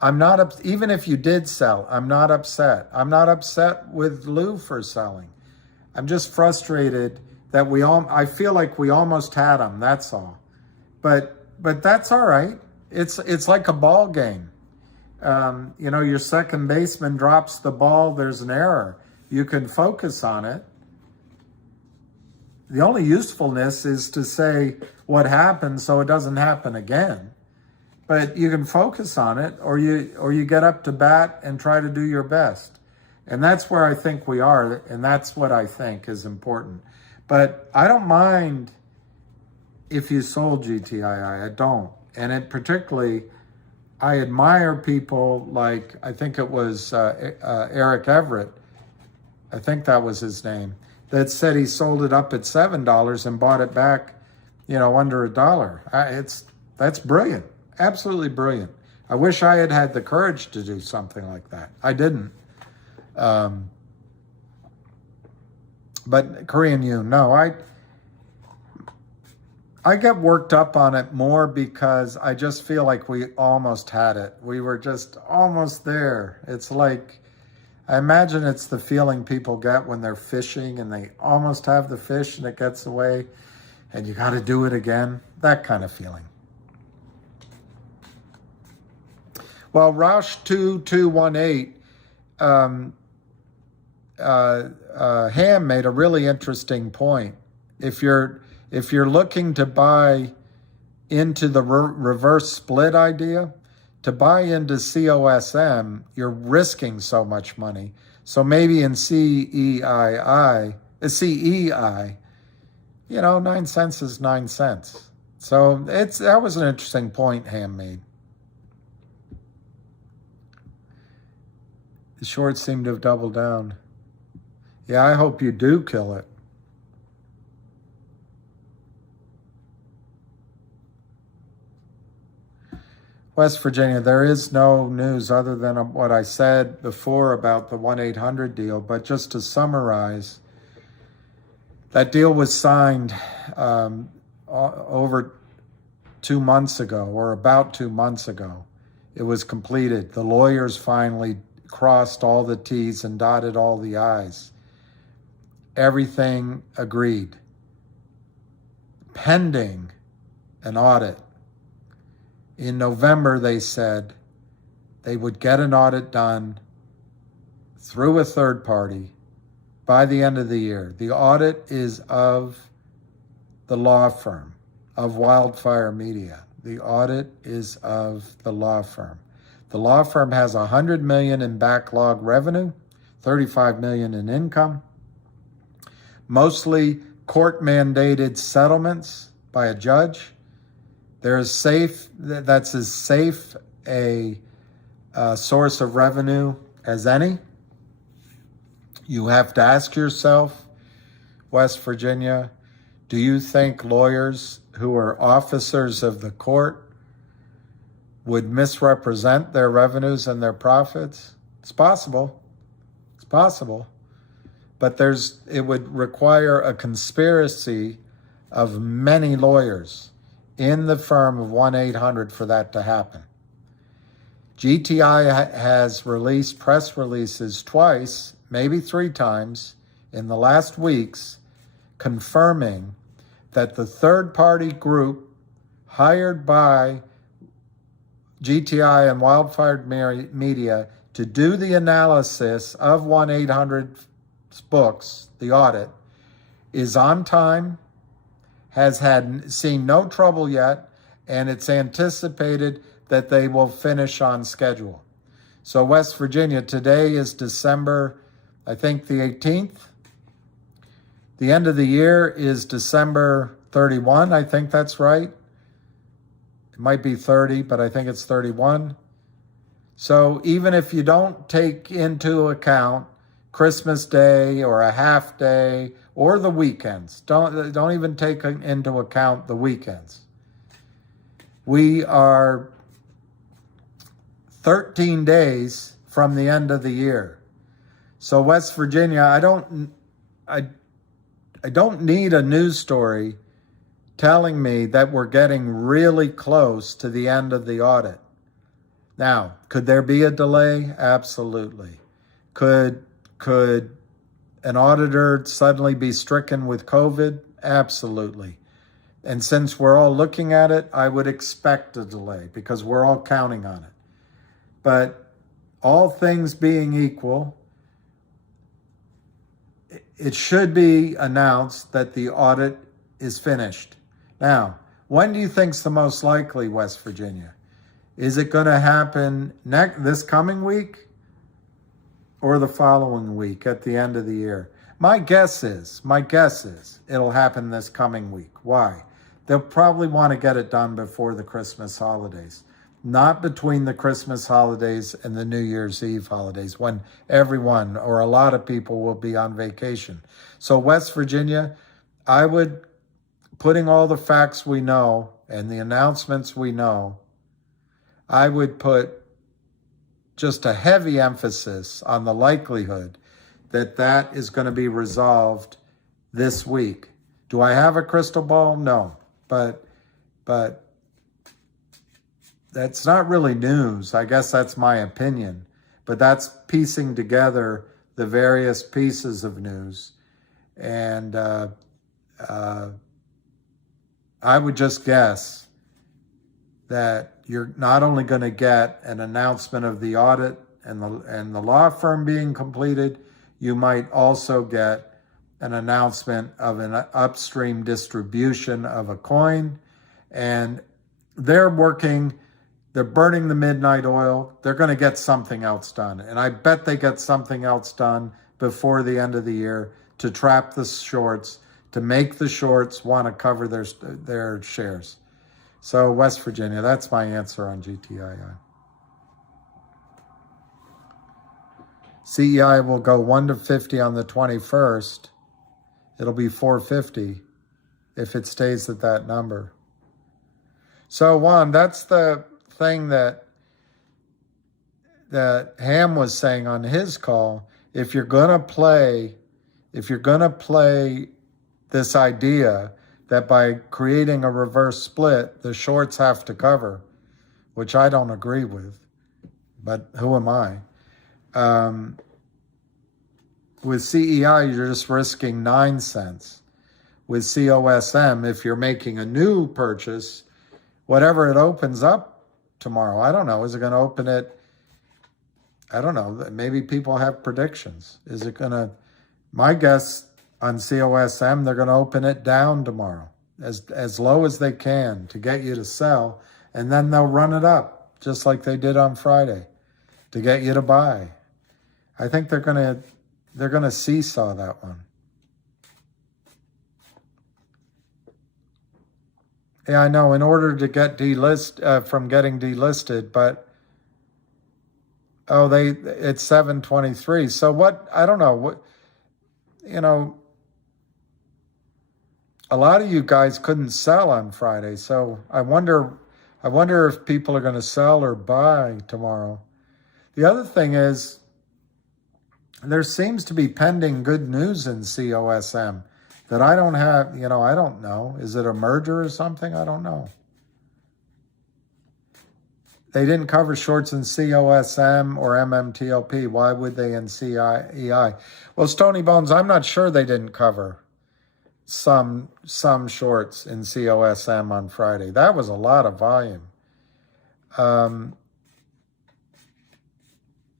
I'm not even if you did sell, I'm not upset. I'm not upset with Lou for selling. I'm just frustrated that I feel like we almost had him, that's all. But that's all right. It's like a ball game. You know, your second baseman drops the ball, there's an error. You can focus on it. The only usefulness is to say what happened so it doesn't happen again. But you can focus on it, or you get up to bat and try to do your best. And that's where I think we are, and that's what I think is important. But I don't mind if you sold GTII, I don't. And it particularly, I admire people like, I think it was Eric Everett, I think that was his name, that said he sold it up at $7 and bought it back, you know, under $1. That's brilliant. Absolutely brilliant. I wish I had had the courage to do something like that. I didn't. But Korean Yoon, no, I get worked up on it more because I just feel like we almost had it. We were just almost there. It's like, I imagine it's the feeling people get when they're fishing and they almost have the fish and it gets away and you got to do it again. That kind of feeling. Well, Roush 2218, Ham made a really interesting point. If you're looking to buy into the reverse split idea, to buy into COSM, you're risking so much money. So maybe in CEI, you know, 9 cents is 9 cents. So that was an interesting point Ham made. The shorts seem to have doubled down. Yeah, I hope you do kill it. West Virginia, there is no news other than what I said before about the 1-800 deal, but just to summarize, that deal was signed over 2 months ago, or about 2 months ago, it was completed. The lawyers finally crossed all the T's and dotted all the I's. Everything agreed, pending an audit. In November, they said they would get an audit done through a third party by the end of the year. The audit is of the law firm of Wildfire Media. The audit is of the law firm. The law firm has $100 million in backlog revenue, $35 million in income, mostly court-mandated settlements by a judge. That's as safe a source of revenue as any. You have to ask yourself, West Virginia, do you think lawyers who are officers of the court would misrepresent their revenues and their profits? It's possible. It's possible. But it would require a conspiracy of many lawyers in the firm of 1-800 for that to happen. GTI has released press releases twice, maybe 3 times, in the last weeks, confirming that the third-party group hired by GTI and Wildfire Media to do the analysis of 1-800's books, the audit, is on time, has seen no trouble yet, and it's anticipated that they will finish on schedule. So West Virginia, today is December, I think the 18th. The end of the year is December 31, I think that's right. It might be 30, but I think it's 31. So even if you don't take into account Christmas Day or a half day or the weekends, don't even take into account the weekends. We are 13 days from the end of the year. So West Virginia, I don't need a news story telling me that we're getting really close to the end of the audit. Now, could there be a delay? Absolutely. Could an auditor suddenly be stricken with COVID? Absolutely. And since we're all looking at it, I would expect a delay because we're all counting on it. But all things being equal, it should be announced that the audit is finished. Now, when do you think's the most likely, West Virginia? Is it going to happen this coming week or the following week at the end of the year? My guess is it'll happen this coming week. Why? They'll probably want to get it done before the Christmas holidays, not between the Christmas holidays and the New Year's Eve holidays, when everyone or a lot of people will be on vacation. So West Virginia, I would, putting all the facts we know and the announcements we know, I would put just a heavy emphasis on the likelihood that that is going to be resolved this week. Do I have a crystal ball? No, but that's not really news. I guess that's my opinion, but that's piecing together the various pieces of news. And I would just guess that you're not only going to get an announcement of the audit and the law firm being completed, you might also get an announcement of an upstream distribution of a coin. And they're burning the midnight oil. They're going to get something else done. And I bet they get something else done before the end of the year to trap the shorts, to make the shorts want to cover their shares. So West Virginia, that's my answer on GTII. CEI will go 1 to 50 on the 21st. It'll be 450 if it stays at that number. So Juan, that's the thing that Ham was saying on his call. If you're gonna play this idea that by creating a reverse split, the shorts have to cover, which I don't agree with, but who am I? With CEI, you're just risking 9 cents. With COSM, if you're making a new purchase, whatever it opens up tomorrow, I don't know, is it going to open it? I don't know, maybe people have predictions. Is it going to, my guess on COSM, they're going to open it down tomorrow as low as they can to get you to sell, and then they'll run it up just like they did on Friday to get you to buy. I think they're going to seesaw that one. Yeah, I know, in order to get from getting delisted, but it's 723. So what, I don't know, what, a lot of you guys couldn't sell on Friday. So I wonder if people are going to sell or buy tomorrow. The other thing is, there seems to be pending good news in COSM that I don't have, I don't know. Is it a merger or something? I don't know. They didn't cover shorts in COSM or MMTLP. Why would they in CEI? Well, Stony Bones, I'm not sure they didn't cover some shorts in COSM on Friday. That was a lot of volume.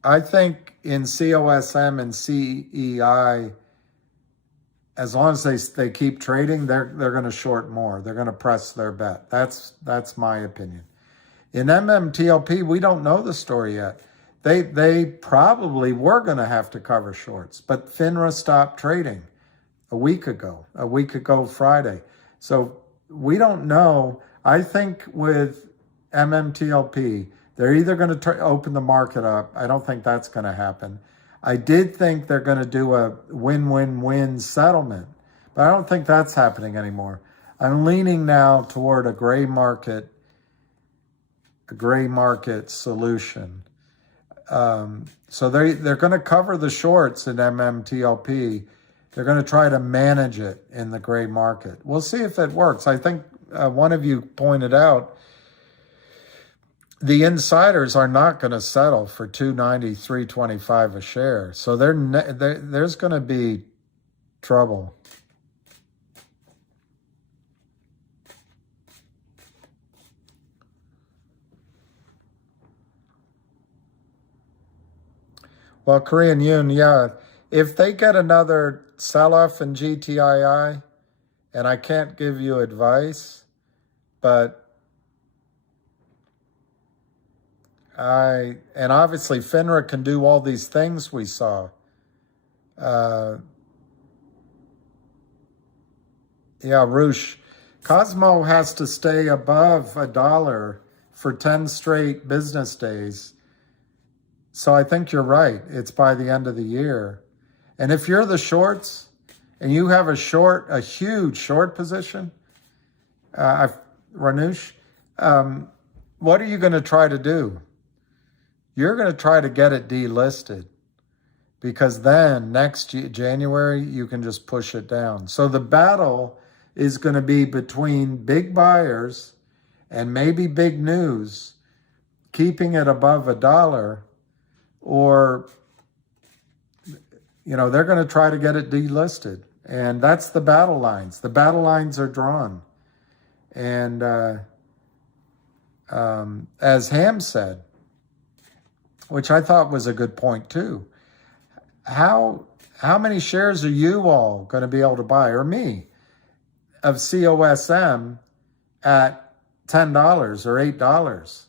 I think in COSM and CEI, as long as they keep trading, they're going to short more. They're going to press their bet. That's my opinion. In MMTLP, we don't know the story yet. They probably were going to have to cover shorts, but FINRA stopped trading a week ago Friday. So we don't know. I think with MMTLP, they're either going to open the market up. I don't think that's going to happen. I did think they're going to do a win-win-win settlement, but I don't think that's happening anymore. I'm leaning now toward a gray market solution. So they're going to cover the shorts in MMTLP. They're going to try to manage it in the gray market. We'll see if it works. I think one of you pointed out the insiders are not going to settle for $2.90, $3.25 a share. So there's going to be trouble. Well, Korean Yoon, yeah, if they get another sell-off in GTII, and I can't give you advice, but and obviously FINRA can do all these things we saw. Yeah, Roosh, Cosmo has to stay above $1 for 10 straight business days. So I think you're right. It's by the end of the year. And if you're the shorts and you have a huge short position, Ranush, what are you going to try to do? You're going to try to get it delisted, because then next January, you can just push it down. So the battle is going to be between big buyers and maybe big news, keeping it above $1, or, they're going to try to get it delisted. And that's the battle lines. The battle lines are drawn. And as Ham said, which I thought was a good point too, how many shares are you all going to be able to buy, or me, of COSM at $10 or $8?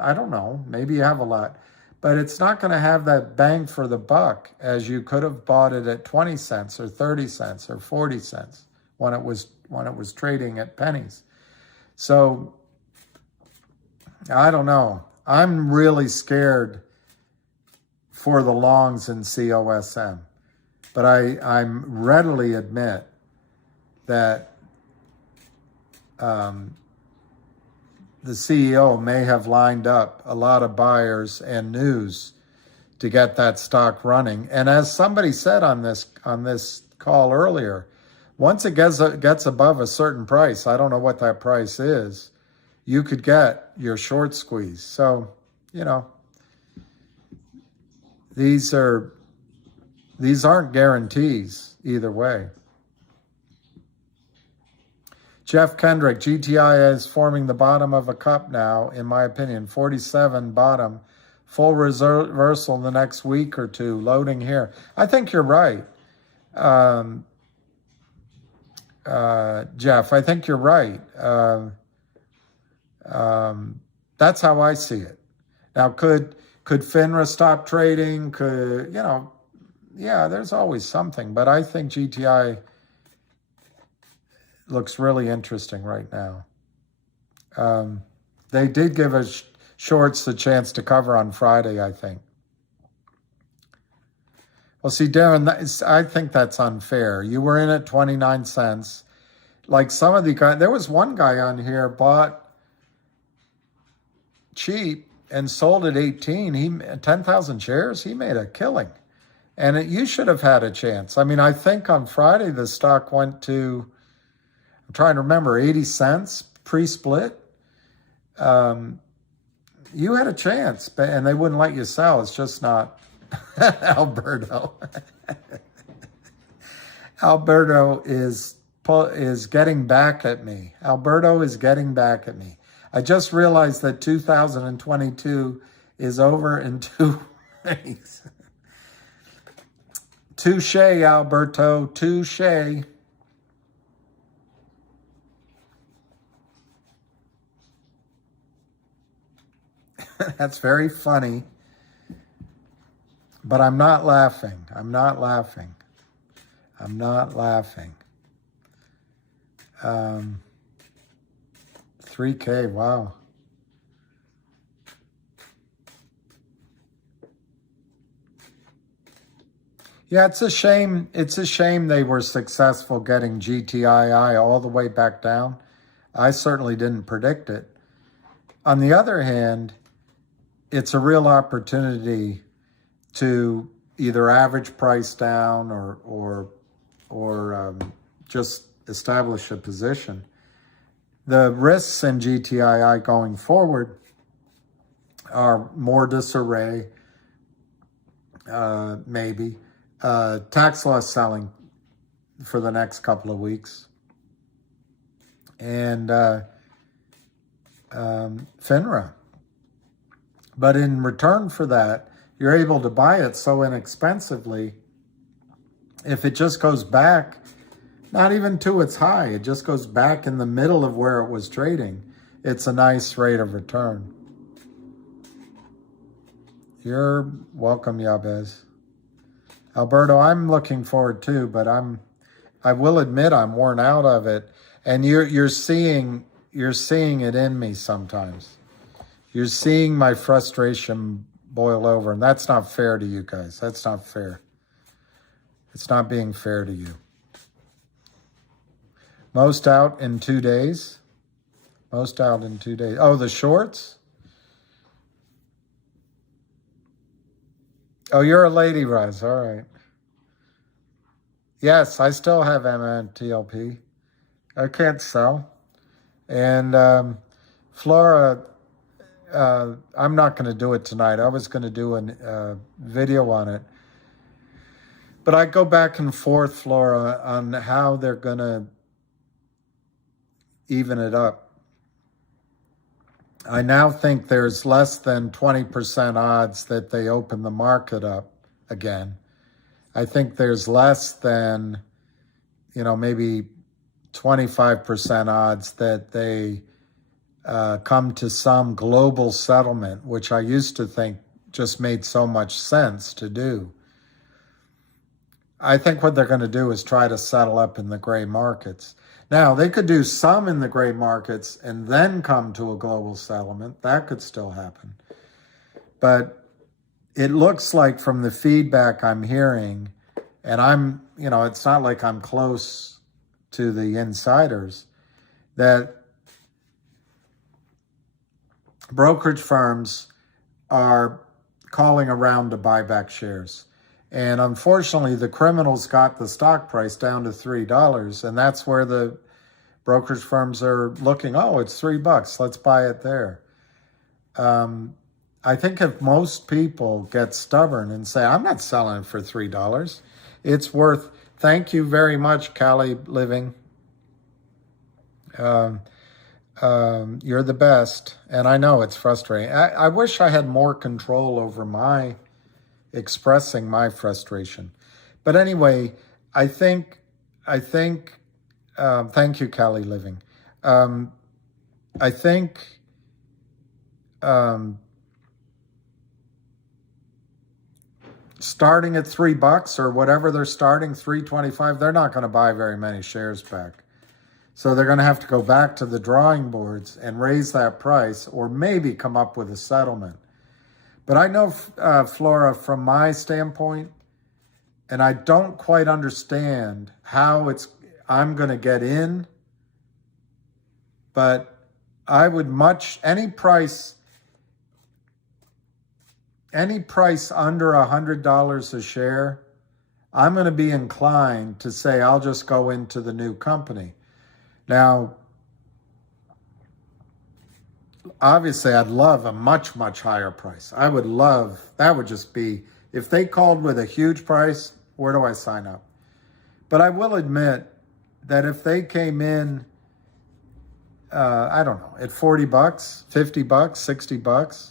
I don't know, maybe you have a lot, but it's not going to have that bang for the buck as you could have bought it at 20 cents or 30 cents or 40 cents when it was trading at pennies. So I don't know. I'm really scared for the longs in COSM, but I'm readily admit that the CEO may have lined up a lot of buyers and news to get that stock running. And as somebody said on this call earlier, once it gets above a certain price, I don't know what that price is, you could get your short squeeze. So, you know, these aren't guarantees either way. Jeff Kendrick, GTI is forming the bottom of a cup now, in my opinion. 47 bottom, full reversal in the next week or two, loading here. I think you're right. Jeff, I think you're right. That's how I see it. Now, could FINRA stop trading? Could, you know, yeah, there's always something, but I think GTI looks really interesting right now. They did give us shorts a chance to cover on Friday, I think. Well, see, Darren, I think that's unfair. You were in at 29 cents. Like some of the guys, there was one guy on here bought cheap and sold at 18. 10,000 shares, he made a killing. And you should have had a chance. I mean, I think on Friday the stock went to, I'm trying to remember, 80 cents pre-split. You had a chance, and they wouldn't let you sell. It's just not Alberto. Alberto is getting back at me. Alberto is getting back at me. I just realized that 2022 is over in 2 weeks. Touche, Alberto, touche. That's very funny. But I'm not laughing. I'm not laughing. I'm not laughing. 3K, wow. Yeah, it's a shame. It's a shame they were successful getting GTII all the way back down. I certainly didn't predict it. On the other hand, it's a real opportunity to either average price down or just establish a position. The risks in GTII going forward are more disarray, maybe. Tax loss selling for the next couple of weeks. And FINRA. But in return for that, you're able to buy it so inexpensively. If it just goes back, not even to its high, it just goes back in the middle of where it was trading, it's a nice rate of return. You're welcome, Yabez. Alberto, I'm looking forward too, but I will admit I'm worn out of it. And you're seeing it in me sometimes. You're seeing my frustration boil over, and that's not fair to you guys. That's not fair. It's not being fair to you. Most out in 2 days. Most out in 2 days. Oh, the shorts? Oh, you're a lady, Rise. All right. Yes, I still have MMTLP. I can't sell. And Flora, I'm not going to do it tonight. I was going to do a video on it. But I go back and forth, Flora, on how they're going to even it up. I now think there's less than 20% odds that they open the market up again. I think there's less than, maybe 25% odds that they come to some global settlement, which I used to think just made so much sense to do. I think what they're going to do is try to settle up in the gray markets. Now, they could do some in the gray markets and then come to a global settlement. That could still happen. But it looks like from the feedback I'm hearing, and it's not like I'm close to the insiders, that brokerage firms are calling around to buy back shares. And unfortunately, the criminals got the stock price down to $3, and that's where the brokerage firms are looking. Oh, it's $3. Let's buy it there. I think if most people get stubborn and say, I'm not selling it for $3, it's worth. Thank you very much, Cali Living. You're the best, and I know it's frustrating. I wish I had more control over my expressing my frustration. But anyway, I think, thank you, Cali Living. I think, starting at $3 or whatever they're starting, $3.25, they're not going to buy very many shares back. So they're going to have to go back to the drawing boards and raise that price, or maybe come up with a settlement. But I know, Flora, from my standpoint, and I don't quite understand how I'm going to get in, but I would any price under $100 a share, I'm going to be inclined to say I'll just go into the new company. Now, obviously, I'd love a much, much higher price. I would love, that would just be, if they called with a huge price, where do I sign up? But I will admit that if they came in, I don't know, at $40, $50, $60,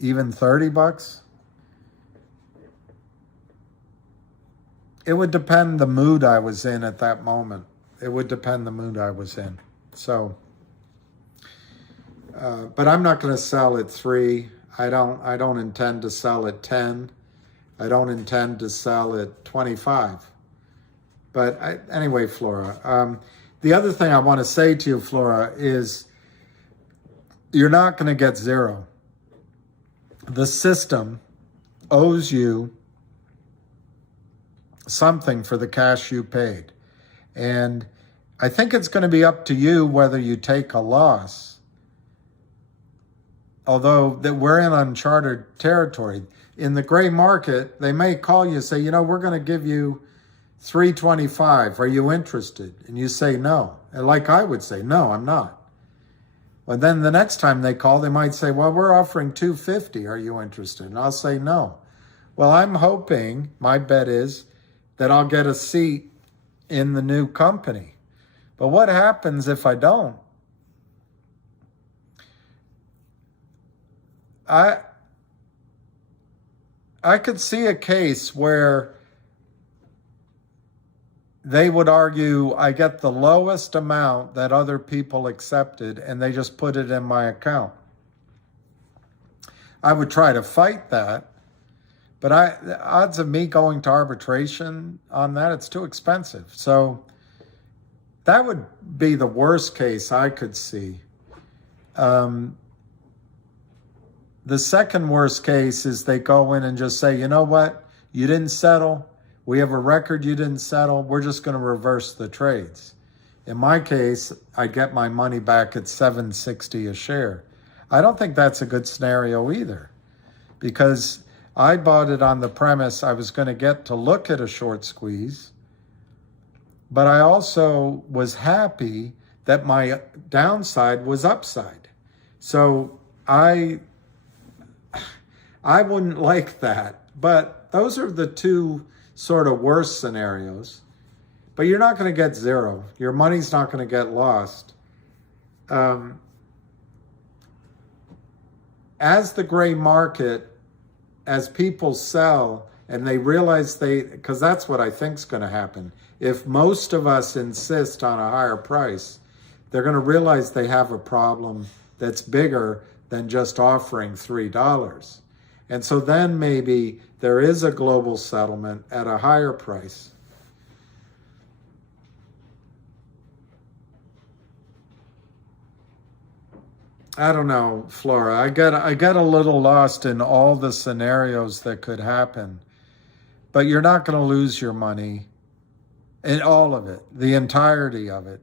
even $30, it would depend the mood I was in at that moment. It would depend the mood I was in. So, but I'm not going to sell at 3. I don't intend to sell at 10. I don't intend to sell at 25. But anyway, Flora, the other thing I want to say to you, Flora, is you're not going to get zero. The system owes you something for the cash you paid. And I think it's going to be up to you whether you take a loss. Although that we're in uncharted territory. In the gray market, they may call you and say, we're going to give you $3.25. Are you interested? And you say no. And like I would say, no, I'm not. But then the next time they call, they might say, well, we're offering $2.50. Are you interested? And I'll say no. Well, I'm hoping, my bet is, that I'll get a seat in the new company. But what happens if I don't? I could see a case where they would argue I get the lowest amount that other people accepted and they just put it in my account. I would try to fight that, but the odds of me going to arbitration on that, it's too expensive. So that would be the worst case I could see. The second worst case is they go in and just say, you know what? You didn't settle. We have a record you didn't settle. We're just going to reverse the trades. In my case, I get my money back at $7.60 a share. I don't think that's a good scenario either, because I bought it on the premise I was going to get to look at a short squeeze, but I also was happy that my downside was upside. So I wouldn't like that. But those are the two sort of worst scenarios. But you're not going to get zero. Your money's not going to get lost. As the gray market, as people sell and they realize because that's what I think is going to happen. If most of us insist on a higher price, they're going to realize they have a problem that's bigger than just offering $3. And so then maybe there is a global settlement at a higher price. I don't know, Flora. I get a little lost in all the scenarios that could happen. But you're not going to lose your money in all of it, the entirety of it.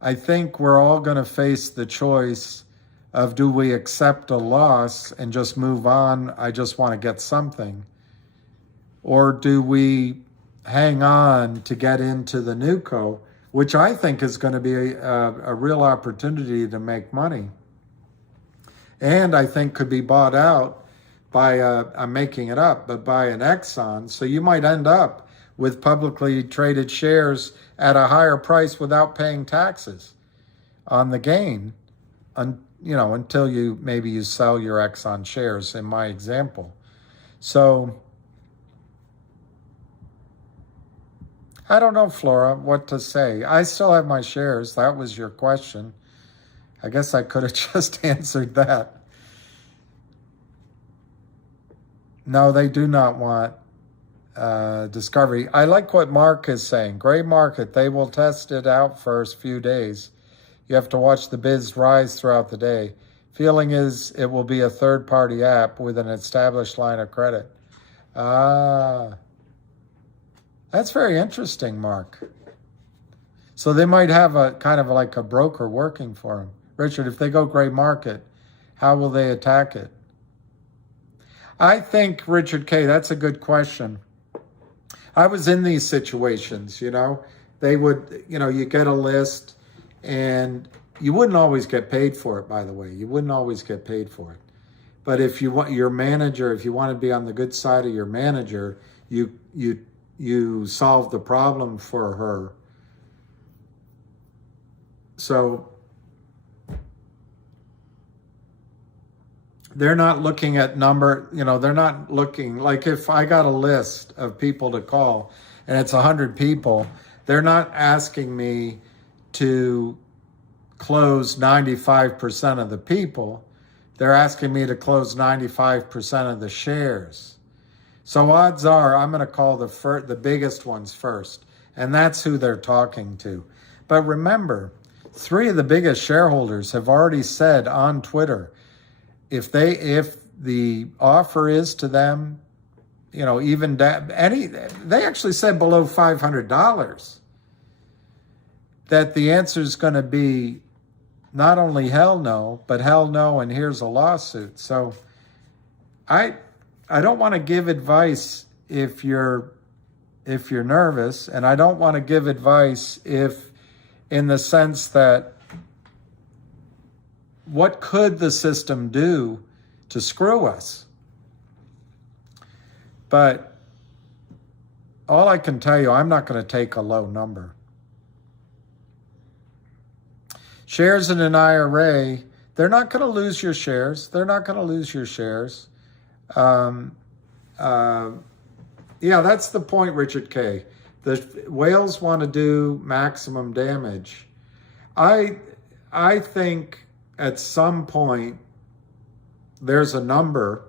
I think we're all going to face the choice of, do we accept a loss and just move on? I just want to get something. or do we hang on to get into the NewCo, which I think is going to be a real opportunity to make money, and I think could be bought out by, I'm making it up, but by an Exxon. So you might end up with publicly traded shares at a higher price without paying taxes on the gain, until maybe you sell your Exxon shares, in my example. So I don't know, Flora, what to say. I still have my shares. That was your question. I guess I could have just answered that. No, they do not want discovery. I like what Mark is saying. Gray market, they will test it out first few days. You have to watch the bids rise throughout the day. Feeling is it will be a third-party app with an established line of credit. That's very interesting, Mark. So they might have a kind of like a broker working for them. Richard, if they go gray market, how will they attack it? I think, Richard K., that's a good question. I was in these situations, They would, you get a list, and you wouldn't always get paid for it, by the way. You wouldn't always get paid for it. But if you want your manager, if you want to be on the good side of your manager, you solve the problem for her. So they're not looking at number, they're not looking, like if I got a list of people to call and it's 100 people, they're not asking me to close 95% of the people. They're asking me to close 95% of the shares. So odds are I'm going to call the biggest ones first, and that's who they're talking to. But remember, 3 of the biggest shareholders have already said on Twitter, if the offer is to them, even they actually said below $500, that the answer is going to be not only hell no, but hell no, and here's a lawsuit. So I don't want to give advice if you're nervous, and I don't want to give advice in the sense that what could the system do to screw us? But all I can tell you, I'm not going to take a low number. Shares in an IRA, they're not going to lose your shares. They're not going to lose your shares. Yeah, that's the point, Richard K. The whales want to do maximum damage. I think at some point there's a number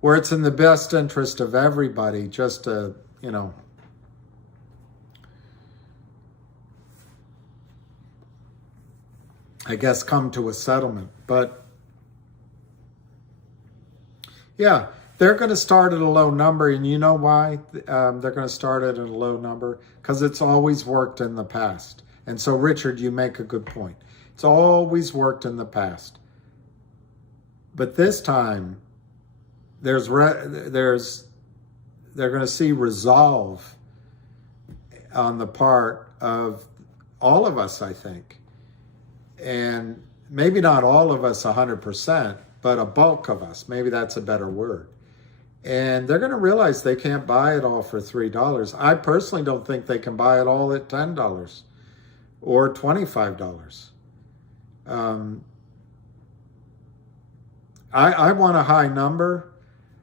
where it's in the best interest of everybody just to, I guess come to a settlement. But yeah, they're going to start at a low number, and you know why they're going to start at a low number? Because it's always worked in the past. And so, Richard, you make a good point. It's always worked in the past. But this time, they're going to see resolve on the part of all of us, I think. And maybe not all of us 100%, but a bulk of us. Maybe that's a better word. And they're going to realize they can't buy it all for $3. I personally don't think they can buy it all at $10 or $25. I want a high number.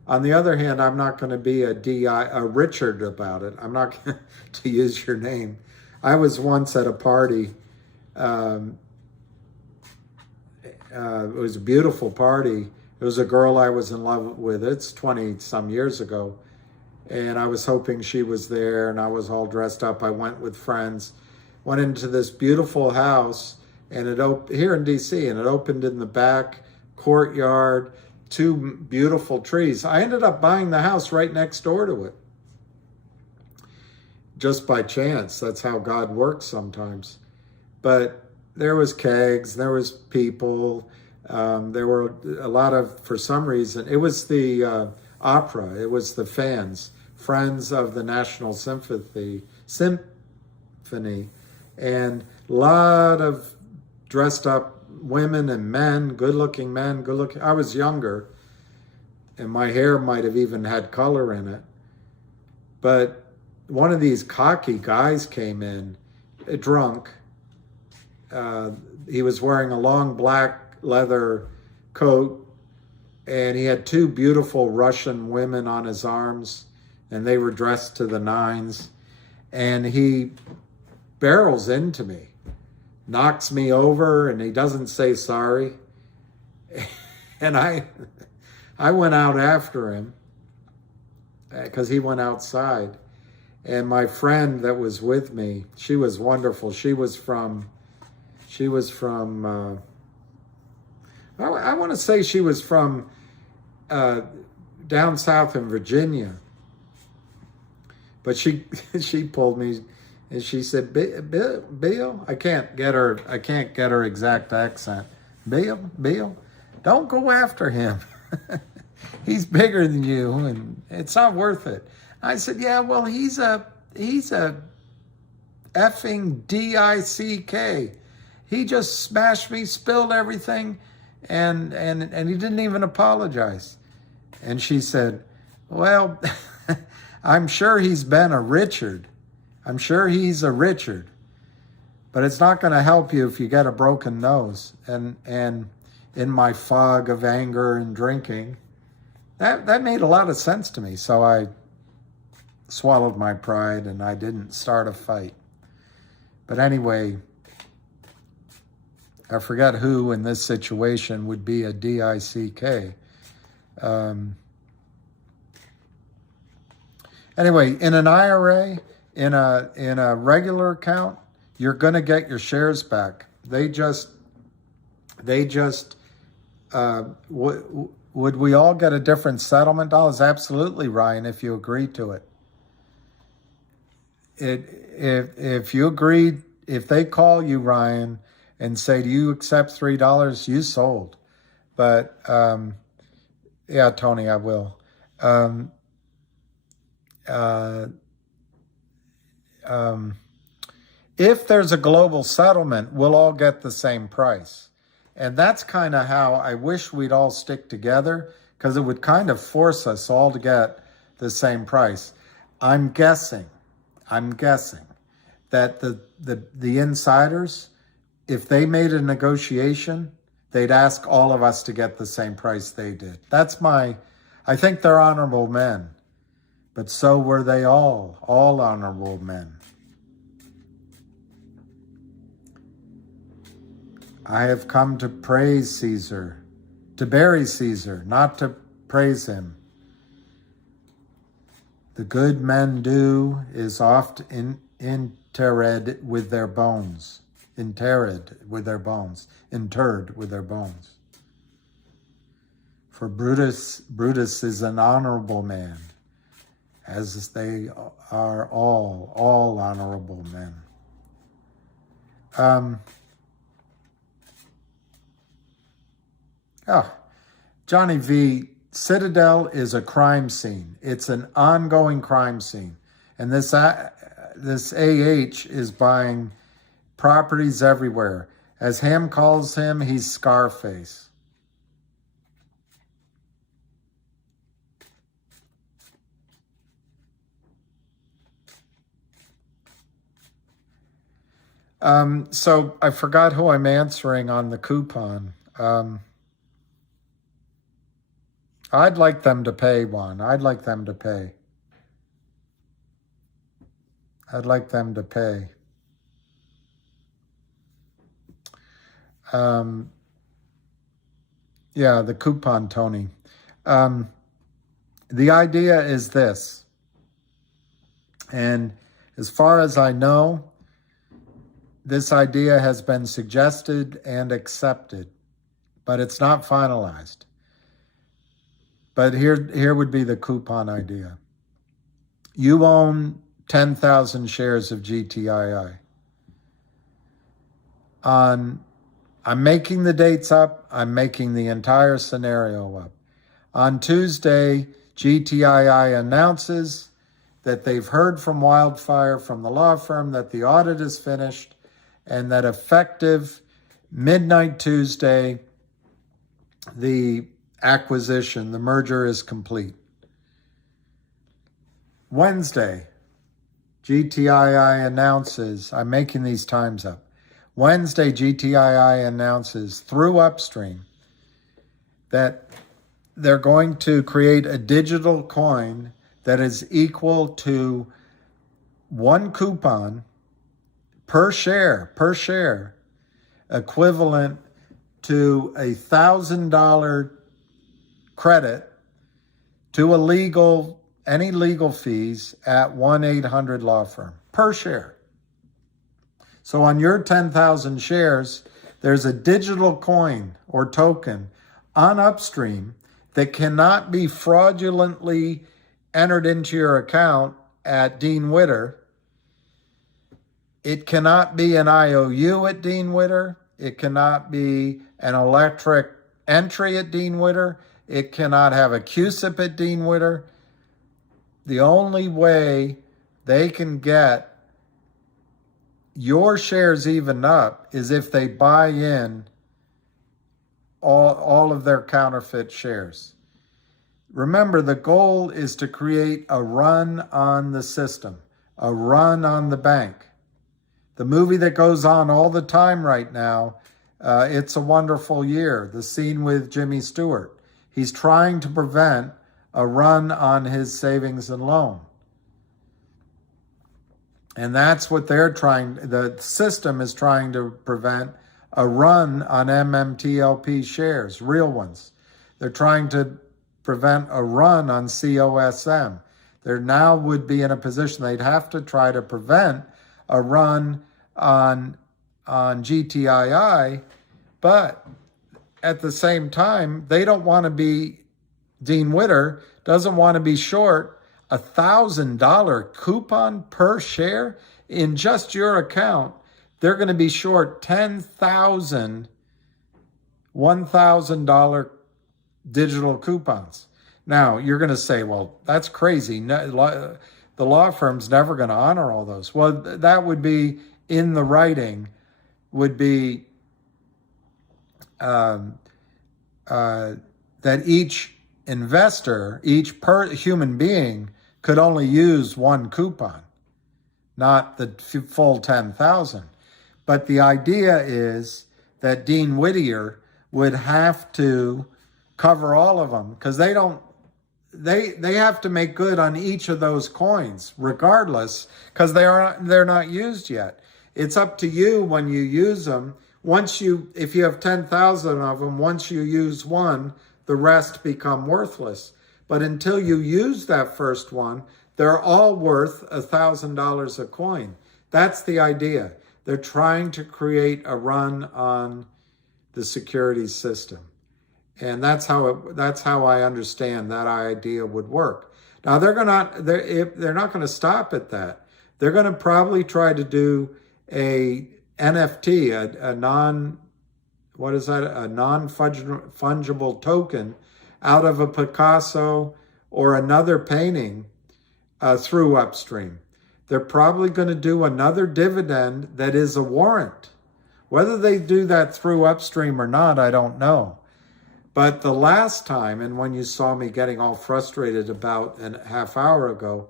On the other hand, I'm not going to be a Richard about it. I'm not going to use your name. I was once at a party. It was a beautiful party. It was a girl I was in love with. It's 20 some years ago. And I was hoping she was there, and I was all dressed up. I went with friends, went into this beautiful house, and here in DC, and it opened in the back courtyard, 2 beautiful trees. I ended up buying the house right next door to it. Just by chance. That's how God works sometimes. But there was kegs, there was people, there were a lot of, for some reason, it was the opera. It was the fans, Friends of the National Symphony, and a lot of dressed up women and men, good-looking men, good-looking. I was younger, and my hair might have even had color in it. But one of these cocky guys came in, drunk. He was wearing a long black leather coat, and he had two beautiful Russian women on his arms, and they were dressed to the nines. And he barrels into me, knocks me over, and he doesn't say sorry. And I went out after him because he went outside. And my friend that was with me, she was wonderful. She was from I want to say she was from down south in Virginia. But she pulled me, and she said, "Bill, I can't get her exact accent. Bill, don't go after him. He's bigger than you, and it's not worth it." I said, "Yeah, well, he's a effing DICK. He just smashed me, spilled everything, and he didn't even apologize." And she said, "Well, I'm sure he's been a Richard. I'm sure he's a Richard, but it's not going to help you if you get a broken nose." And in my fog of anger and drinking, that made a lot of sense to me. So I swallowed my pride and I didn't start a fight. But anyway, I forget who in this situation would be a DICK. Anyway, in an IRA, in a regular account, you're going to get your shares back. Would we all get a different settlement dollars? Absolutely, Ryan, if you agree to it. If you agree, if they call you, Ryan, and say, "Do you accept $3?" You sold. But yeah, Tony, I will. If there's a global settlement, we'll all get the same price. And that's kind of how I wish we'd all stick together, because it would kind of force us all to get the same price. I'm guessing that the insiders, if they made a negotiation, they'd ask all of us to get the same price they did. I think they're honorable men, but so were they all honorable men. I have come to praise Caesar, to bury Caesar, not to praise him. The good men do is oft interred with their bones. Interred with their bones. For Brutus is an honorable man, as they are all honorable men. Johnny V, Citadel is a crime scene. It's an ongoing crime scene. And this AH is buying properties everywhere. As Ham calls him, he's Scarface. So I forgot who I'm answering on the coupon. I'd like them to pay one. I'd like them to pay. Yeah, the coupon, Tony. The idea is this, and as far as I know, this idea has been suggested and accepted, but it's not finalized. But here would be the coupon idea. You own 10,000 shares of GTII. I'm making the dates up. I'm making the entire scenario up. On Tuesday, GTII announces that they've heard from Wildfire, from the law firm, that the audit is finished, and that effective midnight Tuesday, the acquisition, the merger is complete. Wednesday, GTII announces, I'm making these times up. Wednesday, GTII announces through Upstream that they're going to create a digital coin that is equal to 1 coupon per share, equivalent to $1,000 credit to any legal fees at 1-800 law firm per share. So on your 10,000 shares, there's a digital coin or token on Upstream that cannot be fraudulently entered into your account at Dean Witter. It cannot be an IOU at Dean Witter. It cannot be an electric entry at Dean Witter. It cannot have a CUSIP at Dean Witter. The only way they can get your shares evened up is if they buy in all of their counterfeit shares. Remember, the goal is to create a run on the system, a run on the bank. The movie that goes on all the time right now, It's a Wonderful Year, the scene with Jimmy Stewart. He's trying to prevent a run on his savings and loan. And that's what the system is trying to prevent, a run on MMTLP shares, real ones. They're trying to prevent a run on COSM. They now would be in a position they'd have to try to prevent a run on GTII, but at the same time, they don't want to be, Dean Witter doesn't want to be short $1,000 coupon per share in just your account. They're going to be short 10,000 $1,000 digital coupons. Now, you're going to say, well, that's crazy. No, the law firm's never going to honor all those. Well, that would be in the writing, would be that each investor, each human being could only use 1 coupon, not the full 10,000. But the idea is that Dean Whittier would have to cover all of them, because they have to make good on each of those coins regardless, because they're not used yet. It's up to you when you use them. If you have 10,000 of them, once you use one, the rest become worthless. But until you use that first one, they're all worth $1,000 a coin. That's the idea. They're trying to create a run on the securities system. And that's how I understand that idea would work. Now they're not going to stop at that. They're going to probably try to do a NFT, a non-fungible token out of a Picasso or another painting through Upstream. They're probably going to do another dividend that is a warrant. Whether they do that through Upstream or not, I don't know. But the last time, and when you saw me getting all frustrated about a half hour ago,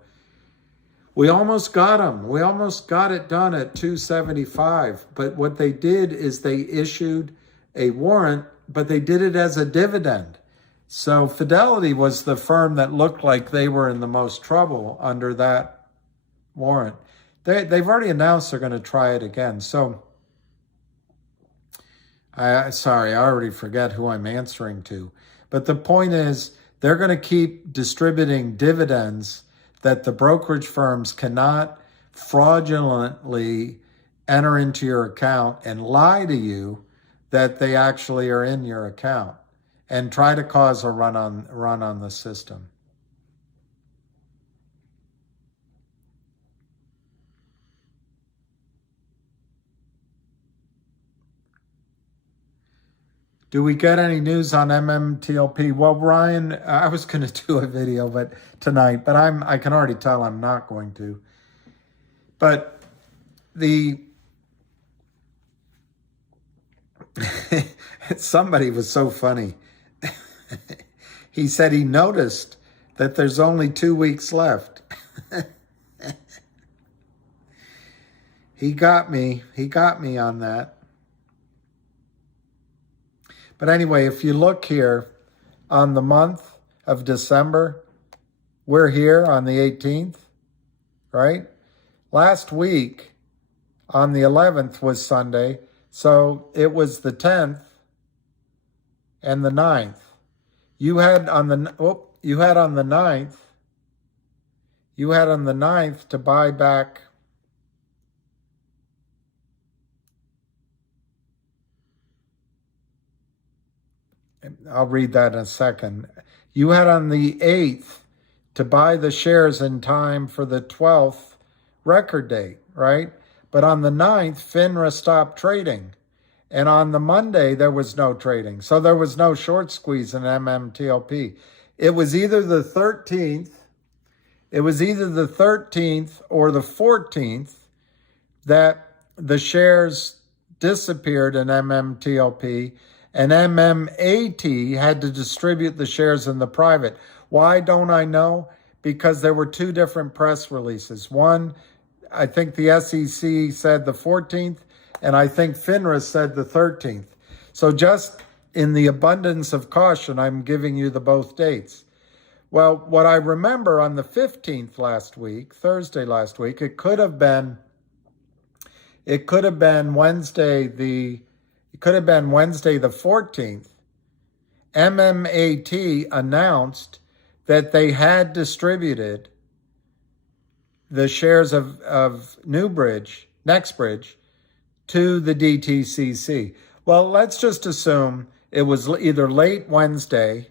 we almost got them. We almost got it done at 275. But what they did is they issued a warrant, but they did it as a dividend. So Fidelity was the firm that looked like they were in the most trouble under that warrant. They've already announced they're going to try it again. So, I already forget who I'm answering to. But the point is, they're going to keep distributing dividends that the brokerage firms cannot fraudulently enter into your account and lie to you that they actually are in your account and try to cause a run on the system. Do we get any news on MMTLP? Well, Ryan, I was going to do a video tonight, but I can already tell I'm not going to. But somebody was so funny. He said he noticed that there's only 2 weeks left. He got me on that. But anyway, if you look here on the month of December, we're here on the 18th, right? Last week on the 11th was Sunday, so it was the 10th and the 9th. You had on the 9th to buy back I'll read that in a second. You had on the 8th to buy the shares in time for the 12th record date, right? But on the 9th, FINRA stopped trading. And on the Monday, there was no trading. So there was no short squeeze in MMTLP. It was either the 13th or the 14th that the shares disappeared in MMTLP, and MMAT had to distribute the shares in the private. Why don't I know? Because there were two different press releases. One, I think the SEC said the 14th, and I think FINRA said the 13th. So just in the abundance of caution, I'm giving you the both dates. Well, what I remember on the 15th last week, Thursday last week, it could have been Wednesday the 14th. MMAT announced that they had distributed the shares of NextBridge to the DTCC. Well, let's just assume it was either late Wednesday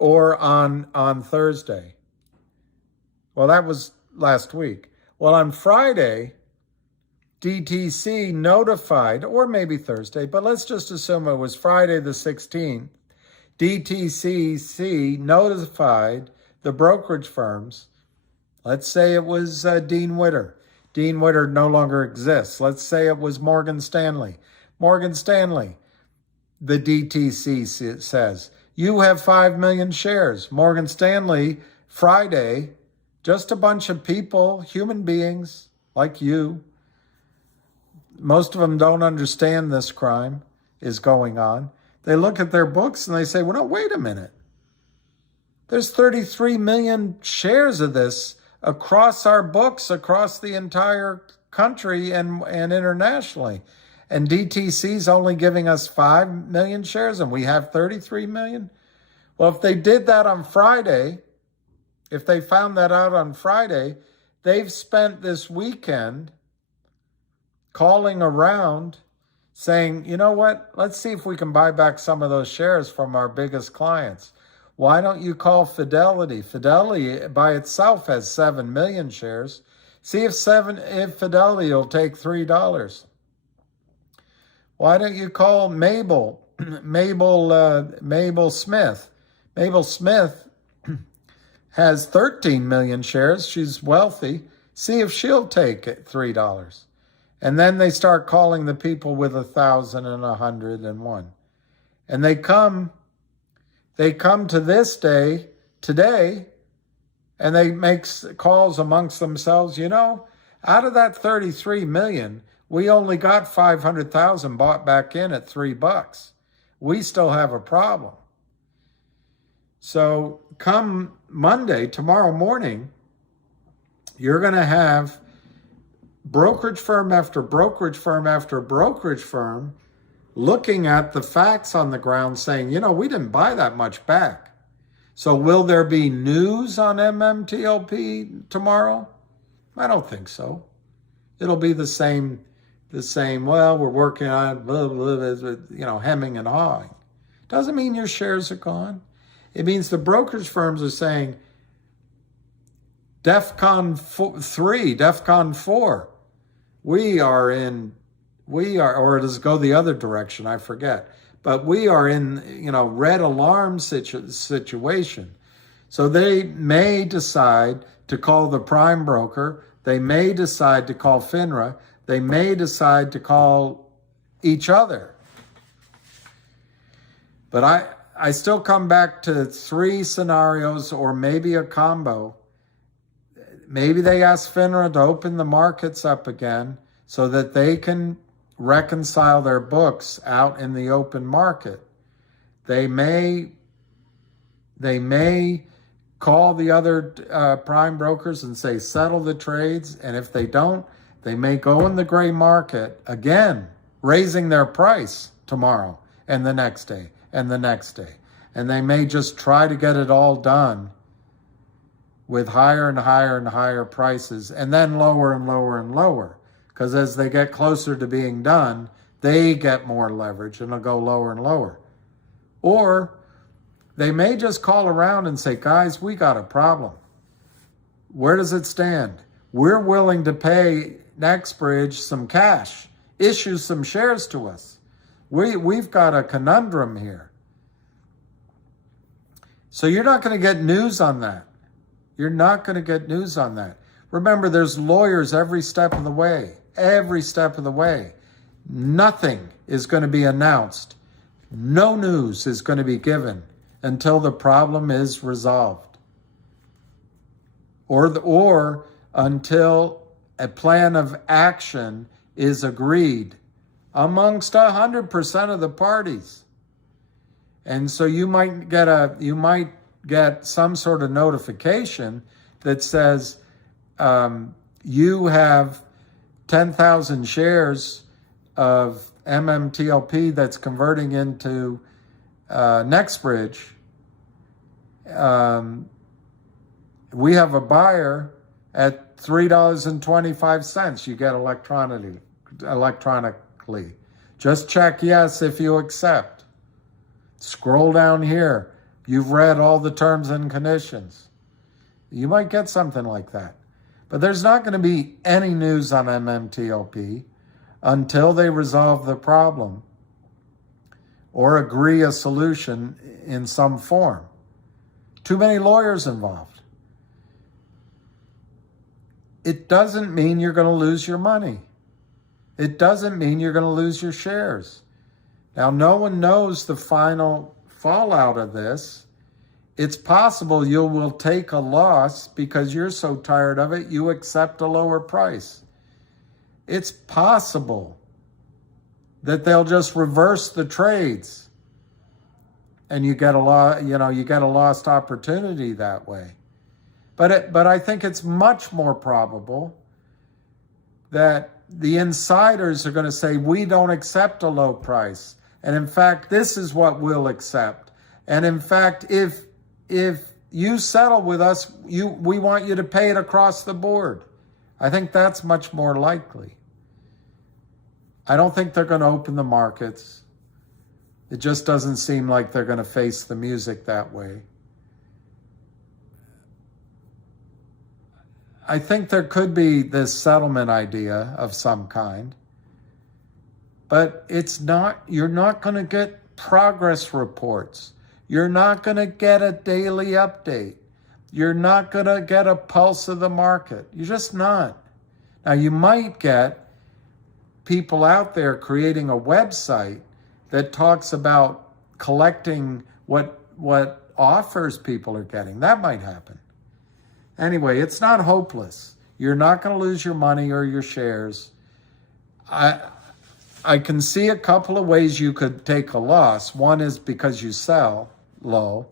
or on Thursday. Well, that was last week. Well, on Friday, DTC notified, or maybe Thursday, but let's just assume it was Friday the 16th, DTCC notified the brokerage firms. Let's say it was Dean Witter. Dean Witter no longer exists. Let's say it was Morgan Stanley. Morgan Stanley, the DTC says, you have 5 million shares. Morgan Stanley, Friday, just a bunch of people, human beings like you. Most of them don't understand this crime is going on. They look at their books and they say, well, no, wait a minute. There's 33 million shares of this across our books, across the entire country and internationally. And DTC's only giving us 5 million shares and we have 33 million. Well, if they did that on Friday, if they found that out on Friday, they've spent this weekend calling around saying, you know what, let's see if we can buy back some of those shares from our biggest clients. Why don't you call Fidelity? Fidelity by itself has 7 million shares. See if Fidelity will take $3. Why don't you call Mabel Smith? Mabel Smith has 13 million shares. She's wealthy. See if she'll take $3. And then they start calling the people with 1,000 and 101. And they come to this day, today, and they make calls amongst themselves. You know, out of that 33 million, we only got 500,000 bought back in at $3. We still have a problem. So come Monday, tomorrow morning, you're going to have brokerage firm after brokerage firm after brokerage firm looking at the facts on the ground saying, you know, we didn't buy that much back. So will there be news on MMTLP tomorrow? I don't think so. It'll be the same, well, we're working on it, blah, blah, blah, you know, hemming and hawing. Doesn't mean your shares are gone. It means the brokerage firms are saying, DEFCON 3, DEFCON 4, or does it go the other direction? I forget. But we are in, red alarm situation. So they may decide to call the prime broker. They may decide to call FINRA. They may decide to call each other. But I still come back to 3 scenarios, or maybe a combo. Maybe they ask FINRA to open the markets up again so that they can reconcile their books out in the open market. They may call the other prime brokers and say, settle the trades. And if they don't, they may go in the gray market again, raising their price tomorrow and the next day and the next day. And they may just try to get it all done with higher and higher and higher prices, and then lower and lower and lower. Because as they get closer to being done, they get more leverage and it'll go lower and lower. Or they may just call around and say, guys, we got a problem. Where does it stand? We're willing to pay NextBridge some cash, issue some shares to us. We've got a conundrum here. So you're not going to get news on that. You're not going to get news on that. Remember, there's lawyers every step of the way. Every step of the way. Nothing is going to be announced. No news is going to be given until the problem is resolved. Or until a plan of action is agreed amongst 100% of the parties. And so you might get some sort of notification that says you have 10,000 shares of MMTLP that's converting into NextBridge. We have a buyer at $3.25. You get electronically. Just check yes if you accept. Scroll down here. You've read all the terms and conditions. You might get something like that. But there's not going to be any news on MMTLP until they resolve the problem or agree a solution in some form. Too many lawyers involved. It doesn't mean you're going to lose your money. It doesn't mean you're going to lose your shares. Now, no one knows the final fallout of this. It's possible you will take a loss because you're so tired of it, you accept a lower price. It's possible that they'll just reverse the trades and you get a lost opportunity that way. But I think it's much more probable that the insiders are going to say, we don't accept a low price. And in fact, this is what we'll accept. And in fact, if you settle with us, we want you to pay it across the board. I think that's much more likely. I don't think they're going to open the markets. It just doesn't seem like they're going to face the music that way. I think there could be this settlement idea of some kind, but you're not going to get progress reports. You're not going to get a daily update. You're not going to get a pulse of the market. You're just not. Now, you might get people out there creating a website that talks about collecting what offers people are getting. That might happen. Anyway, it's not hopeless. You're not going to lose your money or your shares. I can see a couple of ways you could take a loss. One is because you sell low,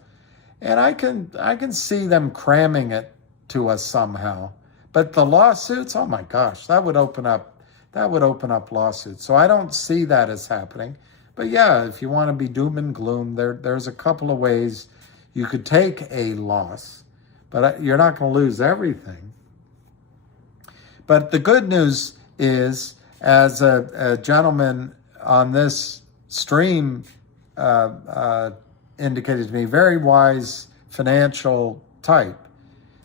and I can see them cramming it to us somehow. But the lawsuits, oh my gosh, that would open up lawsuits. So I don't see that as happening. But yeah, if you want to be doom and gloom, there's a couple of ways you could take a loss, but you're not going to lose everything. But the good news is, as a gentleman on this stream indicated to me, very wise financial type.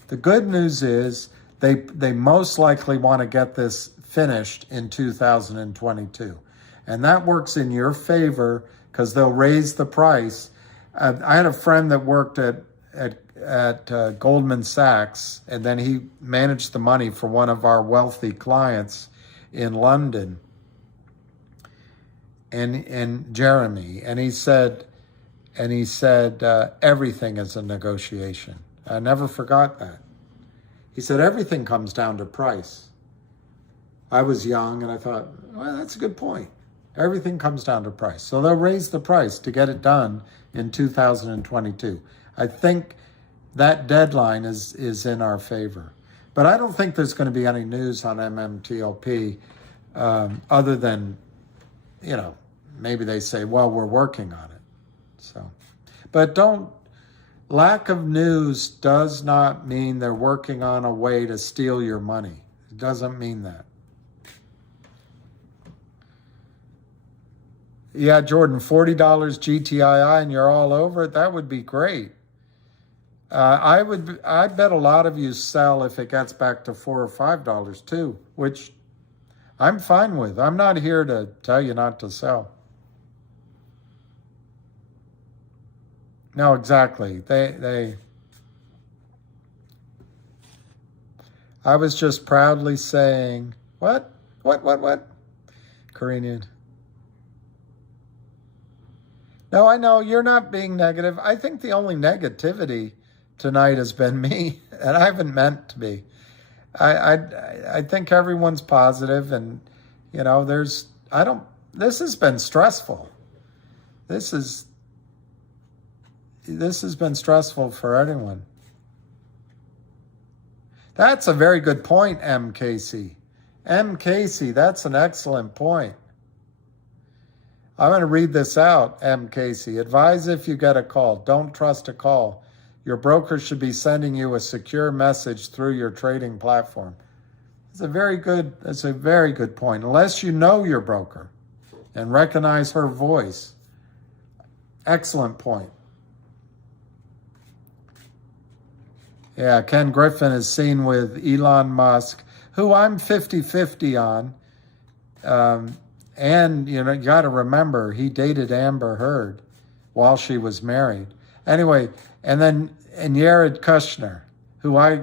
The good news is they most likely want to get this finished in 2022. And that works in your favor because they'll raise the price. I had a friend that worked at Goldman Sachs, and then he managed the money for one of our wealthy clients in London, and Jeremy, and he said everything is a negotiation. I never forgot that. He said everything comes down to price. I was young and I thought, well, that's a good point. Everything comes down to price. So they'll raise the price to get it done in 2022. I think that deadline is in our favor. But I don't think there's going to be any news on MMTLP other than, maybe they say, well, we're working on it. So, but lack of news does not mean they're working on a way to steal your money. It doesn't mean that. Yeah, Jordan, $40 GTII and you're all over it. That would be great. I bet a lot of you sell if it gets back to $4 or $5 too, which I'm fine with. I'm not here to tell you not to sell. No, exactly. I was just proudly saying, what? Karinian. No, I know you're not being negative. I think the only negativity tonight has been me, and I haven't meant to be. I think everyone's positive, and this has been stressful. This has been stressful for anyone. That's a very good point, M. Casey. M. Casey, that's an excellent point. I'm going to read this out, M. Casey. Advise if you get a call. Don't trust a call. Your broker should be sending you a secure message through your trading platform. That's a very good point. Unless you know your broker and recognize her voice. Excellent point. Yeah, Ken Griffin is seen with Elon Musk, who I'm 50-50 on. And, you got to remember, he dated Amber Heard while she was married. Anyway, and Jared Kushner, who I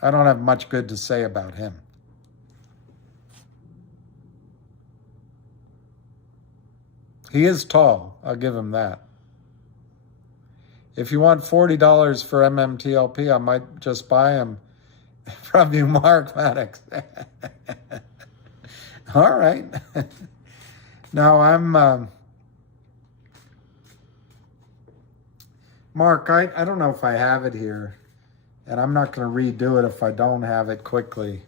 don't have much good to say about him. He is tall, I'll give him that. If you want $40 for MMTLP, I might just buy him from you, Mark Maddox. All right. Now I'm, Mark, I don't know if I have it here, and I'm not going to redo it if I don't have it quickly.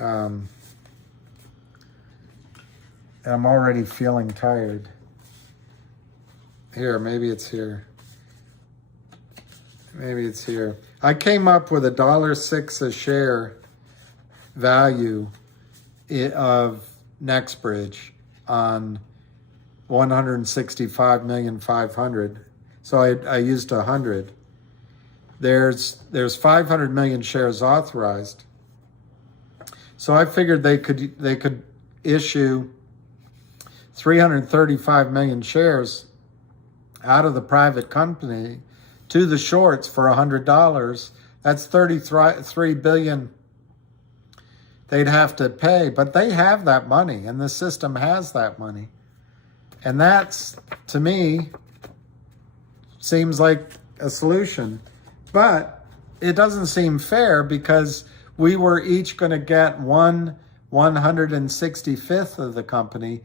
I'm already feeling tired. Here, maybe it's here. Maybe it's here. I came up with $1.06 a share value of NextBridge on 165,500,000. So I used 100. There's 500 million shares authorized. So I figured they could issue 335 million shares out of the private company to the shorts for $100. That's 33 billion they'd have to pay, but they have that money, and the system has that money. And that's, to me, seems like a solution. But it doesn't seem fair because we were each going to get 1/165th of the company,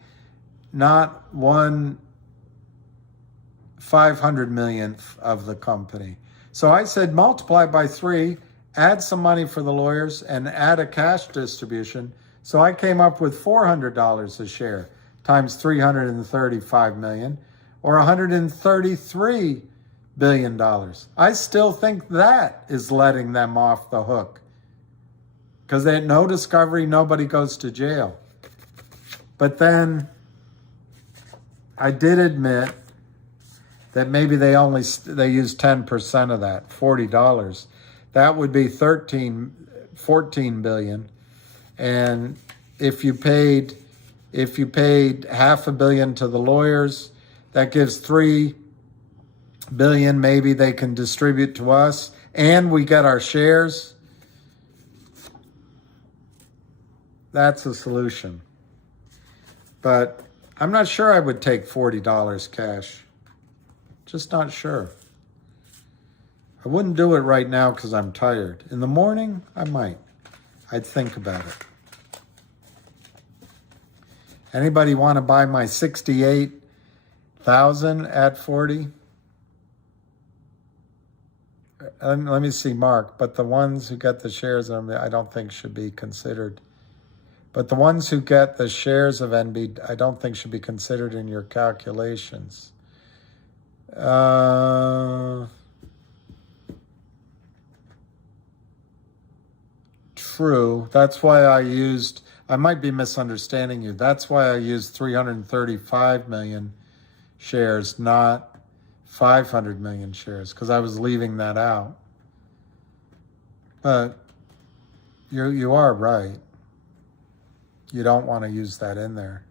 not 1/500 millionth of the company. So I said multiply by 3, add some money for the lawyers, and add a cash distribution. So I came up with $400 a share times 335 million, or $133 billion. I still think that is letting them off the hook. Because they had no discovery, nobody goes to jail. But then I did admit that maybe they used 10% of that, $40. That would be 14 billion. And if you paid If you paid $500 million to the lawyers, that gives $3 billion maybe they can distribute to us, and we get our shares. That's a solution. But I'm not sure I would take $40 cash. Just not sure. I wouldn't do it right now because I'm tired. In the morning, I might. I'd think about it. Anybody want to buy my 68,000 at 40? Let me see, Mark. But the ones who get the shares, I don't think should be considered. But the ones who get the shares of NB, I don't think should be considered in your calculations. True. That's why I might be misunderstanding you. That's why I used 335 million shares, not 500 million shares, because I was leaving that out. But you are right. You don't want to use that in there.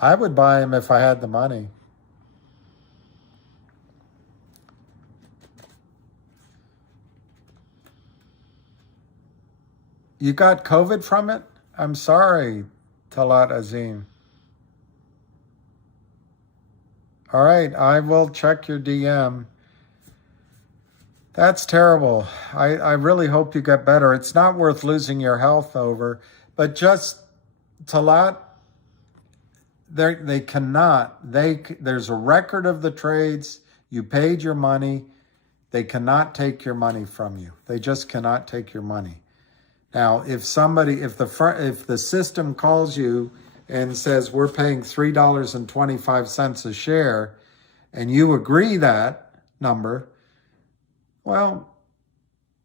I would buy them if I had the money. You got COVID from it? I'm sorry, Talat Azim. All right, I will check your DM. That's terrible. I really hope you get better. It's not worth losing your health over, but just Talat, they cannot. There's a record of the trades. You paid your money. They cannot take your money from you. They just cannot take your money. Now, if the system calls you and says we're paying $3.25 a share, and you agree that number, well,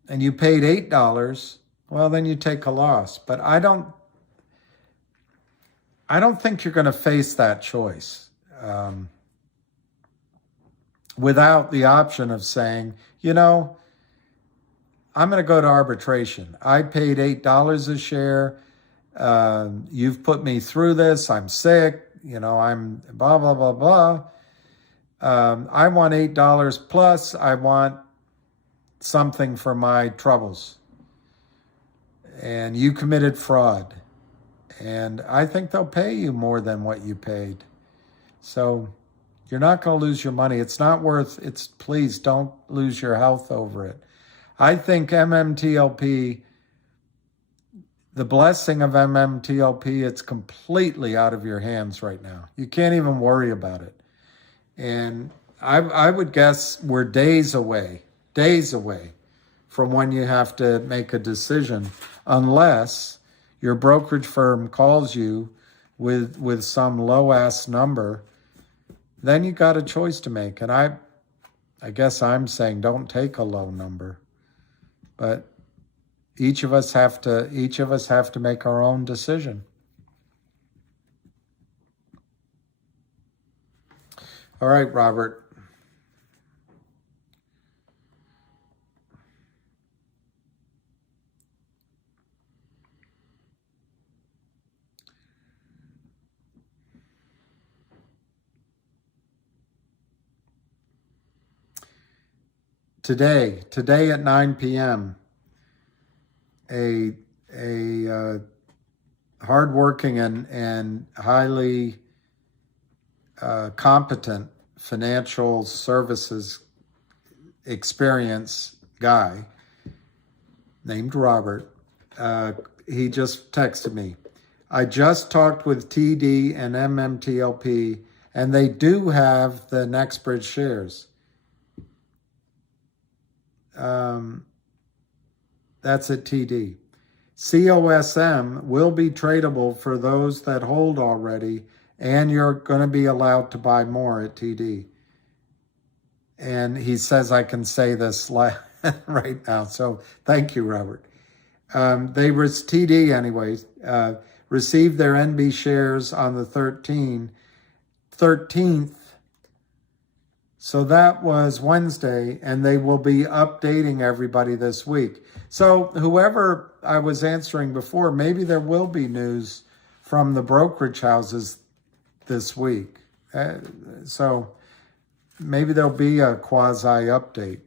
and you paid $8, well, then you take a loss. But I don't think you're going to face that choice without the option of saying, I'm going to go to arbitration. I paid $8 a share. You've put me through this. I'm sick. I'm blah, blah, blah, blah. I want $8 plus I want something for my troubles. And you committed fraud. And I think they'll pay you more than what you paid. So you're not going to lose your money. It's not worth it. Please don't lose your health over it. I think MMTLP, the blessing of MMTLP, it's completely out of your hands right now. You can't even worry about it. And I would guess we're days away from when you have to make a decision, unless your brokerage firm calls you with some low-ass number. Then you got a choice to make. And I guess I'm saying don't take a low number. But each of us have to make our own decision. All right, Robert. Today at 9 p.m., a hardworking and highly competent financial services experience guy named Robert, he just texted me. I just talked with TD and MMTLP, and they do have the NextBridge shares. That's at TD. COSM will be tradable for those that hold already, and you're going to be allowed to buy more at TD. And he says I can say this right now, so thank you, Robert. TD anyways, received their NB shares on the 13th So that was Wednesday, and they will be updating everybody this week. So whoever I was answering before, maybe there will be news from the brokerage houses this week. So maybe there'll be a quasi update.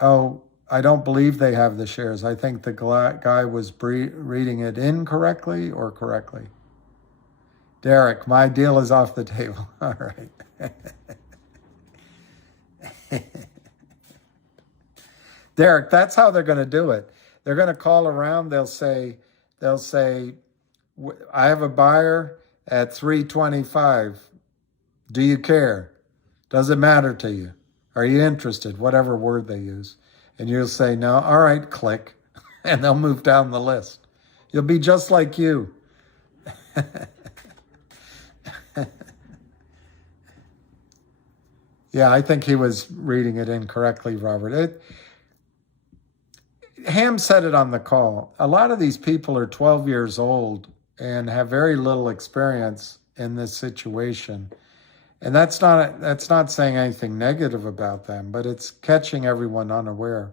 Oh, I don't believe they have the shares. I think the guy was reading it incorrectly or correctly. Derek, my deal is off the table. All right. Derek, that's how they're going to do it. They're going to call around. They'll say, I have a buyer at 325. Do you care? Does it matter to you? Are you interested? Whatever word they use. And you'll say, no. All right, click. And they'll move down the list. You'll be just like you. Yeah, I think he was reading it incorrectly, Robert. Ham said it on the call. A lot of these people are 12 years old and have very little experience in this situation. And that's not saying anything negative about them, but it's catching everyone unaware.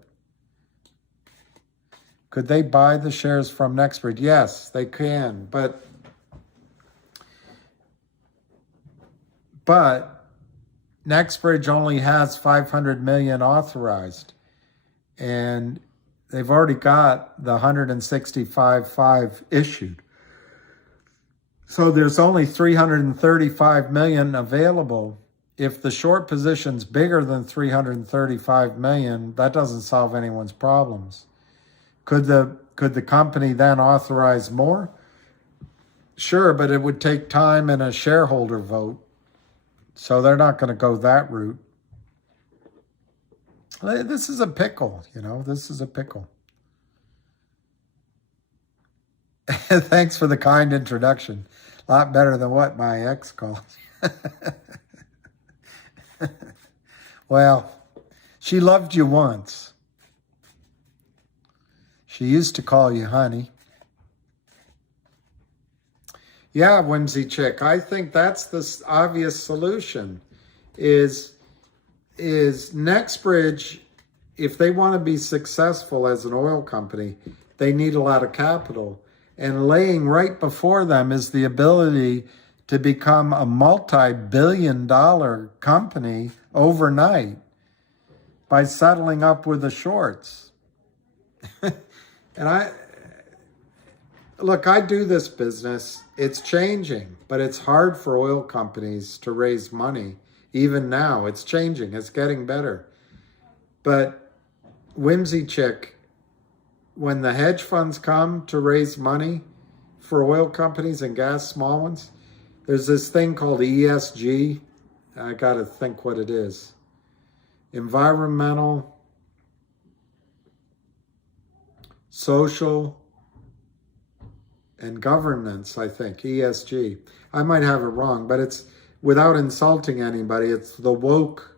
Could they buy the shares from Nextbridge? Yes, they can, but Nextbridge only has 500 million authorized, and they've already got the 165.5 issued. So there's only 335 million available. If the short position's bigger than 335 million, that doesn't solve anyone's problems. Could the company then authorize more? Sure, but it would take time and a shareholder vote. So they're not going to go that route. This is a pickle, this is a pickle. Thanks for the kind introduction. A lot better than what my ex calls. Well, she loved you once. She used to call you honey. Yeah, Whimsy Chick, I think that's the obvious solution is Nextbridge, if they want to be successful as an oil company, they need a lot of capital. And laying right before them is the ability to become a multi-billion-dollar company overnight by settling up with the shorts. And I do this business. It's changing, but it's hard for oil companies to raise money. Even now, it's changing. It's getting better. But Whimsy Chick, when the hedge funds come to raise money for oil companies and gas, small ones, there's this thing called ESG. I got to think what it is. Environmental, social, and governance, I think, ESG. I might have it wrong, but it's, without insulting anybody, it's the woke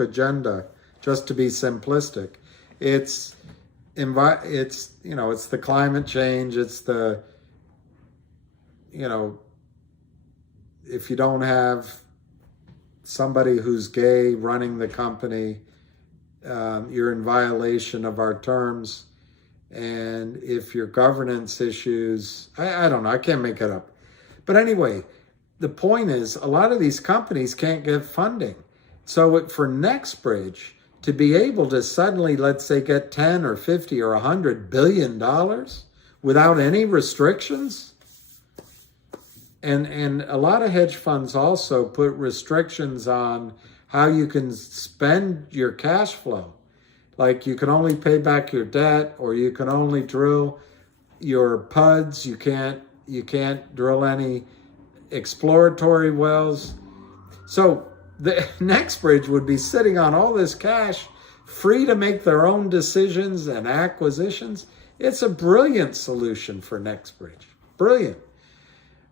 agenda, just to be simplistic. It's the climate change, it's the, if you don't have somebody who's gay running the company, you're in violation of our terms. And if your governance issues, I don't know, I can't make it up. But anyway, the point is, a lot of these companies can't get funding. So for Nextbridge to be able to suddenly, let's say, get 10 or 50 or $100 billion without any restrictions, and a lot of hedge funds also put restrictions on how you can spend your cash flow. Like you can only pay back your debt, or you can only drill your PUDs. You can't drill any exploratory wells. So the Nextbridge would be sitting on all this cash, free to make their own decisions and acquisitions. It's a brilliant solution for Nextbridge. Brilliant.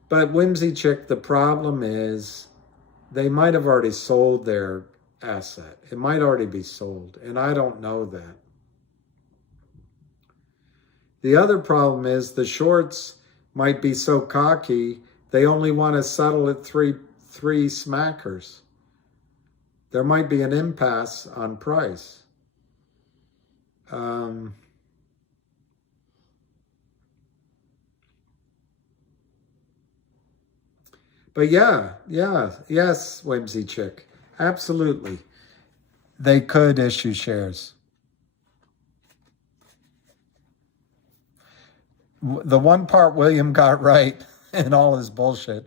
But Whimsy Chick, the problem is they might have already sold their asset. It might already be sold, and I don't know that. The other problem is the shorts might be so cocky They only want to settle at three smackers. There might be an impasse on price. But yes, Whimsy Chick. Absolutely. They could issue shares. The one part William got right in all his bullshit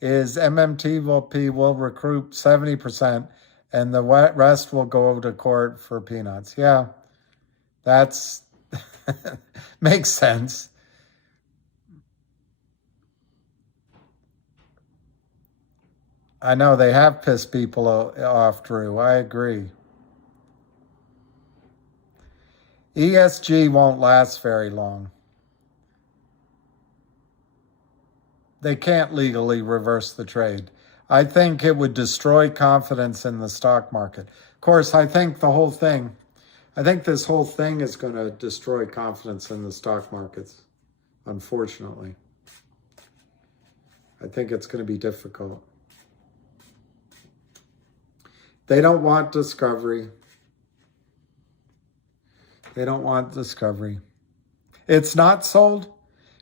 is MMTLP will recruit 70% and the rest will go to court for peanuts. Yeah, that's makes sense. I know they have pissed people off, Drew. I agree. ESG won't last very long. They can't legally reverse the trade. I think it would destroy confidence in the stock market. Of course, I think this whole thing is going to destroy confidence in the stock markets, unfortunately. I think it's going to be difficult. They don't want discovery. They don't want discovery. It's not sold?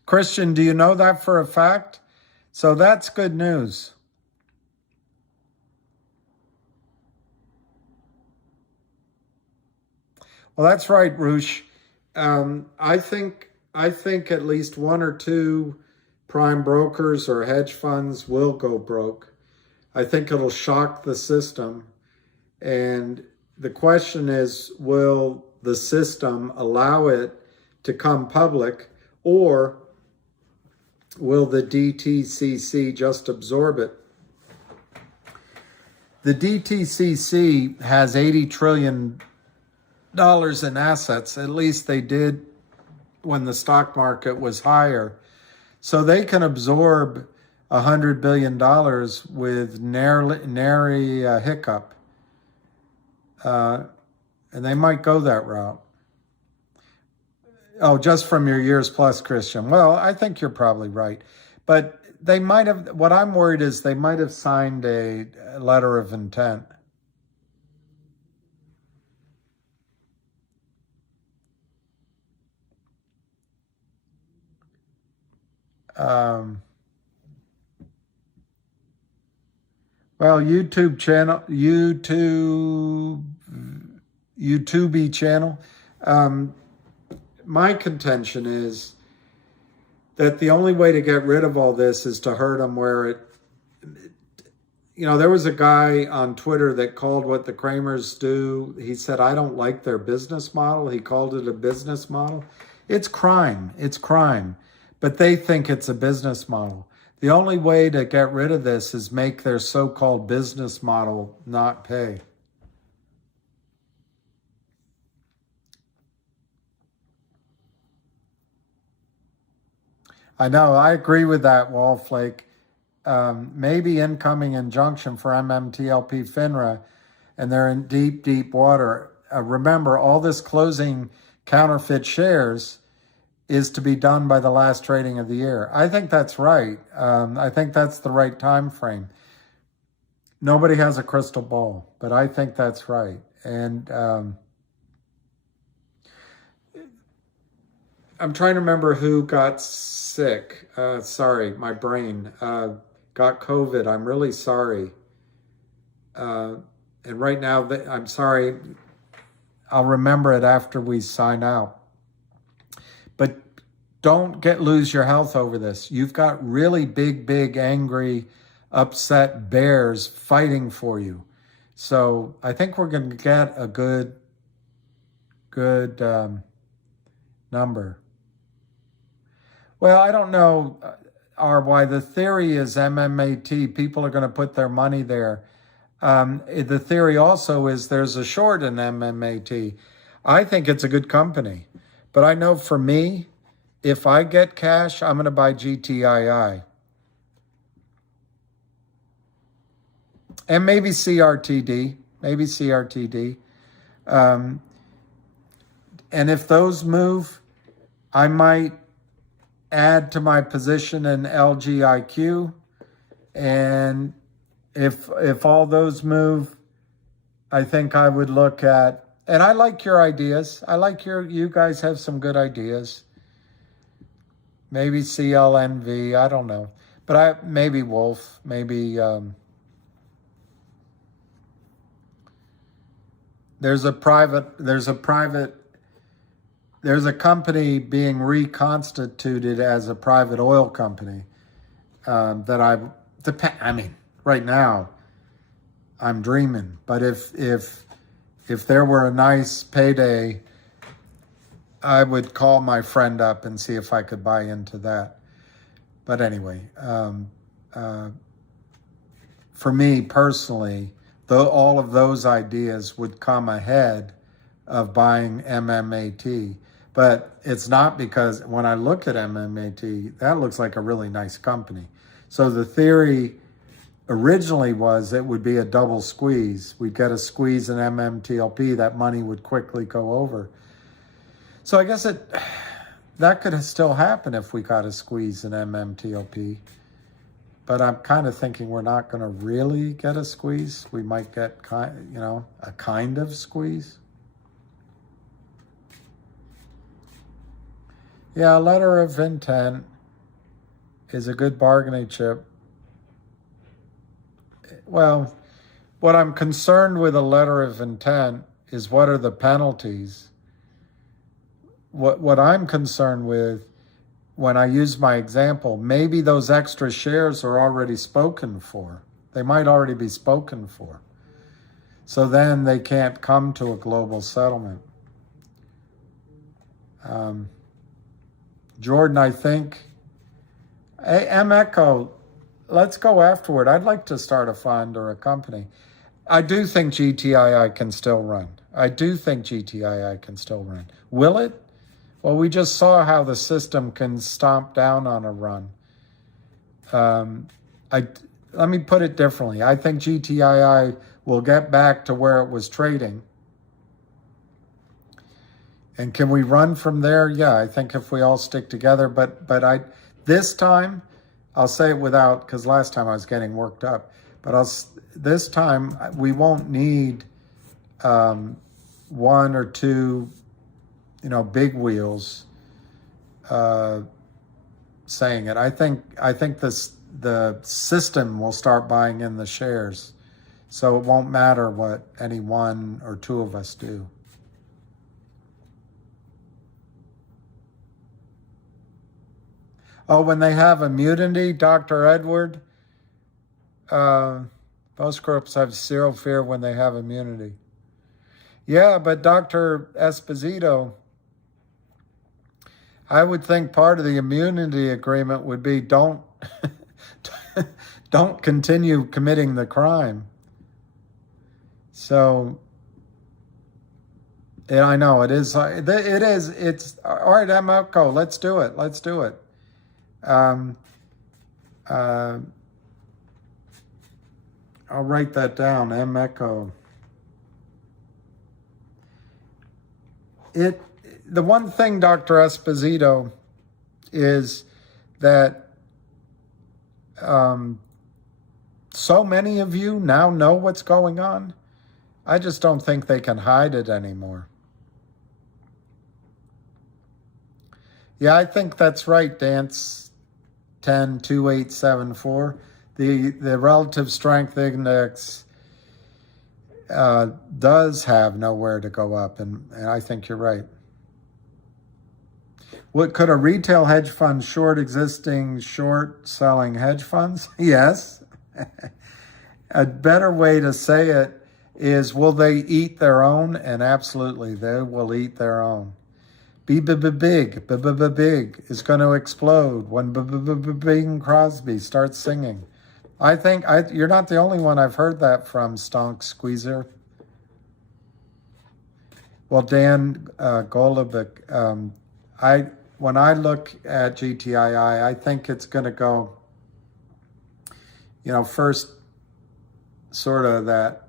Christian, do you know that for a fact? So that's good news. Well, that's right, Roosh. I think at least one or two prime brokers or hedge funds will go broke. I think it'll shock the system. And the question is, will the system allow it to come public, or will the DTCC just absorb it? The DTCC has $80 trillion in assets. At least they did when the stock market was higher. So they can absorb $100 billion with nary a hiccup. And they might go that route. Oh, just from your years plus, Christian. Well, I think you're probably right. But they might have, what I'm worried is they might have signed a letter of intent. Well, YouTubey channel. My contention is that the only way to get rid of all this is to hurt them where it, there was a guy on Twitter that called what the Kramers do. He said, I don't like their business model. He called it a business model. It's crime. It's crime. But they think it's a business model. The only way to get rid of this is make their so-called business model not pay. I know, I agree with that, Wallflake. Maybe incoming injunction for MMTLP FINRA, and they're in deep, deep water. Remember, all this closing counterfeit shares is to be done by the last trading of the year. I think that's right. I think that's the right time frame. Nobody has a crystal ball, but I think that's right. And I'm trying to remember who got sick. Sorry, my brain got COVID. I'm really sorry. And right now, I'm sorry. I'll remember it after we sign out. But don't lose your health over this. You've got really big, angry, upset bears fighting for you. So I think we're going to get a good number. Well, I don't know, RY. The theory is MMAT. People are going to put their money there. The theory also is there's a short in MMAT. I think it's a good company. But I know for me, if I get cash, I'm going to buy GTII. And maybe CRTD. And if those move, I might add to my position in LGIQ. And if all those move, I think I would look at, and I like your ideas. I like you guys have some good ideas. Maybe CLNV, I don't know. But maybe Wolf, maybe there's a company being reconstituted as a private oil company right now I'm dreaming, but if there were a nice payday, I would call my friend up and see if I could buy into that. But anyway, for me personally, though all of those ideas would come ahead of buying MMAT. But it's not, because when I look at MMAT, that looks like a really nice company. So the theory originally was it would be a double squeeze. We'd get a squeeze in MMTLP, that money would quickly go over. So I guess that could still happen if we got a squeeze in MMTLP. But I'm kind of thinking we're not going to really get a squeeze. We might get, a kind of squeeze. Yeah, a letter of intent is a good bargaining chip. Well, what I'm concerned with a letter of intent is what are the penalties. What I'm concerned with, when I use my example, maybe those extra shares are already spoken for. They might already be spoken for. So then they can't come to a global settlement. Jordan, I think, hey, M-Echo, let's go afterward. I'd like to start a fund or a company. I do think GTII can still run. Will it? Well, we just saw how the system can stomp down on a run. Let me put it differently. I think GTII will get back to where it was trading. And can we run from there? Yeah, I think if we all stick together. But this time, I'll say it without, because last time I was getting worked up. But this time, we won't need one or two big wheels saying it. I think the system will start buying in the shares, so it won't matter what any one or two of us do. Oh, when they have immunity, Dr. Edward, most groups have zero fear when they have immunity. Yeah, but Dr. Esposito, I would think part of the immunity agreement would be don't continue committing the crime. So, and I know it is. It's all right. M-Echo, let's do it. I'll write that down. M-Echo. The one thing, Dr. Esposito, is that so many of you now know what's going on. I just don't think they can hide it anymore. Yeah, I think that's right, Dance 102874. The relative strength index does have nowhere to go up, and I think you're right. What could a retail hedge fund short existing short-selling hedge funds? Yes. A better way to say it is, will they eat their own? And absolutely, they will eat their own. Big is going to explode when Bing Crosby starts singing. I think you're not the only one I've heard that from, Stonk Squeezer. Well, Dan Golubic, when I look at GTII, I think it's going to go, first sort of that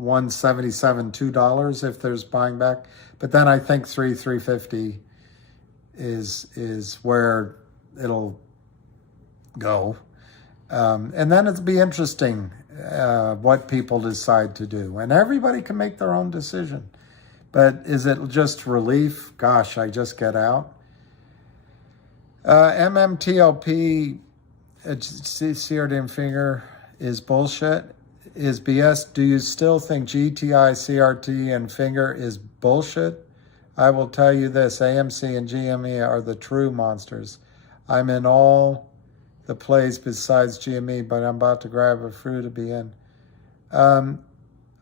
$177, $2 if there's buying back. But then I think $350 is where it'll go. And then it'll be interesting what people decide to do. And everybody can make their own decision. But is it just relief? Gosh, I just get out. MMTLP, CRT and finger is bullshit, is BS. Do you still think GTI, CRT, and finger is bullshit? I will tell you this, AMC and GME are the true monsters. I'm in all the plays besides GME, but I'm about to grab a fruit to be in. I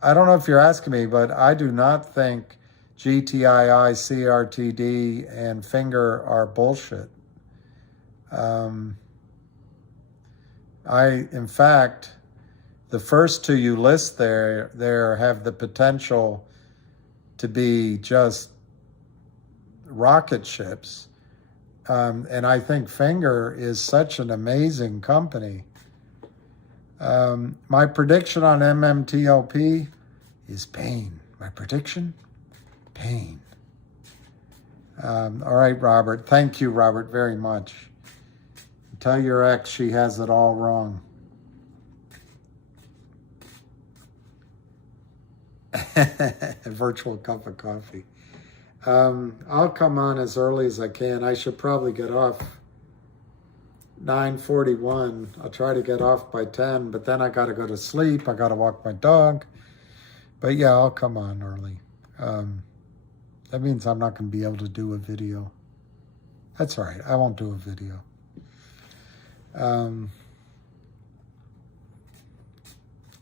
don't know if you're asking me, but I do not think GTII, CRTD, and finger are bullshit. In fact, the first two you list there have the potential to be just rocket ships. And I think Finger is such an amazing company. My prediction on MMTLP is pain. My prediction, pain. All right, Robert. Thank you, Robert, very much. Tell your ex she has it all wrong. A virtual cup of coffee. I'll come on as early as I can. I should probably get off 9:41. I'll try to get off by 10, but then I got to go to sleep. I got to walk my dog. But yeah, I'll come on early. That means I'm not going to be able to do a video. That's all right. I won't do a video.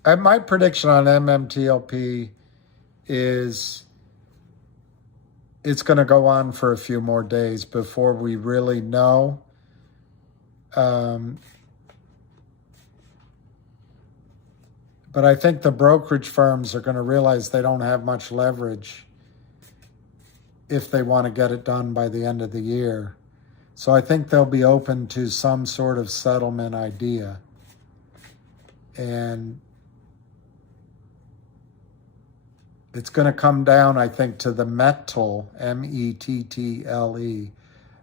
My prediction on MMTLP is it's going to go on for a few more days before we really know. But I think the brokerage firms are going to realize they don't have much leverage if they want to get it done by the end of the year. So I think they'll be open to some sort of settlement idea. And it's going to come down, I think, to the mettle, METTLE,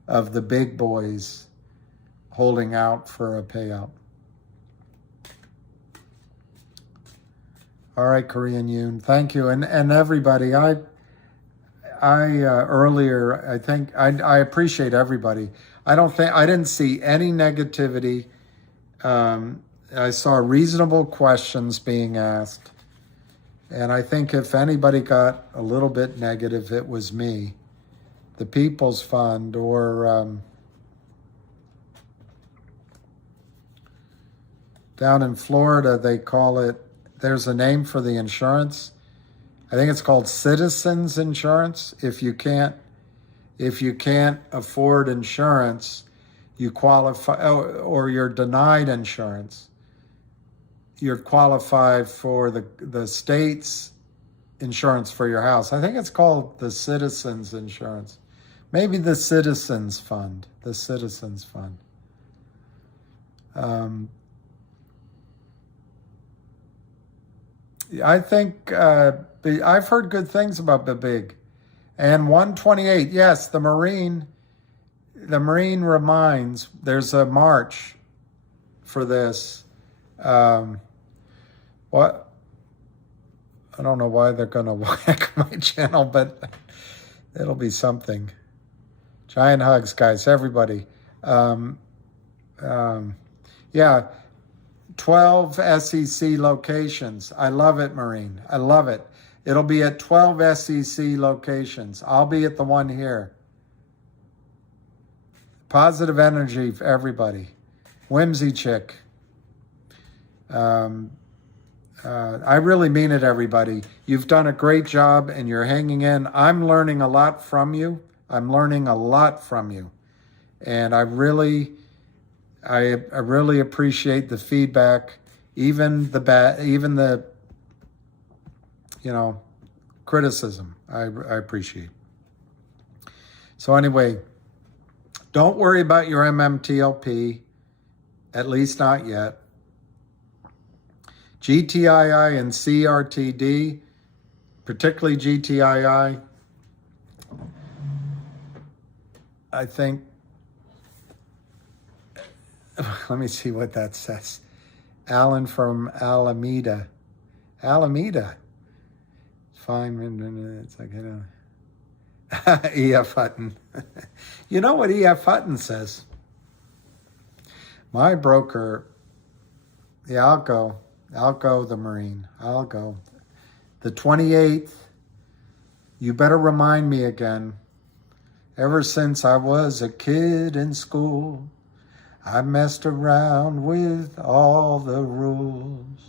of the big boys holding out for a payout. All right, Korean Yoon, thank you. And everybody, I earlier, I think, I appreciate everybody. I didn't see any negativity. I saw reasonable questions being asked. And I think if anybody got a little bit negative, it was me. The People's Fund, or down in Florida, they call it, there's a name for the insurance. I think it's called Citizens Insurance. If you can't afford insurance, you qualify, or you're denied insurance, you're qualified for the state's insurance for your house. I think it's called the Citizens Insurance. Maybe the Citizens Fund. The Citizens Fund. I think I've heard good things about the big. And 128, yes, the Marine reminds, there's a march for this. What? I don't know why they're going to whack my channel, but it'll be something. Giant hugs, guys, everybody. Yeah, 12 SEC locations. I love it, Marine. I love it. It'll be at 12 SEC locations. I'll be at the one here. Positive energy for everybody. Whimsy chick. I really mean it, everybody. You've done a great job and you're hanging in. I'm learning a lot from you. I'm learning a lot from you. And I really appreciate the feedback, even the criticism. I appreciate. So anyway, don't worry about your MMTLP, at least not yet. GTII and CRTD, particularly GTII, I think Let me see what that says. Alan from Alameda. Alameda. Fine. It's like, E.F. Hutton. You know what E.F. Hutton says? My broker, yeah, I'll go. I'll go, the Marine. I'll go. The 28th, you better remind me again. Ever since I was a kid in school, I messed around with all the rules.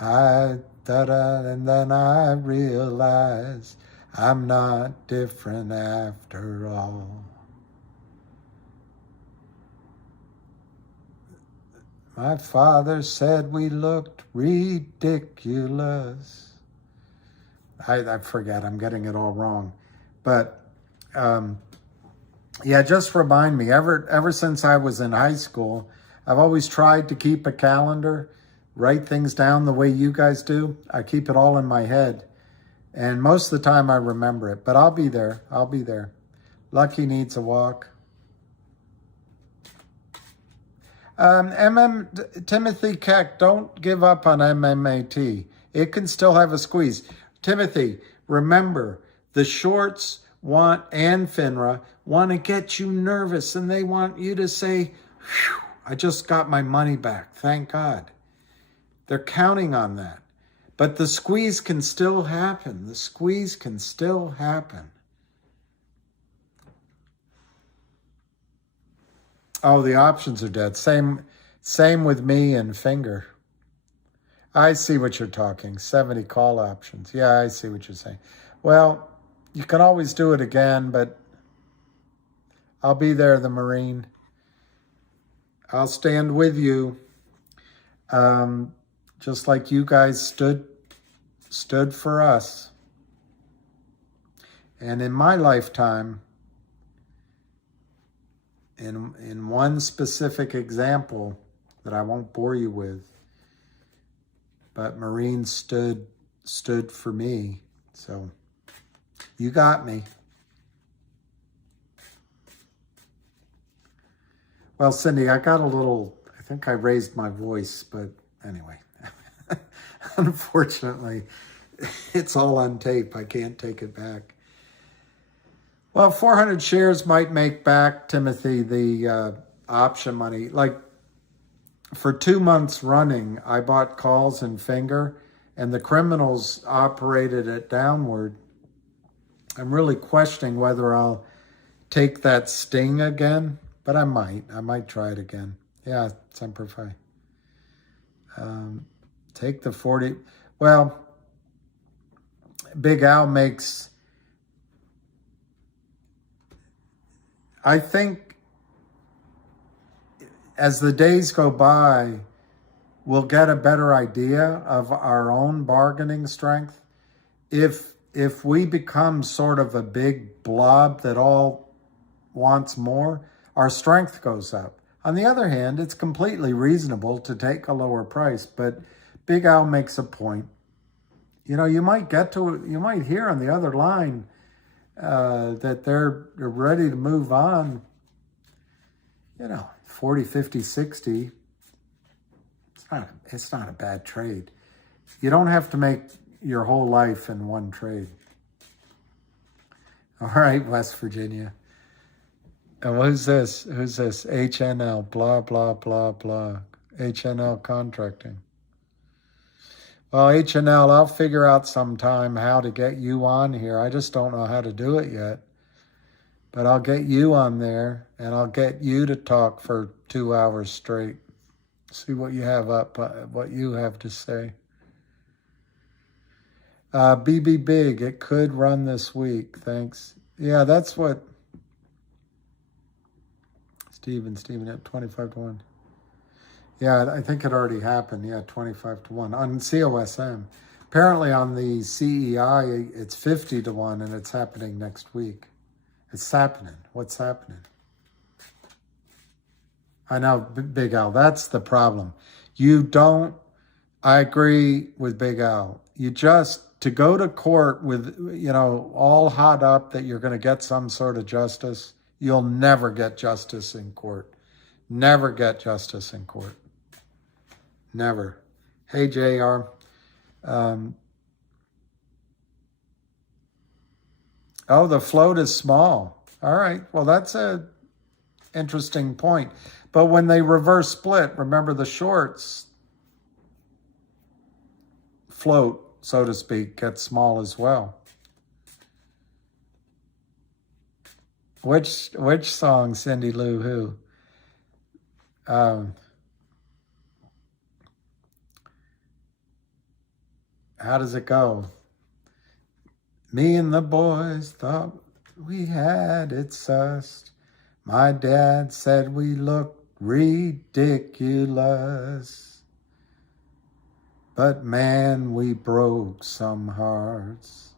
And then I realized I'm not different after all. My father said we looked ridiculous. I forget, I'm getting it all wrong. But yeah, just remind me, ever since I was in high school, I've always tried to keep a calendar, write things down the way you guys do. I keep it all in my head. And most of the time I remember it, but I'll be there. I'll be there. Lucky needs a walk. Timothy Keck, don't give up on MMAT. It can still have a squeeze. Timothy, remember, the shorts and FINRA want to get you nervous, and they want you to say, "Phew, I just got my money back. Thank God." They're counting on that. But the squeeze can still happen. The squeeze can still happen. Oh, the options are dead. Same with me and finger. I see what you're talking. 70 call options. Yeah, I see what you're saying. Well, you can always do it again, but I'll be there, the Marine. I'll stand with you. Just like you guys stood for us. And in my lifetime, in one specific example that I won't bore you with, but Marines stood for me. So you got me. Well, Cindy, I think I raised my voice, but anyway, unfortunately, it's all on tape. I can't take it back. Well, 400 shares might make back, Timothy, the option money. Like for 2 months running, I bought calls and finger, and the criminals operated it downward. I'm really questioning whether I'll take that sting again, but I might try it again. Yeah, Semper Fi. Take the 40. Well, Big Al makes, I think as the days go by, we'll get a better idea of our own bargaining strength. If we become sort of a big blob that all wants more, our strength goes up. On the other hand, it's completely reasonable to take a lower price, but Big Al makes a point. You know, you might hear on the other line that they're ready to move on. 40, 50, 60. It's not a bad trade. You don't have to make your whole life in one trade. All right, West Virginia. And who's this? HNL, blah, blah, blah, blah. HNL contracting. Well, HNL, I'll figure out sometime how to get you on here. I just don't know how to do it yet. But I'll get you on there, and I'll get you to talk for 2 hours straight. See what you have what you have to say. BB Big, it could run this week. Thanks. Yeah, that's what Steven at 25 to 1. Yeah, I think it already happened. Yeah, 25 to 1 on COSM. Apparently on the CEI, it's 50 to 1, and it's happening next week. It's happening. What's happening? I know, Big Al, that's the problem. I agree with Big Al. To go to court with, all hot up that you're going to get some sort of justice, you'll never get justice in court. never get justice in court. Never. Hey, JR. Oh, the float is small. All right. Well, that's a interesting point. But when they reverse split, remember the shorts float, so to speak, gets small as well. Which song, Cindy Lou Who? How does it go? Me and the boys thought we had it sussed. My dad said we looked ridiculous. But man, we broke some hearts.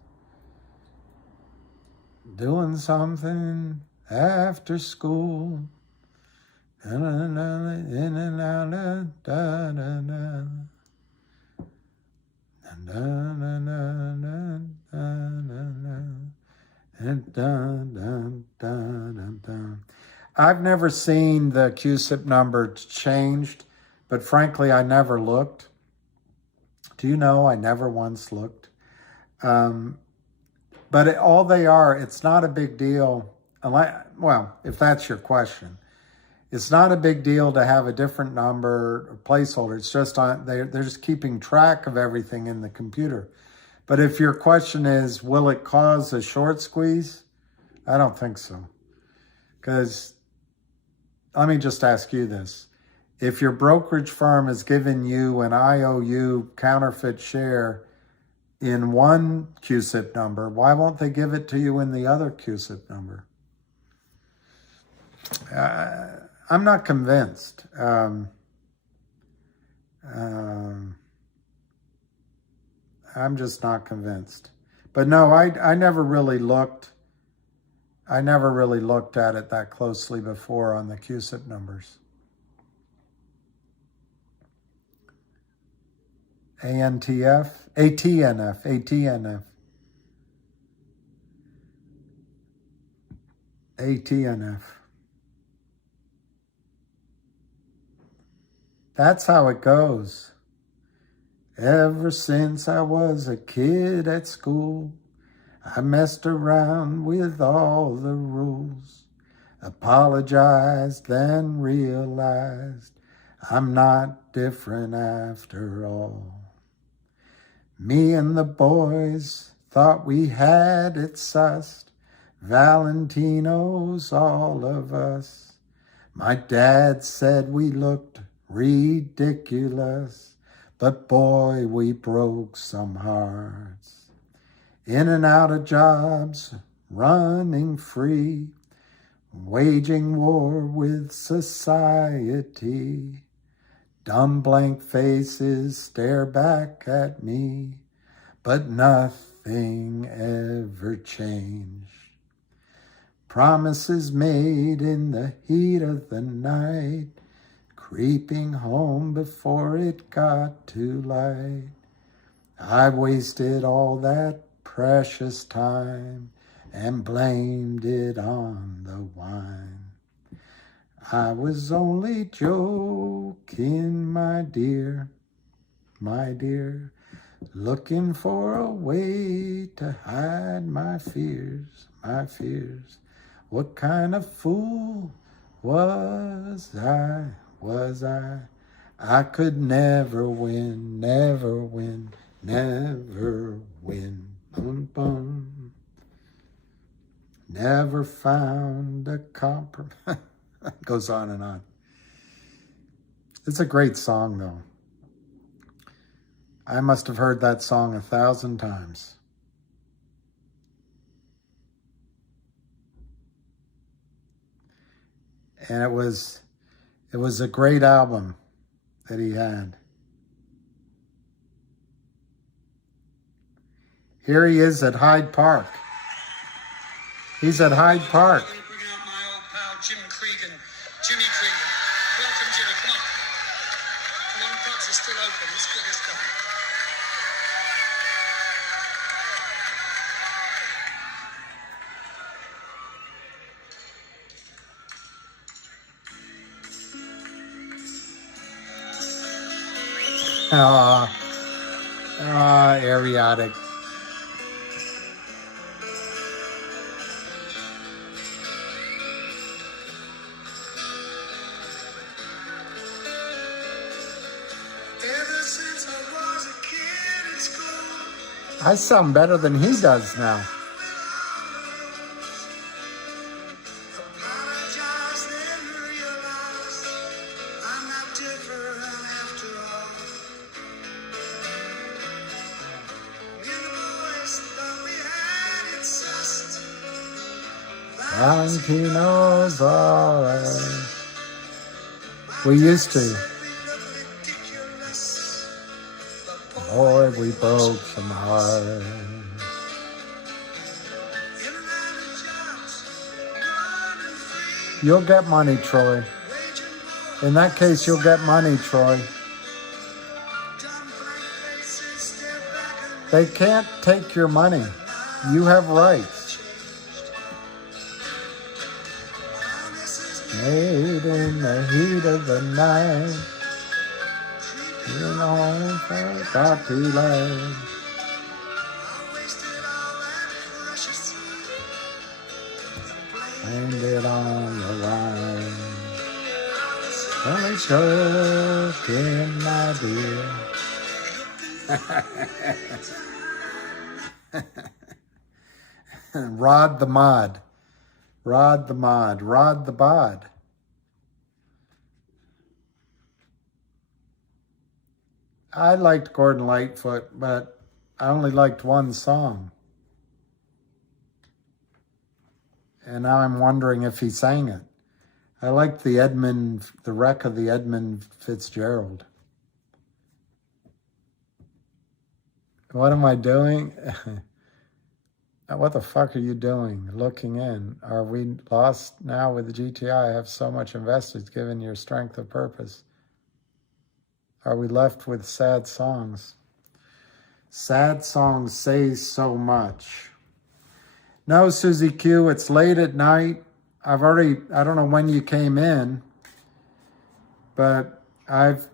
Doing something after school. In and out of da-da-da. I've never seen the QSIP number changed, but frankly, I never looked. Do you know I never once looked? But all they are, it's not a big deal. Well, if that's your question. It's not a big deal to have a different number or placeholder. It's just they're just keeping track of everything in the computer. But if your question is, will it cause a short squeeze? I don't think so. Because let me just ask you this. If your brokerage firm has given you an IOU counterfeit share in one QSIP number, why won't they give it to you in the other QSIP number? I'm not convinced. I'm just not convinced. But no, I never really looked. I never really looked at it that closely before on the QSIP numbers. ANTF, ATNF, ATNF, ATNF. That's how it goes. Ever since I was a kid at school, I messed around with all the rules, apologized, then realized I'm not different after all. Me and the boys thought we had it sussed, Valentinos, all of us. My dad said we looked ridiculous, but boy, we broke some hearts. In and out of jobs, running free, waging war with society. Dumb blank faces stare back at me, but nothing ever changed. Promises made in the heat of the night, creeping home before it got too light. I wasted all that precious time and blamed it on the wine. I was only joking, my dear, looking for a way to hide my fears, my fears. What kind of fool was I? I could never win, never win, never win. Boom, boom. Never found a compromise. Goes on and on. It's a great song, though. I must have heard that song 1,000 times. And it was a great album that he had. Here he is at Hyde Park. He's at Hyde Park. Bringing out my old pal Jimmy Cregan. Welcome, Jimmy. Come on. Come on, pubs are still open. Let's get this done. Ariotic. Ever since I was a kid at school, I sound better than he does now. apologized then realized I'm not different after all. Me and the boys thought we had incest. Valentino's all right. We used to. We looked ridiculous. Boy, we broke some hearts. In and out of jobs, running free, You'll get money, Troy. waging war, In that case, you'll get money, Troy. dumb blank faces stare back at me. They can't take your money. You have rights. Made in the heat of the night. You know, got to love. I wasted all that precious time. Blamed it on the wine. Only joking, my dear. Rod the mod. Rod the mod. Rod the bod. I liked Gordon Lightfoot, but I only liked one song. And now I'm wondering if he sang it. I liked the wreck of the Edmund Fitzgerald. What am I doing? What the fuck are you doing? Looking in. Are we lost now with the GTI? I have so much invested given your strength of purpose. Are we left with sad songs? Sad songs say so much. No, Susie Q, it's late at night. I don't know when you came in, but I've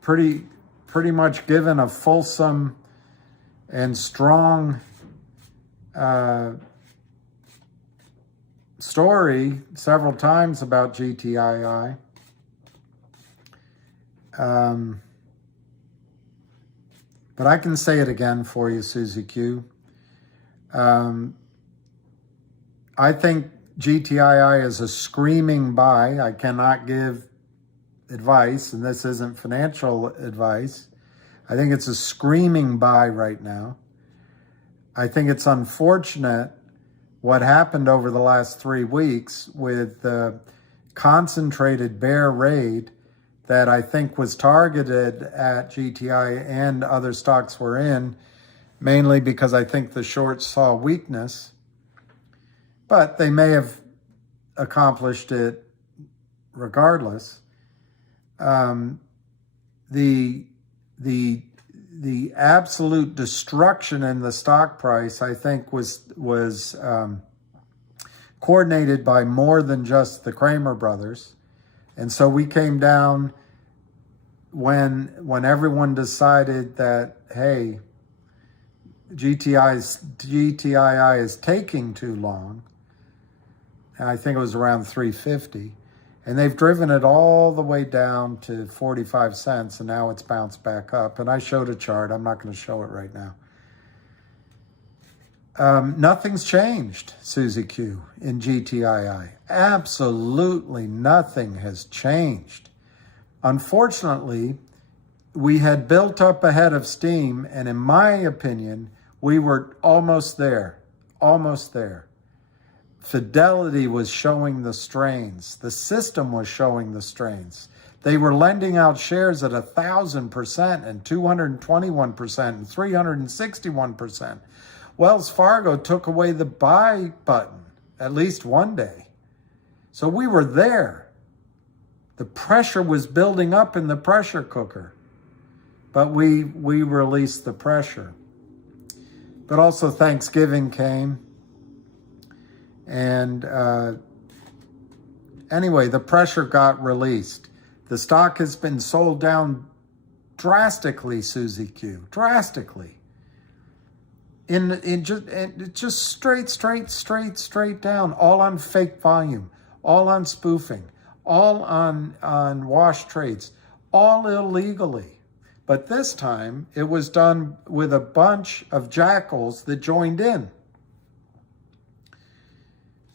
pretty much given a fulsome and strong story several times about GTII. But I can say it again for you, Susie Q. I think GTII is a screaming buy. I cannot give advice, and this isn't financial advice. I think it's a screaming buy right now. I think it's unfortunate what happened over the last 3 weeks with the concentrated bear raid that I think was targeted at GTI and other stocks we're in, mainly because I think the shorts saw weakness. But they may have accomplished it regardless. The absolute destruction in the stock price, I think, was coordinated by more than just the Kramer brothers. And so we came down when everyone decided that, hey, GTII is taking too long. I think it was around 350. And they've driven it all the way down to 45 cents, and now it's bounced back up. And I showed a chart. I'm not going to show it right now. Nothing's changed, Susie Q, in GTII. Absolutely nothing has changed. Unfortunately, we had built up a head of steam, and in my opinion, we were almost there. Almost there. Fidelity was showing the strains. The system was showing the strains. They were lending out shares at 1,000% and 221% and 361%. Wells Fargo took away the buy button at least one day. So we were there. The pressure was building up in the pressure cooker. But we released the pressure. But also Thanksgiving came. And anyway, the pressure got released. The stock has been sold down drastically, Susie Q, drastically. In just straight down, all on fake volume, all on spoofing, all on wash trades, all illegally. But this time it was done with a bunch of jackals that joined in.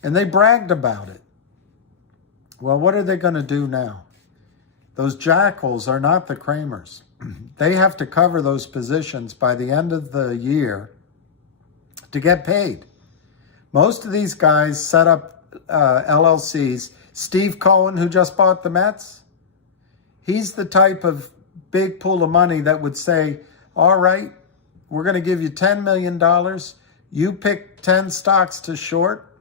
And they bragged about it. Well, what are they going to do now? Those jackals are not the Kramers. They have to cover those positions by the end of the year to get paid. Most of these guys set up LLCs. Steve Cohen, who just bought the Mets, he's the type of big pool of money that would say, all right, we're going to give you $10 million. You pick 10 stocks to short.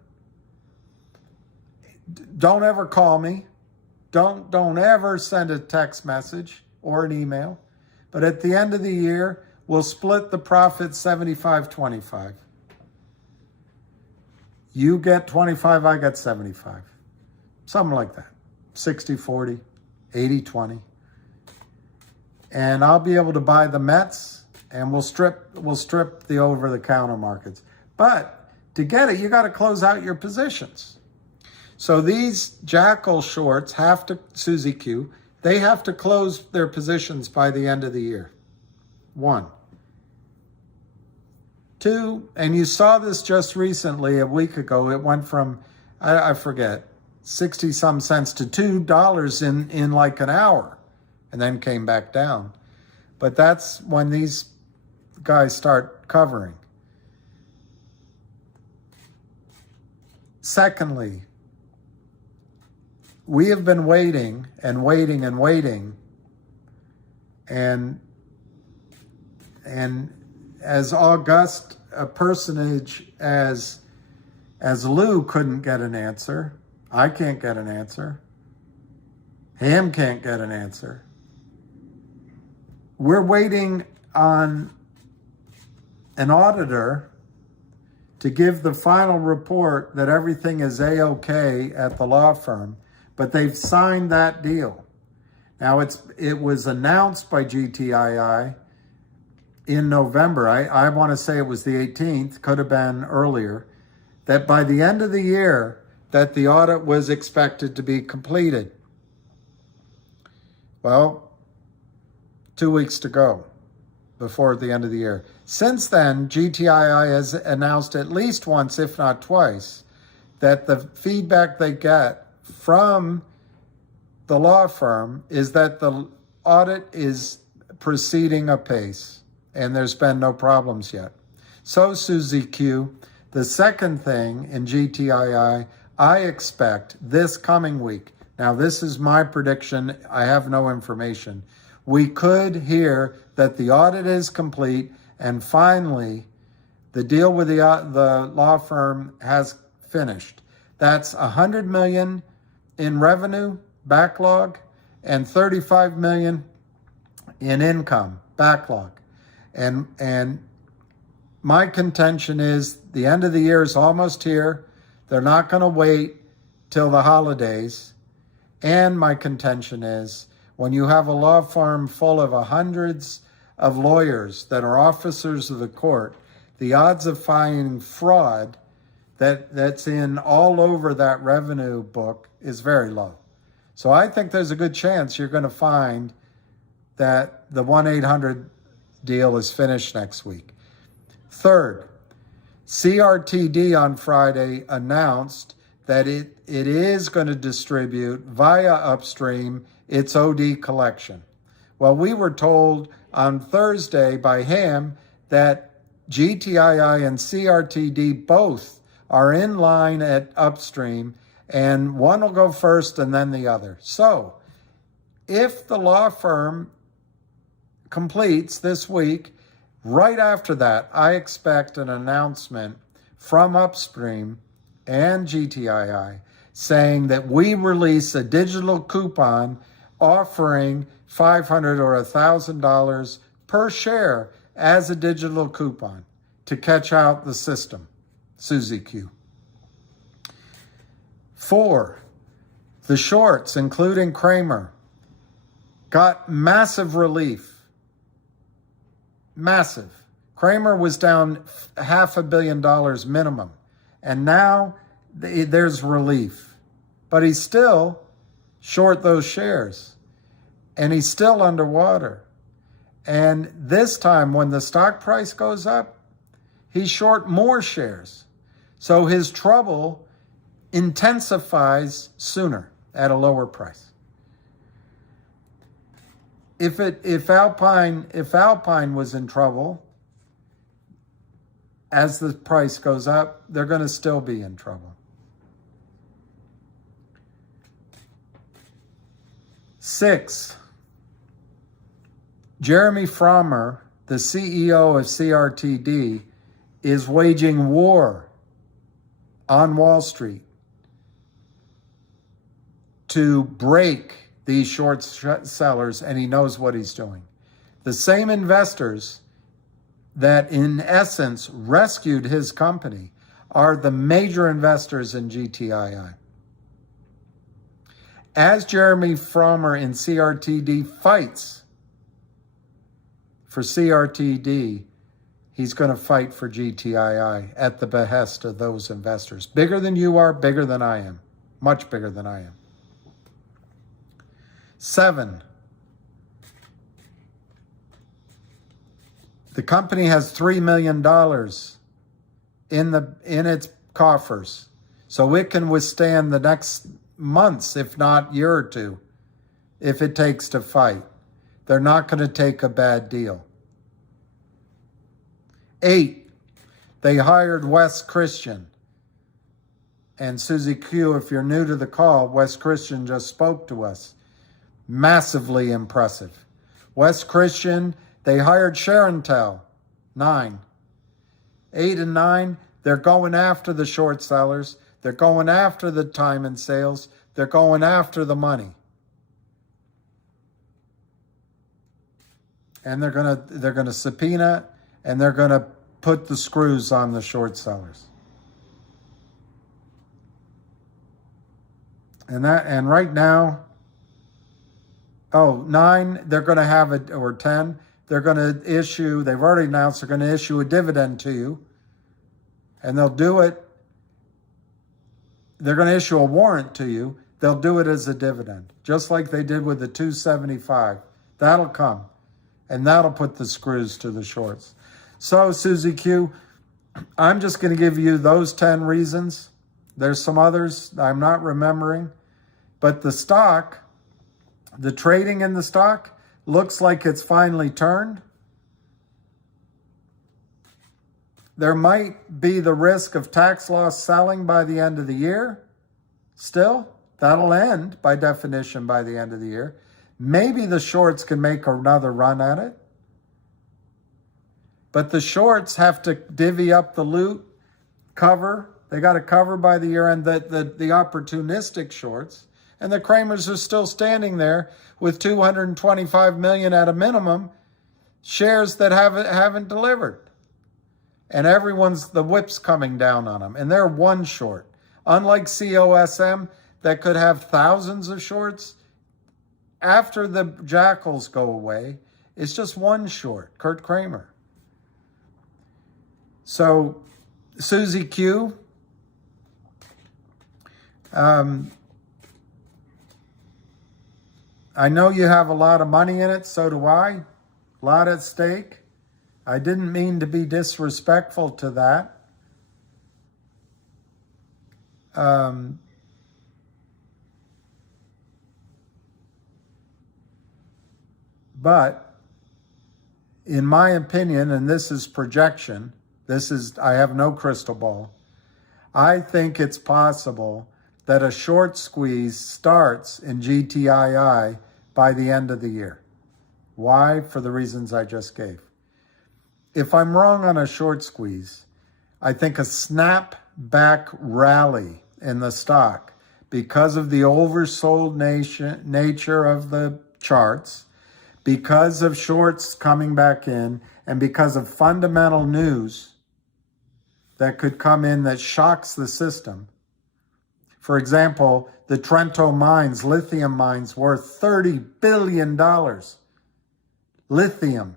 Don't ever call me. Don't ever send a text message or an email. But at the end of the year, we'll split the profit 75-25. You get 25, I get 75. Something like that. 60-40, 80-20. And I'll be able to buy the Mets, and we'll strip the over-the-counter markets. But to get it, you got to close out your positions. So these jackal shorts have to, Susie Q, they have to close their positions by the end of the year. 1. 2, and you saw this just recently, a week ago, it went from, I forget, 60-some cents to $2 in like an hour, and then came back down. But that's when these guys start covering. Secondly, we have been waiting and waiting and waiting, and as august a personage as Lou couldn't get an answer, I can't get an answer, Ham can't get an answer. We're waiting on an auditor to give the final report that everything is A-OK at the law firm, but they've signed that deal. Now it was announced by GTII in November. I want to say it was the 18th, could have been earlier, that by the end of the year that the audit was expected to be completed. Well, 2 weeks to go before the end of the year. Since then, GTII has announced at least once, if not twice, that the feedback they get from the law firm is that the audit is proceeding apace, and there's been no problems yet. So, Susie Q, the second thing in GTII, I expect this coming week, now this is my prediction, I have no information, we could hear that the audit is complete and finally the deal with the law firm has finished. That's $100 million in revenue backlog and $35 million in income backlog. And my contention is the end of the year is almost here. They're not going to wait till the holidays. And my contention is when you have a law firm full of hundreds of lawyers that are officers of the court, the odds of finding fraud that's in all over that revenue book is very low. So I think there's a good chance you're going to find that the 1-800 deal is finished next week. Third, CRTD on Friday announced that it is going to distribute via Upstream its OD collection. Well, we were told on Thursday by Ham that GTII and CRTD both are in line at Upstream, and one will go first and then the other. So if the law firm completes this week, right after that, I expect an announcement from Upstream and GTII saying that we release a digital coupon offering $500 or $1,000 per share as a digital coupon to catch out the system. Susie Q. 4, the shorts, including Kramer, got massive relief Massive. Kramer was down $500 million minimum. And now there's relief. But he's still short those shares. And he's still underwater. And this time when the stock price goes up, he's short more shares. So his trouble intensifies sooner at a lower price. If Alpine was in trouble, as the price goes up, they're going to still be in trouble. 6, Jeremy Frommer, the CEO of CRTD, is waging war on Wall Street to break these short sellers, and he knows what he's doing. The same investors that in essence rescued his company are the major investors in GTII. As Jeremy Frommer in CRTD fights for CRTD, he's going to fight for GTII at the behest of those investors. Bigger than you are, bigger than I am. Much bigger than I am. 7, the company has $3 million in its coffers, so it can withstand the next months, if not year or two, if it takes to fight. They're not going to take a bad deal. 8, they hired Wes Christian. And Susie Q, if you're new to the call, Wes Christian just spoke to us. Massively impressive. Wes Christian, they hired Sharontel. 9. 8 and 9, they're going after the short sellers. They're going after the time and sales. They're going after the money. And they're gonna subpoena, and they're gonna put the screws on the short sellers. And right now, 9, they're going to have it, or 10, they're going to issue, they've already announced they're going to issue a dividend to you. And they'll do it, they're going to issue a warrant to you. They'll do it as a dividend, just like they did with the 275. That'll come, and that'll put the screws to the shorts. So, Susie Q, I'm just going to give you those 10 reasons. There's some others I'm not remembering. But the stock, the trading in the stock, looks like it's finally turned. There might be the risk of tax loss selling by the end of the year. Still, that'll end by definition by the end of the year. Maybe the shorts can make another run at it. But the shorts have to divvy up the loot, cover. They got to cover by the year end the opportunistic shorts. And the Kramers are still standing there with 225 million at a minimum shares that haven't delivered. And the whip's coming down on them. And they're one short. Unlike COSM that could have thousands of shorts, after the jackals go away, it's just one short, Kurt Kramer. So, Susie Q, I know you have a lot of money in it, so do I. A lot at stake. I didn't mean to be disrespectful to that. But in my opinion, and this is projection, I have no crystal ball. I think it's possible that a short squeeze starts in GTII by the end of the year. Why? For the reasons I just gave. If I'm wrong on a short squeeze, I think a snap-back rally in the stock, because of the oversold nature of the charts, because of shorts coming back in, and because of fundamental news that could come in that shocks the system. For example, the Trento mines, lithium mines, worth $30 billion. Lithium.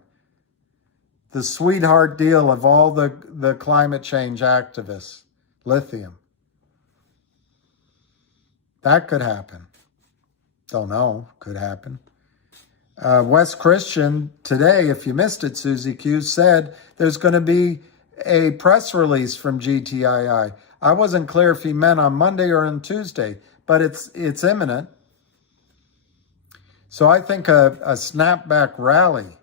the sweetheart deal of all the climate change activists, lithium. That could happen. Don't know, could happen. Wes Christian today, if you missed it, Susie Q, said there's going to be a press release from GTII. I wasn't clear if he meant on Monday or on Tuesday, but it's imminent. So I think a snapback rally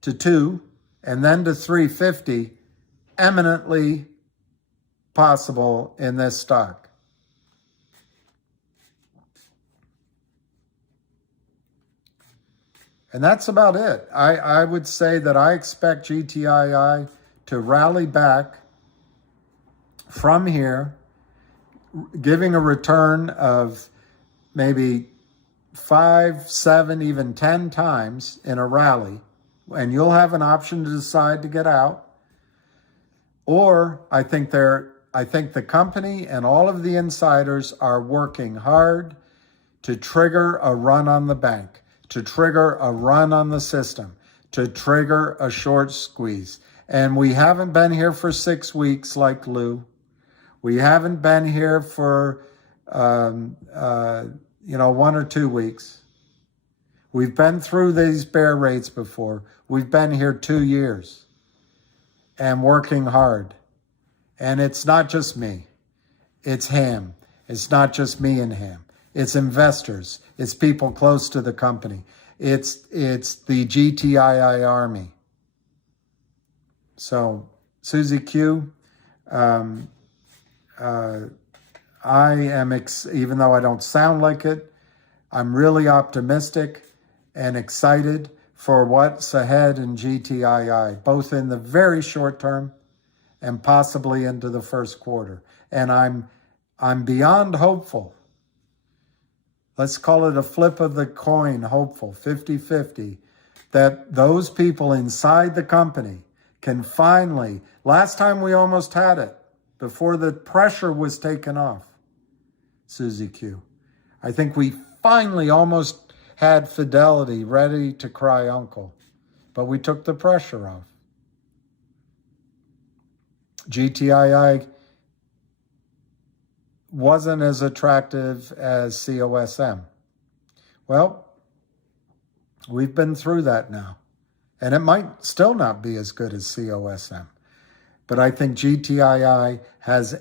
to 2 and then to 350 eminently possible in this stock. And that's about it. I would say that I expect GTII to rally back from here, giving a return of maybe 5, 7, even 10 times in a rally. And you'll have an option to decide to get out. Or I think the company and all of the insiders are working hard to trigger a run on the bank, to trigger a run on the system, to trigger a short squeeze. And we haven't been here for 6 weeks like Lou. We haven't been here for, 1 or 2 weeks. We've been through these bear rates before. We've been here 2 years and working hard. And it's not just me. It's Ham. It's not just me and Ham. It's investors. It's people close to the company. It's the GTII army. So, Susie Q, I am, even though I don't sound like it, I'm really optimistic and excited for what's ahead in GTII, both in the very short term and possibly into the first quarter. And I'm beyond hopeful. Let's call it a flip of the coin, hopeful, 50-50, that those people inside the company can finally, last time we almost had it, before the pressure was taken off, Susie Q. I think we finally almost had Fidelity ready to cry uncle, but we took the pressure off. GTII wasn't as attractive as COSM. Well, we've been through that now, and it might still not be as good as COSM, but I think GTII has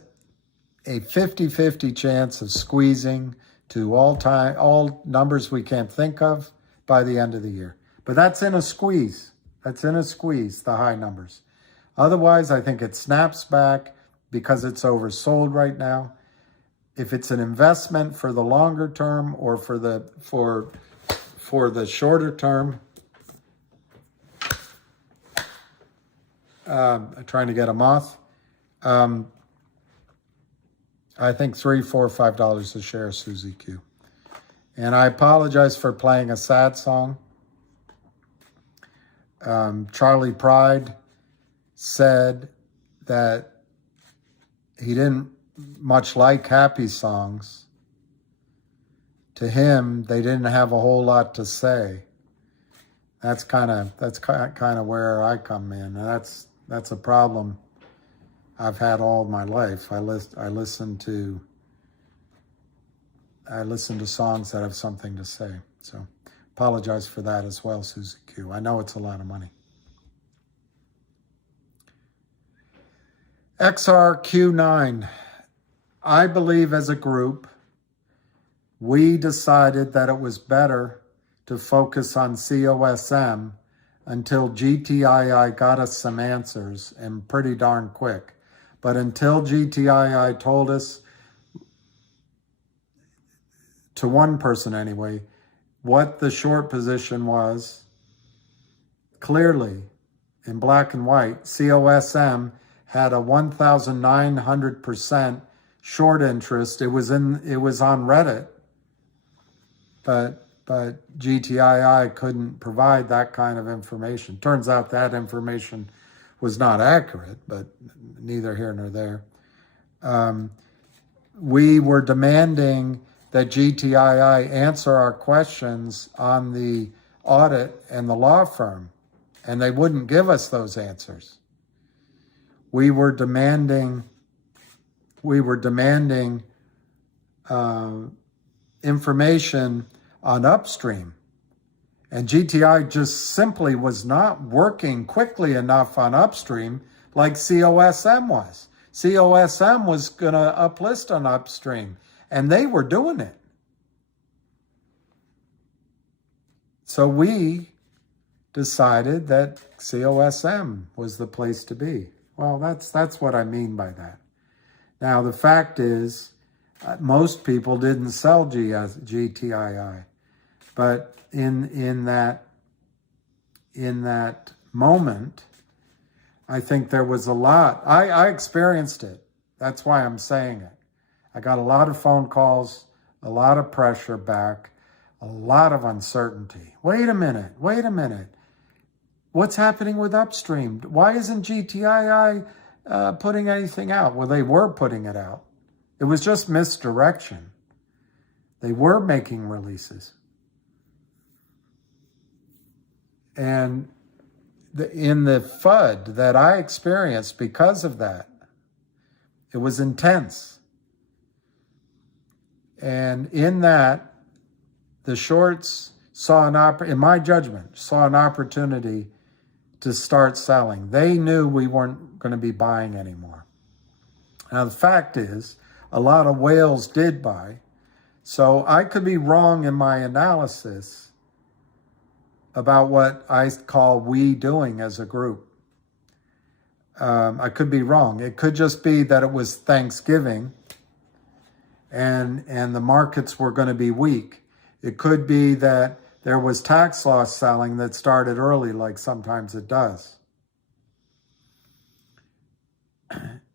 a 50-50 chance of squeezing to all numbers we can't think of by the end of the year. But that's in a squeeze. That's in a squeeze, the high numbers. Otherwise, I think it snaps back because it's oversold right now. If it's an investment for the longer term or for the shorter term, I'm trying to get a moth. I think $3, $4, $5 a share, Susie Q. And I apologize for playing a sad song. Charlie Pride said that he didn't much like happy songs. To him, they didn't have a whole lot to say. That's kind of where I come in. That's a problem I've had all my life. I listen to songs that have something to say. So apologize for that as well, Susie Q. I know it's a lot of money. XRQ9. I believe as a group, we decided that it was better to focus on COSM until GTII got us some answers, and pretty darn quick. But until GTII told us, to one person anyway, what the short position was, clearly, in black and white, COSM had a 1,900% short interest. It was on Reddit, but GTII couldn't provide that kind of information. Turns out that information was not accurate, but neither here nor there. We were demanding that GTII answer our questions on the audit and the law firm and they wouldn't give us those answers. We were demanding information on upstream. And GTI just simply was not working quickly enough on upstream like COSM was. COSM was going to uplist on upstream, and they were doing it. So we decided that COSM was the place to be. Well, that's what I mean by that. Now, the fact is, most people didn't sell GTII, but in that moment, I think there was a lot. I experienced it. That's why I'm saying it. I got a lot of phone calls, a lot of pressure back, a lot of uncertainty. Wait a minute. What's happening with upstream? Why isn't GTII putting anything out? Well, they were putting it out. It was just misdirection. They were making releases. And in the FUD that I experienced because of that, it was intense. And in that, the shorts in my judgment, saw an opportunity to start selling. They knew we weren't going to be buying anymore. Now, the fact is, a lot of whales did buy. So I could be wrong in my analysis about what I call we doing as a group. I could be wrong. It could just be that it was Thanksgiving and the markets were going to be weak. It could be that there was tax loss selling that started early, like sometimes it does.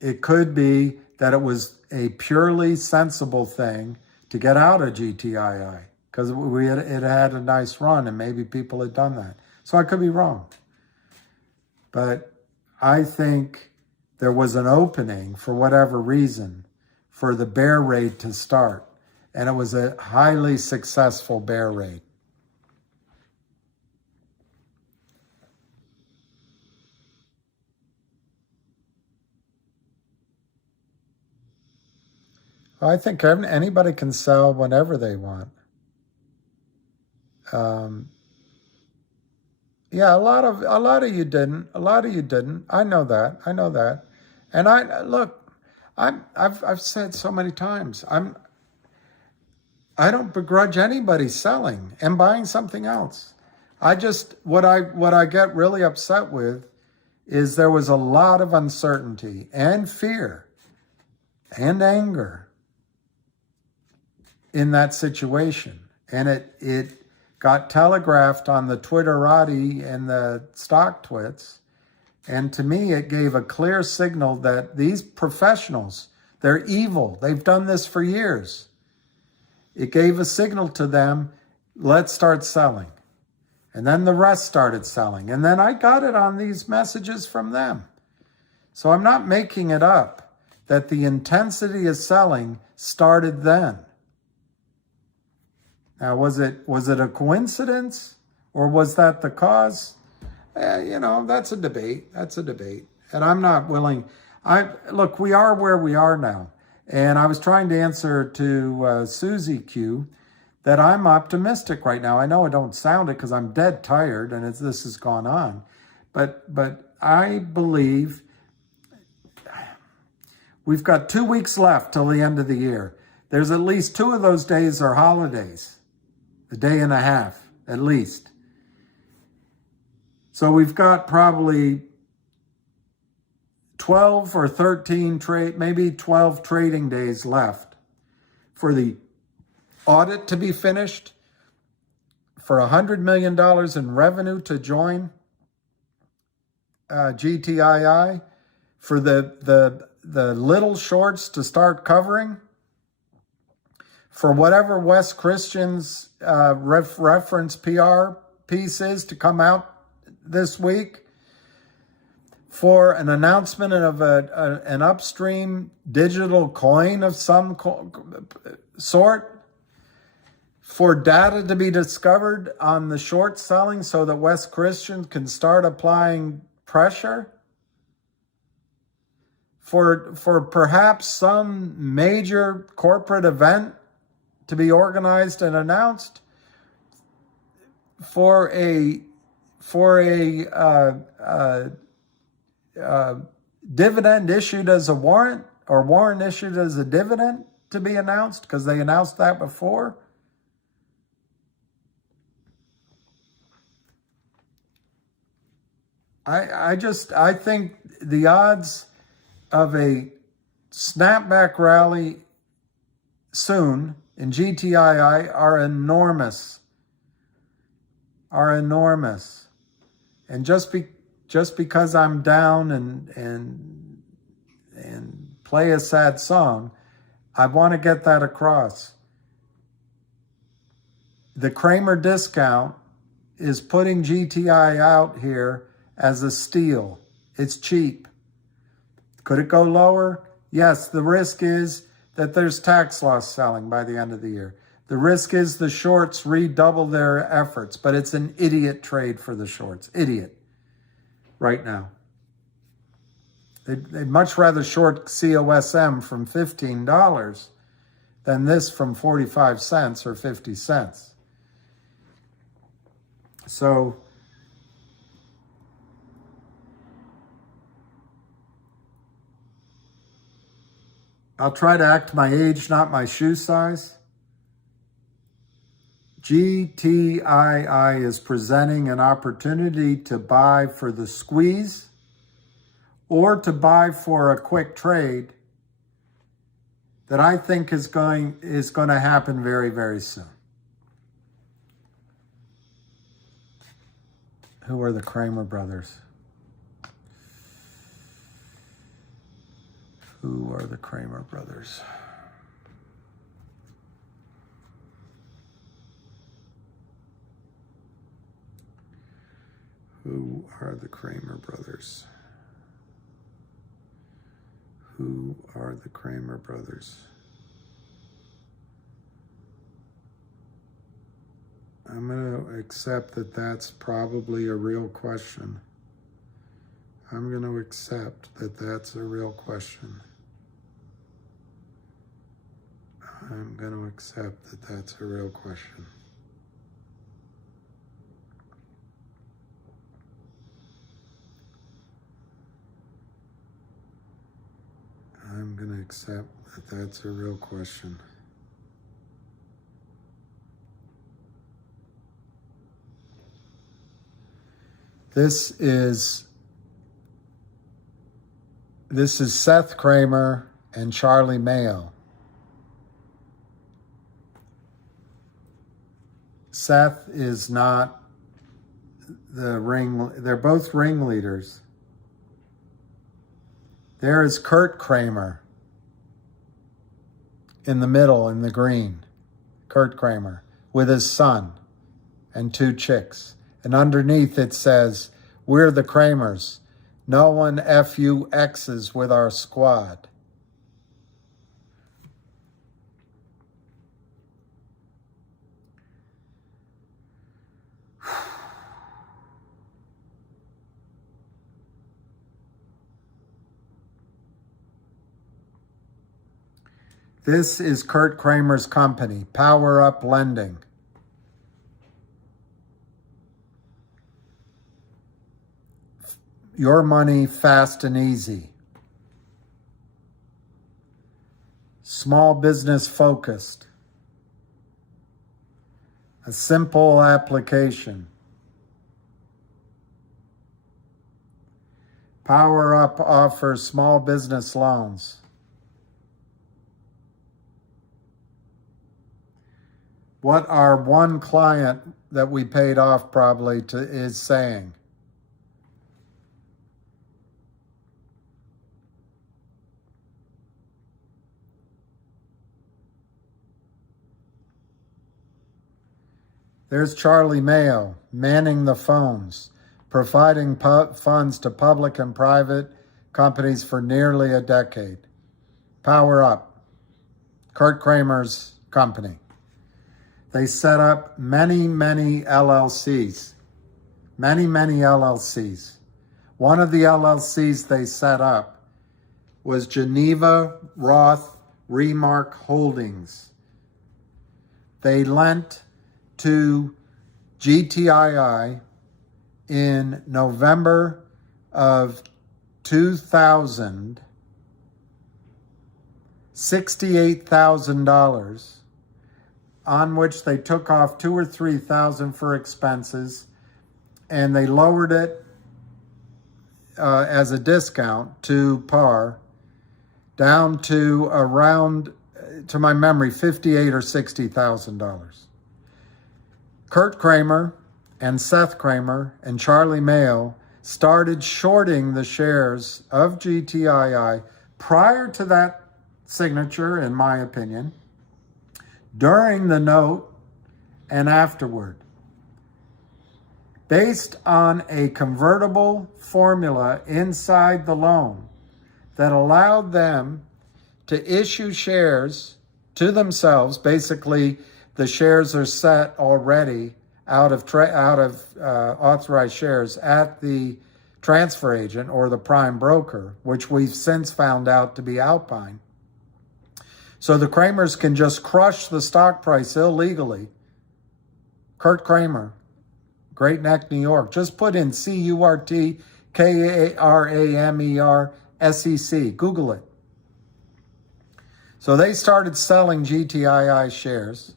It could be that it was a purely sensible thing to get out of GTII because it had a nice run and maybe people had done that. So I could be wrong. But I think there was an opening for whatever reason for the bear raid to start. And it was a highly successful bear raid. I think anybody can sell whenever they want. Yeah, a lot of you didn't. I know that. And I've said so many times, I don't begrudge anybody selling and buying something else. What I get really upset with is there was a lot of uncertainty and fear and anger in that situation. And it got telegraphed on the Twitterati and the stock twits. And to me, it gave a clear signal that these professionals, they're evil. They've done this for years. It gave a signal to them, let's start selling. And then the rest started selling. And then I got it on these messages from them. So I'm not making it up that the intensity of selling started then. Now, was it a coincidence or was that the cause? That's a debate. And I'm not willing. Look, we are where we are now. And I was trying to answer to Susie Q that I'm optimistic right now. I know I don't sound it because I'm dead tired and this has gone on. But I believe we've got 2 weeks left till the end of the year. There's at least 2 of those days are holidays. A day and a half, at least. So we've got probably 12 or 13 maybe 12 trading days left for the audit to be finished, for $100 million in revenue to join GTII, for the little shorts to start covering, for whatever Wes Christian's reference PR piece is to come out this week, for an announcement of an upstream digital coin of some sort, for data to be discovered on the short selling so that West Christian can start applying pressure? For perhaps some major corporate event to be organized and announced? For a dividend issued as a warrant, or warrant issued as a dividend to be announced, because they announced that before? I think the odds of a snapback rally soon in GTII are enormous. And just because I'm down and play a sad song, I want to get that across. The Kramer discount is putting GTI out here as a steal. It's cheap. Could it go lower? Yes, the risk is that there's tax loss selling by the end of the year. The risk is the shorts redouble their efforts, but it's an idiot trade for the shorts. Idiot. Right now. They'd much rather short COSM from $15 than this from 45 cents or 50 cents. So I'll try to act my age, not my shoe size. GTII is presenting an opportunity to buy for the squeeze or to buy for a quick trade that I think is going to happen very, very soon. Who are the Kramer brothers? Who are the Kramer brothers? Who are the Kramer brothers? Who are the Kramer brothers? I'm going to accept that that's probably a real question. I'm going to accept that that's a real question. I'm going to accept that that's a real question. I'm going to accept that that's a real question. This is Seth Kramer and Charlie Mayo. Seth is not the they're both ringleaders. There is Kurt Kramer in the middle in the green. Kurt Kramer with his son and two chicks. And underneath it says, "We're the Kramers. No one FUXs with our squad." This is Kurt Kramer's company, Power Up Lending. Your money fast and easy. Small business focused. A simple application. Power Up offers small business loans. What our one client that we paid off probably is saying. There's Charlie Mayo manning the phones, providing funds to public and private companies for nearly a decade. Power Up, Kurt Kramer's company. they set up many, many LLCs. Many, many LLCs. One of the LLCs they set up was Geneva Roth Remark Holdings. They lent to GTII in November of 2000 $68,000, on which they took off $2,000 or $3,000 for expenses, and they lowered it as a discount to par down to around, to my memory, $58,000 or $60,000. Kurt Kramer and Seth Kramer and Charlie Mayo started shorting the shares of GTII prior to that signature, in my opinion, during the note and afterward, based on a convertible formula inside the loan that allowed them to issue shares to themselves. Basically, the shares are set already out of authorized shares at the transfer agent or the prime broker, which we've since found out to be Alpine. So the Kramers can just crush the stock price illegally. Kurt Kramer, Great Neck, New York. Just put in CURTKARAMER-SEC. Google it. So they started selling GTII shares.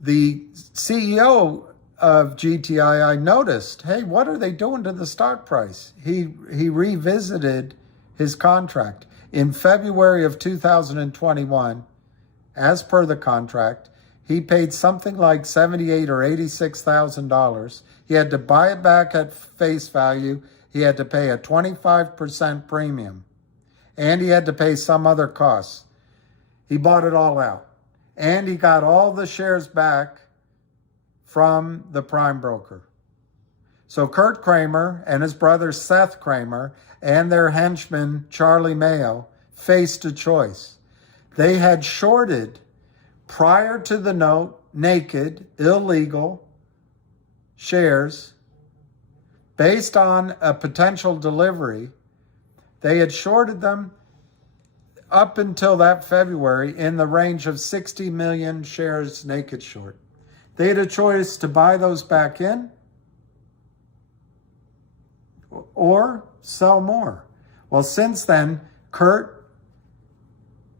The CEO of GTII noticed, hey, what are they doing to the stock price? He revisited his contract. In February of 2021, as per the contract, he paid something like $78,000 or $86,000. He had to buy it back at face value. He had to pay a 25% premium. And he had to pay some other costs. He bought it all out. And he got all the shares back from the prime broker. So Kurt Kramer and his brother Seth Kramer and their henchman Charlie Mayo faced a choice. They had shorted, prior to the note, naked, illegal shares based on a potential delivery. They had shorted them up until that February in the range of 60 million shares naked short. They had a choice to buy those back in or sell more. Well, since then, Kurt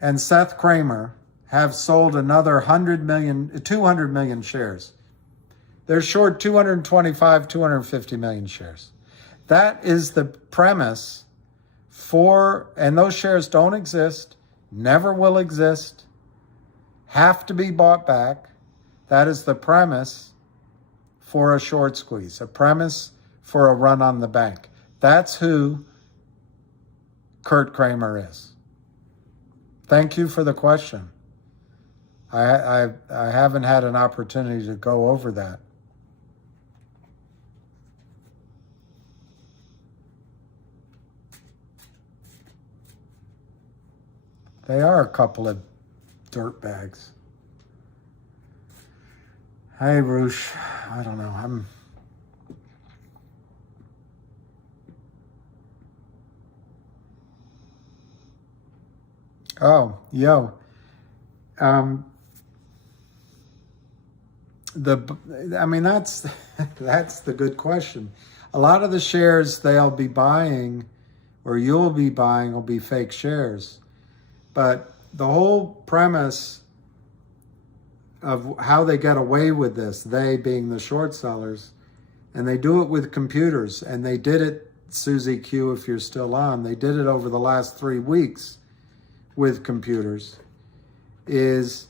and Seth Kramer have sold another 200 million shares. They're short 225, 250 million shares. That is the premise for, and those shares don't exist, never will exist, have to be bought back. That is the premise for a short squeeze, a premise for a run on the bank. That's who Kurt Kramer is. Thank you for the question. I haven't had an opportunity to go over that. They are a couple of dirtbags. Hey, Roosh. I don't know. Oh, yo. That's the good question. A lot of the shares they'll be buying, or you'll be buying, will be fake shares. But the whole premise of how they get away with this, they being the short sellers, and they do it with computers, and they did it, Susie Q, if you're still on, they did it over the last 3 weeks with computers, is,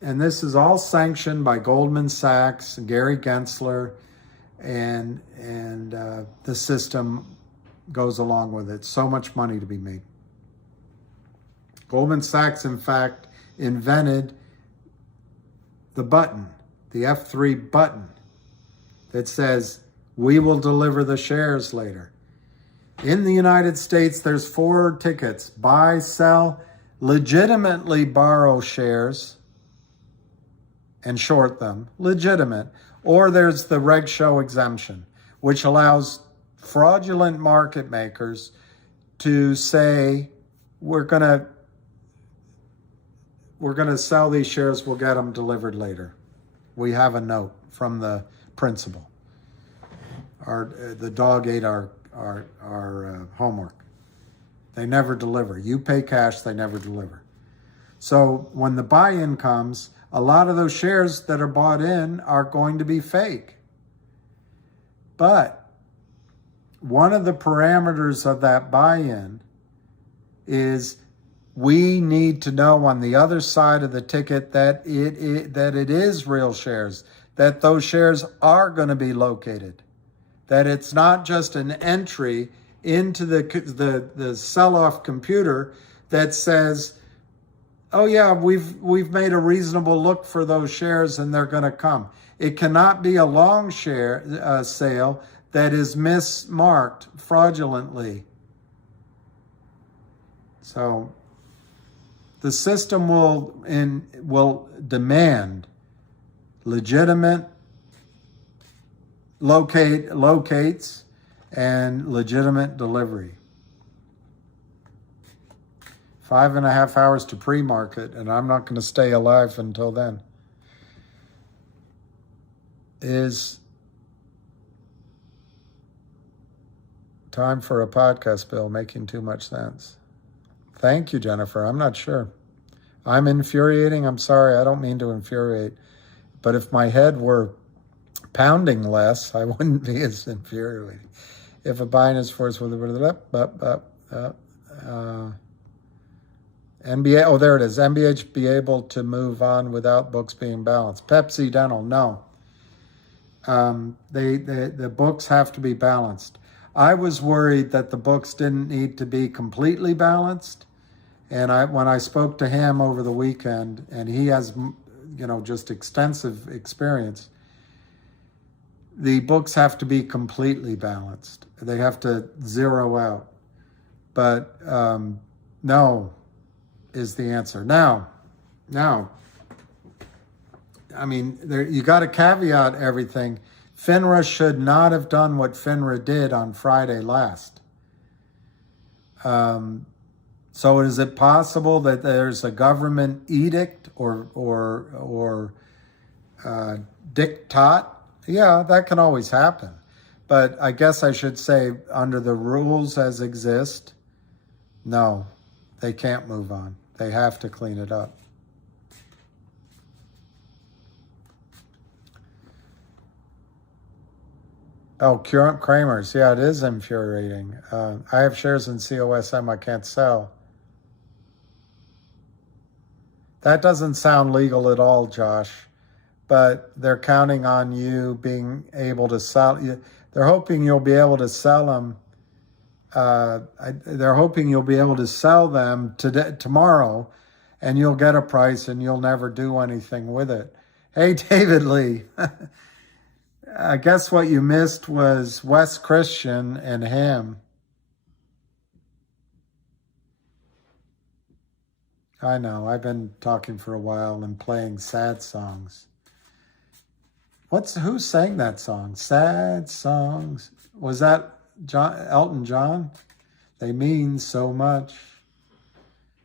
and this is all sanctioned by Goldman Sachs, Gary Gensler, and the system goes along with it. So much money to be made. Goldman Sachs, in fact, invented the button, the F3 button, that says, we will deliver the shares later. In the United States, there's 4 tickets: buy, sell, legitimately borrow shares and short them, legitimate, or there's the reg show exemption, which allows fraudulent market makers to say, we're gonna sell these shares, we'll get them delivered later. We have a note from the principal. The dog ate our homework. They never deliver. You pay cash, they never deliver. So when the buy-in comes, a lot of those shares that are bought in are going to be fake. But one of the parameters of that buy-in is we need to know on the other side of the ticket that it is real shares, that those shares are going to be located, that it's not just an entry into the sell-off computer that says, oh yeah, we've made a reasonable look for those shares and they're going to come. It cannot be a long share sale that is mismarked fraudulently. So the system will demand legitimate locates and legitimate delivery. 5.5 hours to pre-market, and I'm not going to stay alive until then. Is time for a podcast, Bill, making too much sense. Thank you, Jennifer. I'm not sure. I'm infuriating. I'm sorry. I don't mean to infuriate. But if my head were pounding less, I wouldn't be as infuriating. If a buying is forced with NBA, oh, there it is. MBH be able to move on without books being balanced. Pepsi Dental, no. The books have to be balanced. I was worried that the books didn't need to be completely balanced. And when I spoke to him over the weekend, and he has, just extensive experience, the books have to be completely balanced. They have to zero out. But no is the answer. Now, I mean, you got to caveat everything. FINRA should not have done what FINRA did on Friday last. So is it possible that there's a government edict or diktat? Yeah, that can always happen. But I guess I should say, under the rules as exist, no, they can't move on. They have to clean it up. Oh, Kramer's. Yeah, it is infuriating. I have shares in COSM I can't sell. That doesn't sound legal at all, Josh. But they're counting on you being able to sell. They're hoping you'll be able to sell them. They're hoping you'll be able to sell them tomorrow, and you'll get a price and you'll never do anything with it. Hey, David Lee. I guess what you missed was Wes Christian and Ham. I know, I've been talking for a while and playing sad songs. Who sang that song? Sad songs. Was that Elton John? They mean so much.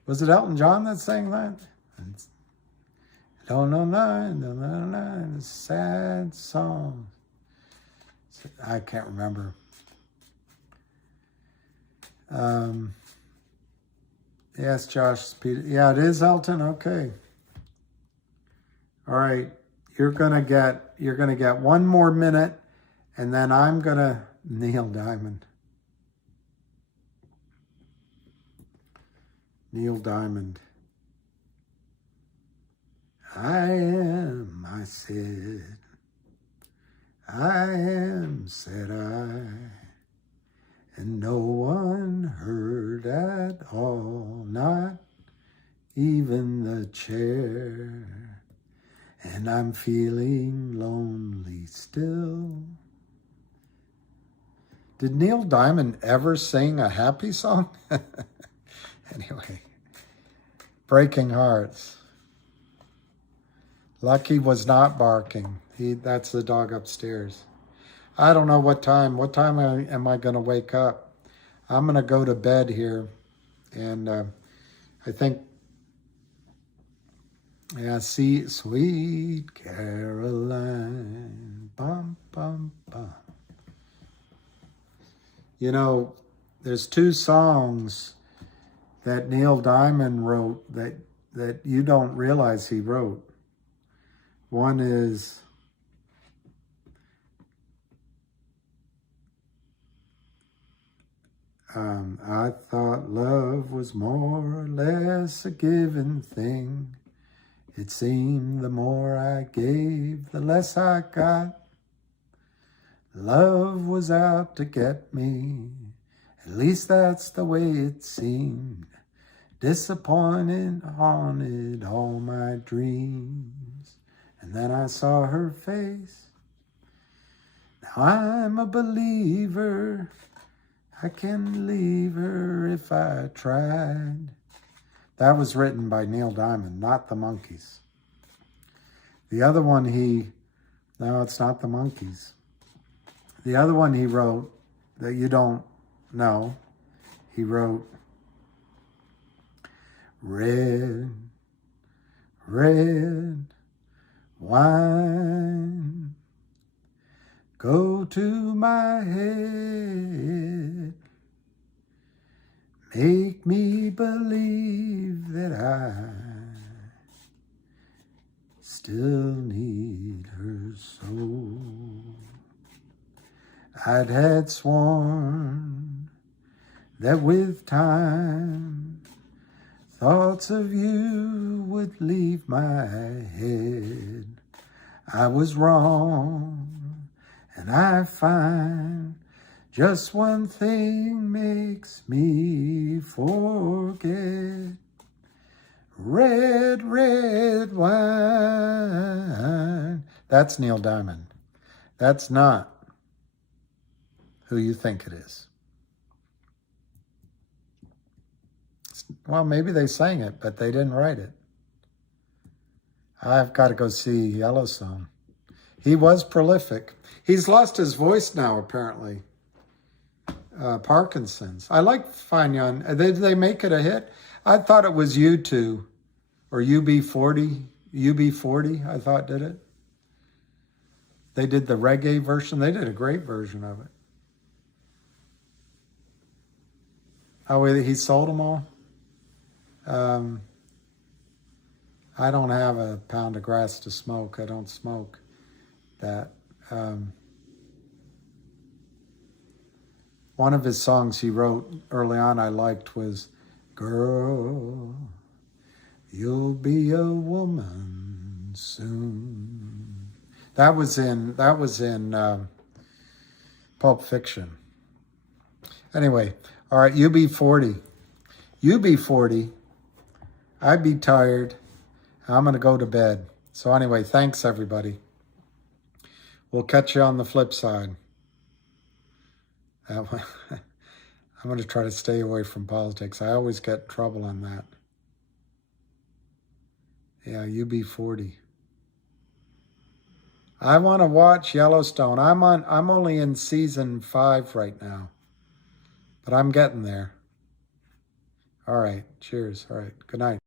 Was it Elton John that sang that? No, sad songs. I can't remember. Yes, Josh. Yeah, it is Elton. Okay. All right. You're gonna get one more minute, and then I'm gonna Neil Diamond. Neil Diamond. I said, said I, and no one heard at all, not even the chair, and I'm feeling lonely still. Did Neil Diamond ever sing a happy song? Anyway, Breaking hearts. Lucky was not barking. That's the dog upstairs. I don't know what time. What time am I going to wake up? I'm going to go to bed here. And I think, yeah, see, Sweet Caroline. Bum, bum, bum. You know, there's 2 songs that Neil Diamond wrote that you don't realize he wrote. One is I thought love was more or less a given thing. It seemed the more I gave, the less I got. Love was out to get me. At least that's the way it seemed. Disappointed, haunted all my dreams. And then I saw her face. Now I'm a believer. I can leave her if I tried. That was written by Neil Diamond, not the Monkees. The other one no, it's not the Monkees. The other one he wrote that you don't know, he wrote, red, red wine, go to my head, make me believe that I still need her so. I'd had sworn that with time thoughts of you would leave my head. I was wrong, and I find just one thing makes me forget. Red, red wine. That's Neil Diamond. That's not who you think it is. Well, maybe they sang it, but they didn't write it. I've got to go see Yellowstone. He was prolific. He's lost his voice now, apparently. Parkinson's. I like Fine Young. Did they make it a hit? I thought it was U2 or UB40. UB40, I thought, did it. They did the reggae version. They did a great version of it. Oh, he sold them all? I don't have a pound of grass to smoke. I don't smoke that. One of his songs he wrote early on I liked was, Girl, you'll be a woman soon. That was in Pulp Fiction. Anyway, all right, UB40. UB40, I'd be tired. I'm going to go to bed. So anyway, thanks, everybody. We'll catch you on the flip side. I'm going to try to stay away from politics. I always get in trouble on that. Yeah, UB40. I want to watch Yellowstone. I'm only in season 5 right now. But I'm getting there. All right. Cheers. All right. Good night.